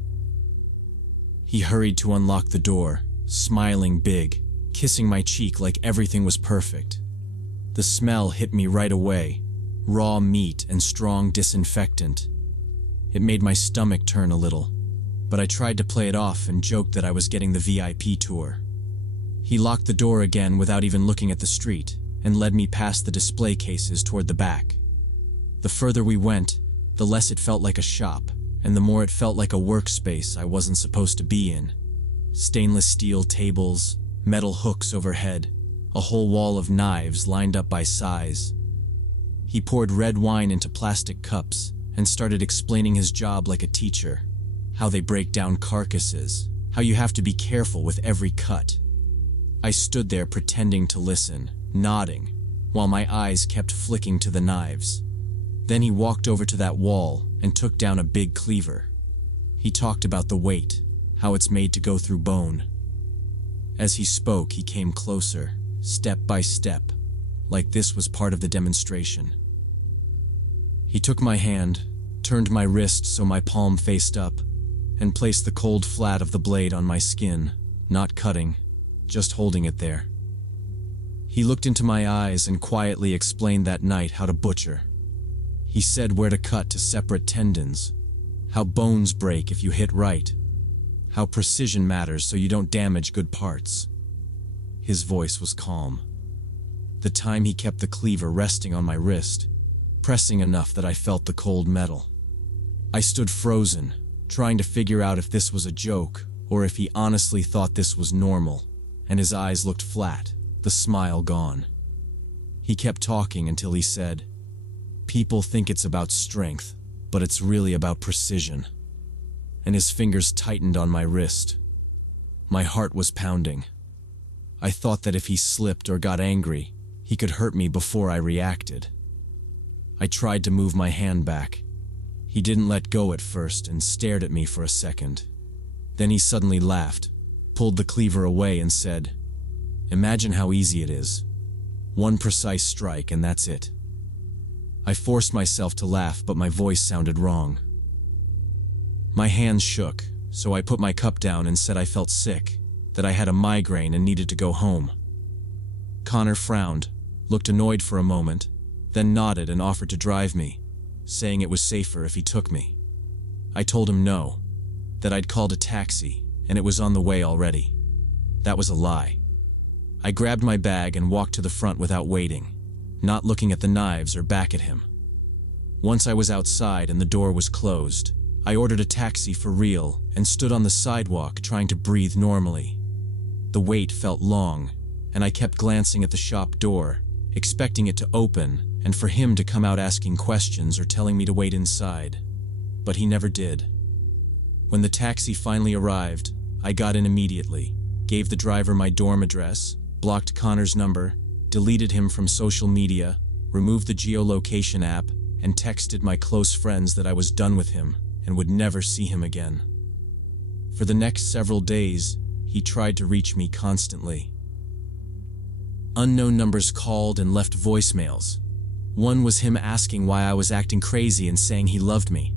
He hurried to unlock the door, smiling big, kissing my cheek like everything was perfect. The smell hit me right away, raw meat and strong disinfectant. It made my stomach turn a little, but I tried to play it off and joked that I was getting the VIP tour. He locked the door again without even looking at the street and led me past the display cases toward the back. The further we went, the less it felt like a shop, and the more it felt like a workspace I wasn't supposed to be in. Stainless steel tables, metal hooks overhead, a whole wall of knives lined up by size. He poured red wine into plastic cups and started explaining his job like a teacher, how they break down carcasses, how you have to be careful with every cut. I stood there pretending to listen, nodding, while my eyes kept flicking to the knives. Then he walked over to that wall and took down a big cleaver. He talked about the weight, how it's made to go through bone. As he spoke, he came closer, step by step, like this was part of the demonstration. He took my hand, turned my wrist so my palm faced up, and placed the cold flat of the blade on my skin, not cutting, just holding it there. He looked into my eyes and quietly explained that night how to butcher. He said where to cut to separate tendons, how bones break if you hit right, how precision matters so you don't damage good parts. His voice was calm. The time he kept the cleaver resting on my wrist, pressing enough that I felt the cold metal. I stood frozen, trying to figure out if this was a joke or if he honestly thought this was normal, and his eyes looked flat, the smile gone. He kept talking until he said, "People think it's about strength, but it's really about precision." And his fingers tightened on my wrist. My heart was pounding. I thought that if he slipped or got angry, he could hurt me before I reacted. I tried to move my hand back. He didn't let go at first and stared at me for a second. Then he suddenly laughed, pulled the cleaver away and said, "Imagine how easy it is. One precise strike and that's it." I forced myself to laugh, but my voice sounded wrong. My hands shook, so I put my cup down and said I felt sick, that I had a migraine and needed to go home. Connor frowned, looked annoyed for a moment, then nodded and offered to drive me, saying it was safer if he took me. I told him no, that I'd called a taxi and it was on the way already. That was a lie. I grabbed my bag and walked to the front without waiting, not looking at the knives or back at him. Once I was outside and the door was closed, I ordered a taxi for real and stood on the sidewalk trying to breathe normally. The wait felt long, and I kept glancing at the shop door, expecting it to open and for him to come out asking questions or telling me to wait inside. But he never did. When the taxi finally arrived, I got in immediately, gave the driver my dorm address, blocked Connor's number, deleted him from social media, removed the geolocation app, and texted my close friends that I was done with him and would never see him again. For the next several days, he tried to reach me constantly. Unknown numbers called and left voicemails. One was him asking why I was acting crazy and saying he loved me.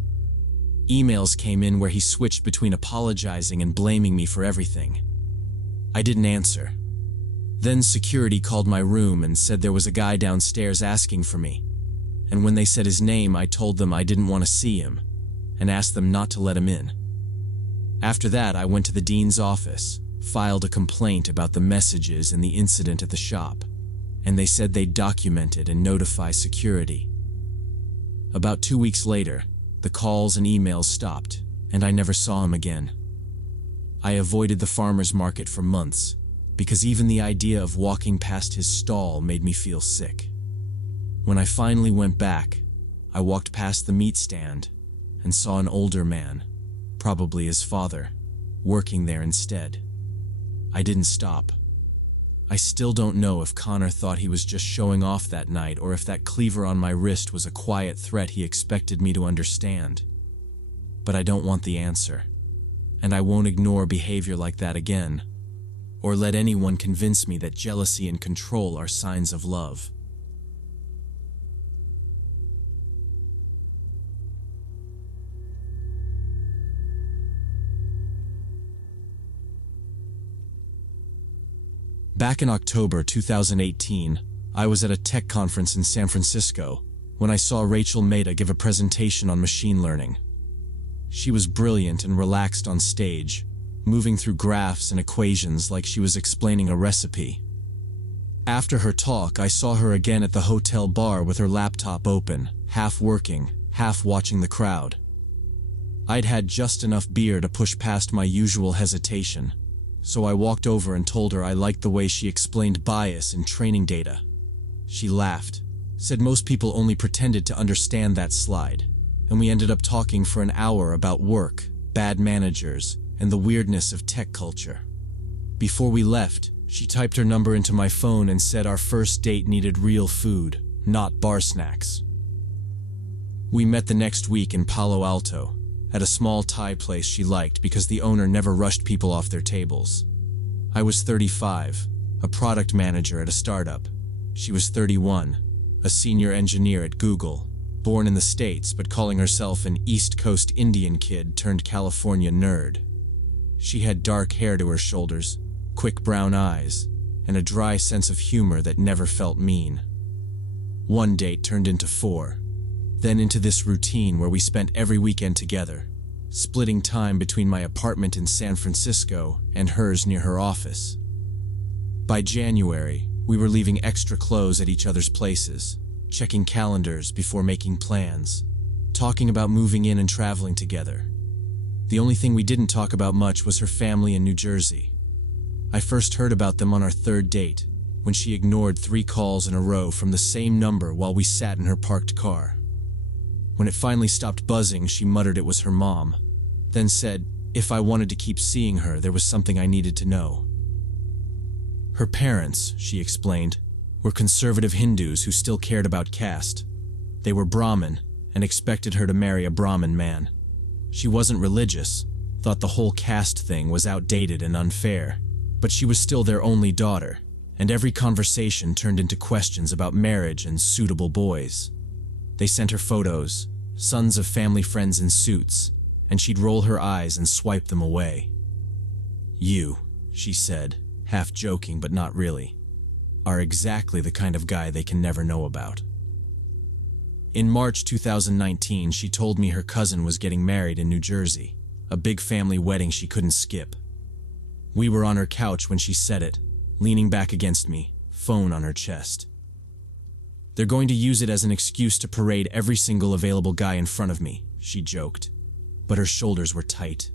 Emails came in where he switched between apologizing and blaming me for everything. I didn't answer. Then security called my room and said there was a guy downstairs asking for me. And when they said his name, I told them I didn't want to see him and asked them not to let him in. After that, I went to the dean's office, filed a complaint about the messages and the incident at the shop, and they said they'd document it and notify security. About 2 weeks later, the calls and emails stopped, and I never saw him again. I avoided the farmer's market for months, because even the idea of walking past his stall made me feel sick. When I finally went back, I walked past the meat stand and saw an older man, probably his father, working there instead. I didn't stop. I still don't know if Connor thought he was just showing off that night or if that cleaver on my wrist was a quiet threat he expected me to understand. But I don't want the answer, and I won't ignore behavior like that again, or let anyone convince me that jealousy and control are signs of love. Back in October 2018, I was at a tech conference in San Francisco when I saw Rachel Maida give a presentation on machine learning. She was brilliant and relaxed on stage, moving through graphs and equations like she was explaining a recipe. After her talk, I saw her again at the hotel bar with her laptop open, half working, half watching the crowd. I'd had just enough beer to push past my usual hesitation, so I walked over and told her I liked the way she explained bias in training data. She laughed, said most people only pretended to understand that slide, and we ended up talking for an hour about work, bad managers, and the weirdness of tech culture. Before we left, she typed her number into my phone and said our first date needed real food, not bar snacks. We met the next week in Palo Alto, at a small Thai place she liked because the owner never rushed people off their tables. I was 35, a product manager at a startup. She was 31, a senior engineer at Google, born in the States but calling herself an East Coast Indian kid turned California nerd. She had dark hair to her shoulders, quick brown eyes, and a dry sense of humor that never felt mean. One date turned into 4. Then into this routine where we spent every weekend together, splitting time between my apartment in San Francisco and hers near her office. By January, we were leaving extra clothes at each other's places, checking calendars before making plans, talking about moving in and traveling together. The only thing we didn't talk about much was her family in New Jersey. I first heard about them on our 3rd date, when she ignored 3 calls in a row from the same number while we sat in her parked car. When it finally stopped buzzing, she muttered it was her mom, then said if I wanted to keep seeing her, there was something I needed to know. Her parents, she explained, were conservative Hindus who still cared about caste. They were Brahmin and expected her to marry a Brahmin man. She wasn't religious, thought the whole caste thing was outdated and unfair, but she was still their only daughter, and every conversation turned into questions about marriage and suitable boys. They sent her photos, sons of family friends in suits, and she'd roll her eyes and swipe them away. "You," she said, half joking but not really, are exactly the kind of guy they can never know about. In March 2019, she told me her cousin was getting married in New Jersey, a big family wedding she couldn't skip. We were on her couch when she said it, leaning back against me, phone on her chest. "They're going to use it as an excuse to parade every single available guy in front of me," she joked, but her shoulders were tight.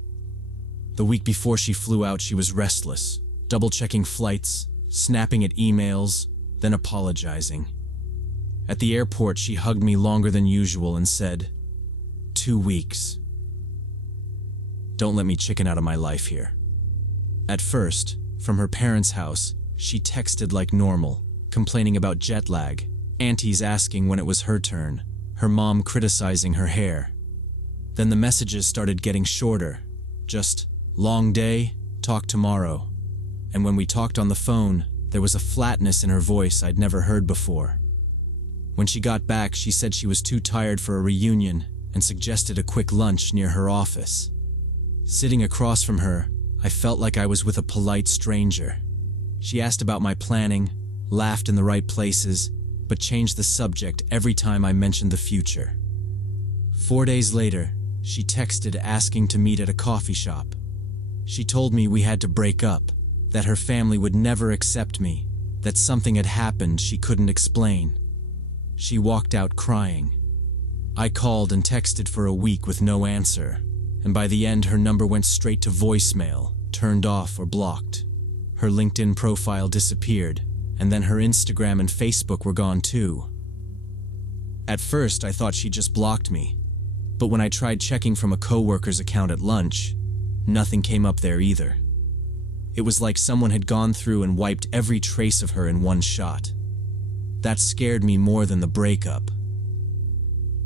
The week before she flew out, she was restless, double-checking flights, snapping at emails, then apologizing. At the airport, she hugged me longer than usual and said, "2 weeks. Don't let me chicken out of my life here." At first, from her parents' house, she texted like normal, complaining about jet lag, aunties asking when it was her turn, her mom criticizing her hair. Then the messages started getting shorter, just, "Long day, talk tomorrow." And when we talked on the phone, there was a flatness in her voice I'd never heard before. When she got back, she said she was too tired for a reunion and suggested a quick lunch near her office. Sitting across from her, I felt like I was with a polite stranger. She asked about my planning, laughed in the right places, but changed the subject every time I mentioned the future. 4 days later, she texted asking to meet at a coffee shop. She told me we had to break up, that her family would never accept me, that something had happened she couldn't explain. She walked out crying. I called and texted for a week with no answer, and by the end her number went straight to voicemail, turned off or blocked. Her LinkedIn profile disappeared, and then her Instagram and Facebook were gone too. At first I thought she just blocked me, but when I tried checking from a coworker's account at lunch, nothing came up there either. It was like someone had gone through and wiped every trace of her in one shot. That scared me more than the breakup.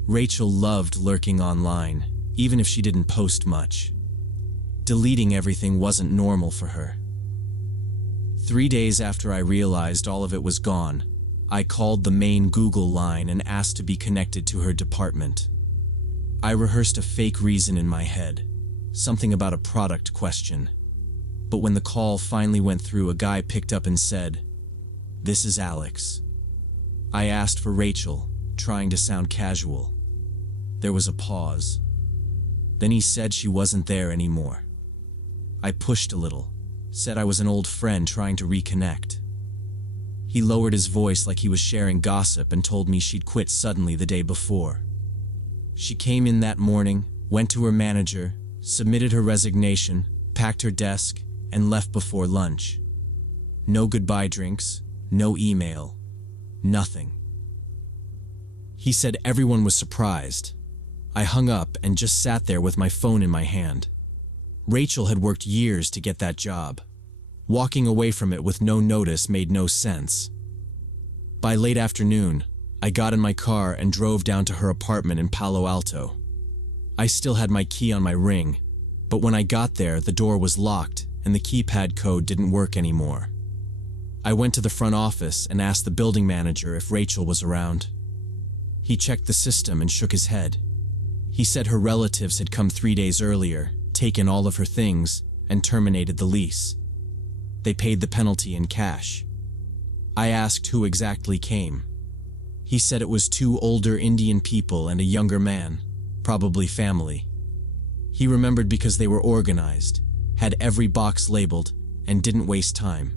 Rachel loved lurking online, even if she didn't post much. Deleting everything wasn't normal for her. 3 days after I realized all of it was gone, I called the main Google line and asked to be connected to her department. I rehearsed a fake reason in my head, something about a product question. But when the call finally went through, a guy picked up and said, "This is Alex." I asked for Rachel, trying to sound casual. There was a pause. Then he said she wasn't there anymore. I pushed a little, said I was an old friend trying to reconnect. He lowered his voice like he was sharing gossip and told me she'd quit suddenly the day before. She came in that morning, went to her manager, submitted her resignation, packed her desk, and left before lunch. No goodbye drinks, no email, nothing. He said everyone was surprised. I hung up and just sat there with my phone in my hand. Rachel had worked years to get that job. Walking away from it with no notice made no sense. By late afternoon, I got in my car and drove down to her apartment in Palo Alto. I still had my key on my ring, but when I got there, the door was locked and the keypad code didn't work anymore. I went to the front office and asked the building manager if Rachel was around. He checked the system and shook his head. He said her relatives had come 3 days earlier, taken all of her things, and terminated the lease. They paid the penalty in cash. I asked who exactly came. He said it was 2 older Indian people and a younger man, probably family. He remembered because they were organized, had every box labeled, and didn't waste time.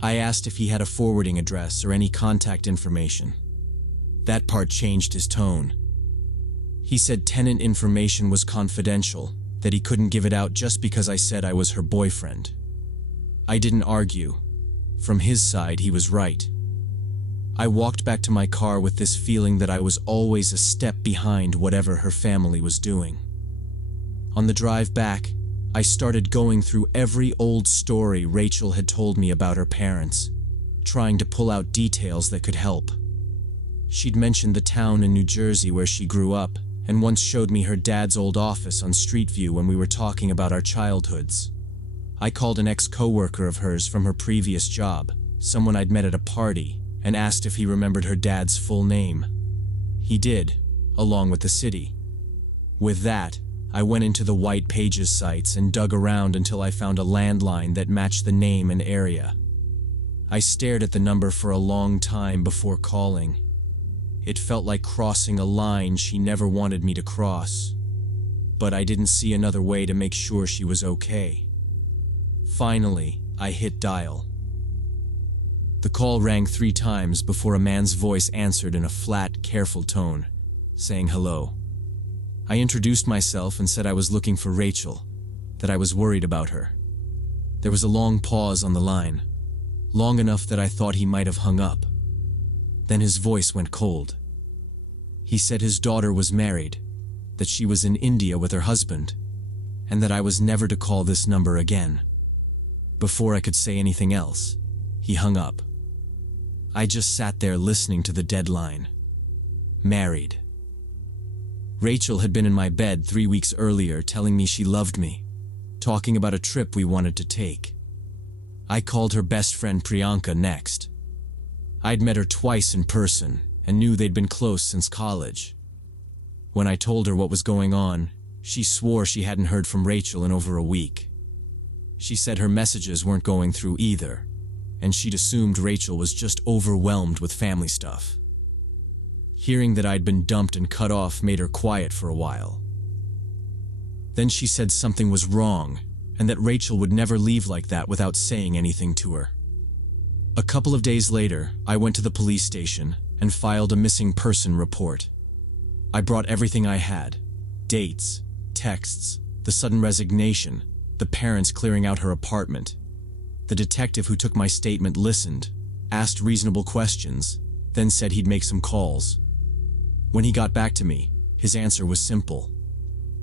I asked if he had a forwarding address or any contact information. That part changed his tone. He said tenant information was confidential, that he couldn't give it out just because I said I was her boyfriend. I didn't argue. From his side, he was right. I walked back to my car with this feeling that I was always a step behind whatever her family was doing. On the drive back, I started going through every old story Rachel had told me about her parents, trying to pull out details that could help. She'd mentioned the town in New Jersey where she grew up, and once showed me her dad's old office on Street View when we were talking about our childhoods. I called an ex-coworker of hers from her previous job, someone I'd met at a party, and asked if he remembered her dad's full name. He did, along with the city. With that, I went into the White Pages sites and dug around until I found a landline that matched the name and area. I stared at the number for a long time before calling. It felt like crossing a line she never wanted me to cross. But I didn't see another way to make sure she was okay. Finally, I hit dial. The call rang 3 times before a man's voice answered in a flat, careful tone, saying hello. I introduced myself and said I was looking for Rachel, that I was worried about her. There was a long pause on the line, long enough that I thought he might have hung up. Then his voice went cold. He said his daughter was married, that she was in India with her husband, and that I was never to call this number again. Before I could say anything else, he hung up. I just sat there listening to the dead line. Married. Rachel had been in my bed 3 weeks earlier telling me she loved me, talking about a trip we wanted to take. I called her best friend Priyanka next. I'd met her twice in person and knew they'd been close since college. When I told her what was going on, she swore she hadn't heard from Rachel in over a week. She said her messages weren't going through either, and she'd assumed Rachel was just overwhelmed with family stuff. Hearing that I'd been dumped and cut off made her quiet for a while. Then she said something was wrong, and that Rachel would never leave like that without saying anything to her. A couple of days later, I went to the police station and filed a missing person report. I brought everything I had: dates, texts, the sudden resignation, the parents clearing out her apartment. The detective who took my statement listened, asked reasonable questions, then said he'd make some calls. When he got back to me, his answer was simple.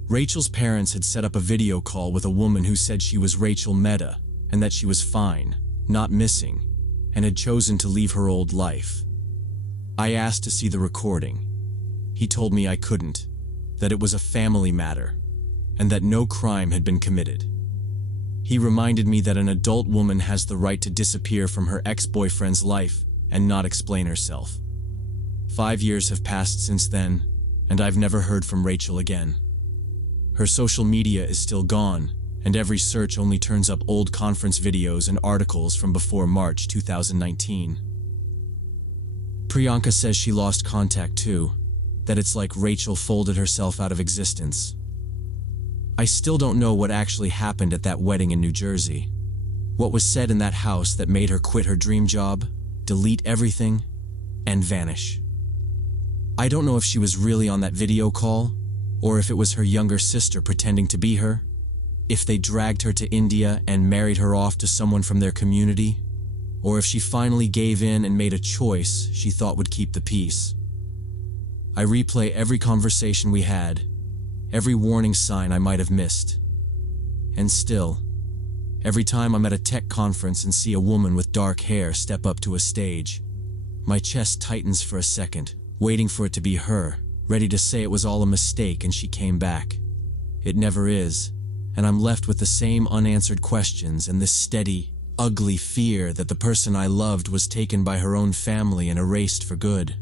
Rachel's parents had set up a video call with a woman who said she was Rachel Mehta and that she was fine, not missing, and had chosen to leave her old life. I asked to see the recording. He told me I couldn't, that it was a family matter, and that no crime had been committed. He reminded me that an adult woman has the right to disappear from her ex-boyfriend's life and not explain herself. 5 years have passed since then, and I've never heard from Rachel again. Her social media is still gone, and every search only turns up old conference videos and articles from before March 2019. Priyanka says she lost contact too, that it's like Rachel folded herself out of existence. I still don't know what actually happened at that wedding in New Jersey. What was said in that house that made her quit her dream job, delete everything, and vanish. I don't know if she was really on that video call, or if it was her younger sister pretending to be her, if they dragged her to India and married her off to someone from their community, or if she finally gave in and made a choice she thought would keep the peace. I replay every conversation we had, every warning sign I might have missed. And still, every time I'm at a tech conference and see a woman with dark hair step up to a stage, my chest tightens for a second, waiting for it to be her, ready to say it was all a mistake and she came back. It never is, and I'm left with the same unanswered questions and this steady, ugly fear that the person I loved was taken by her own family and erased for good.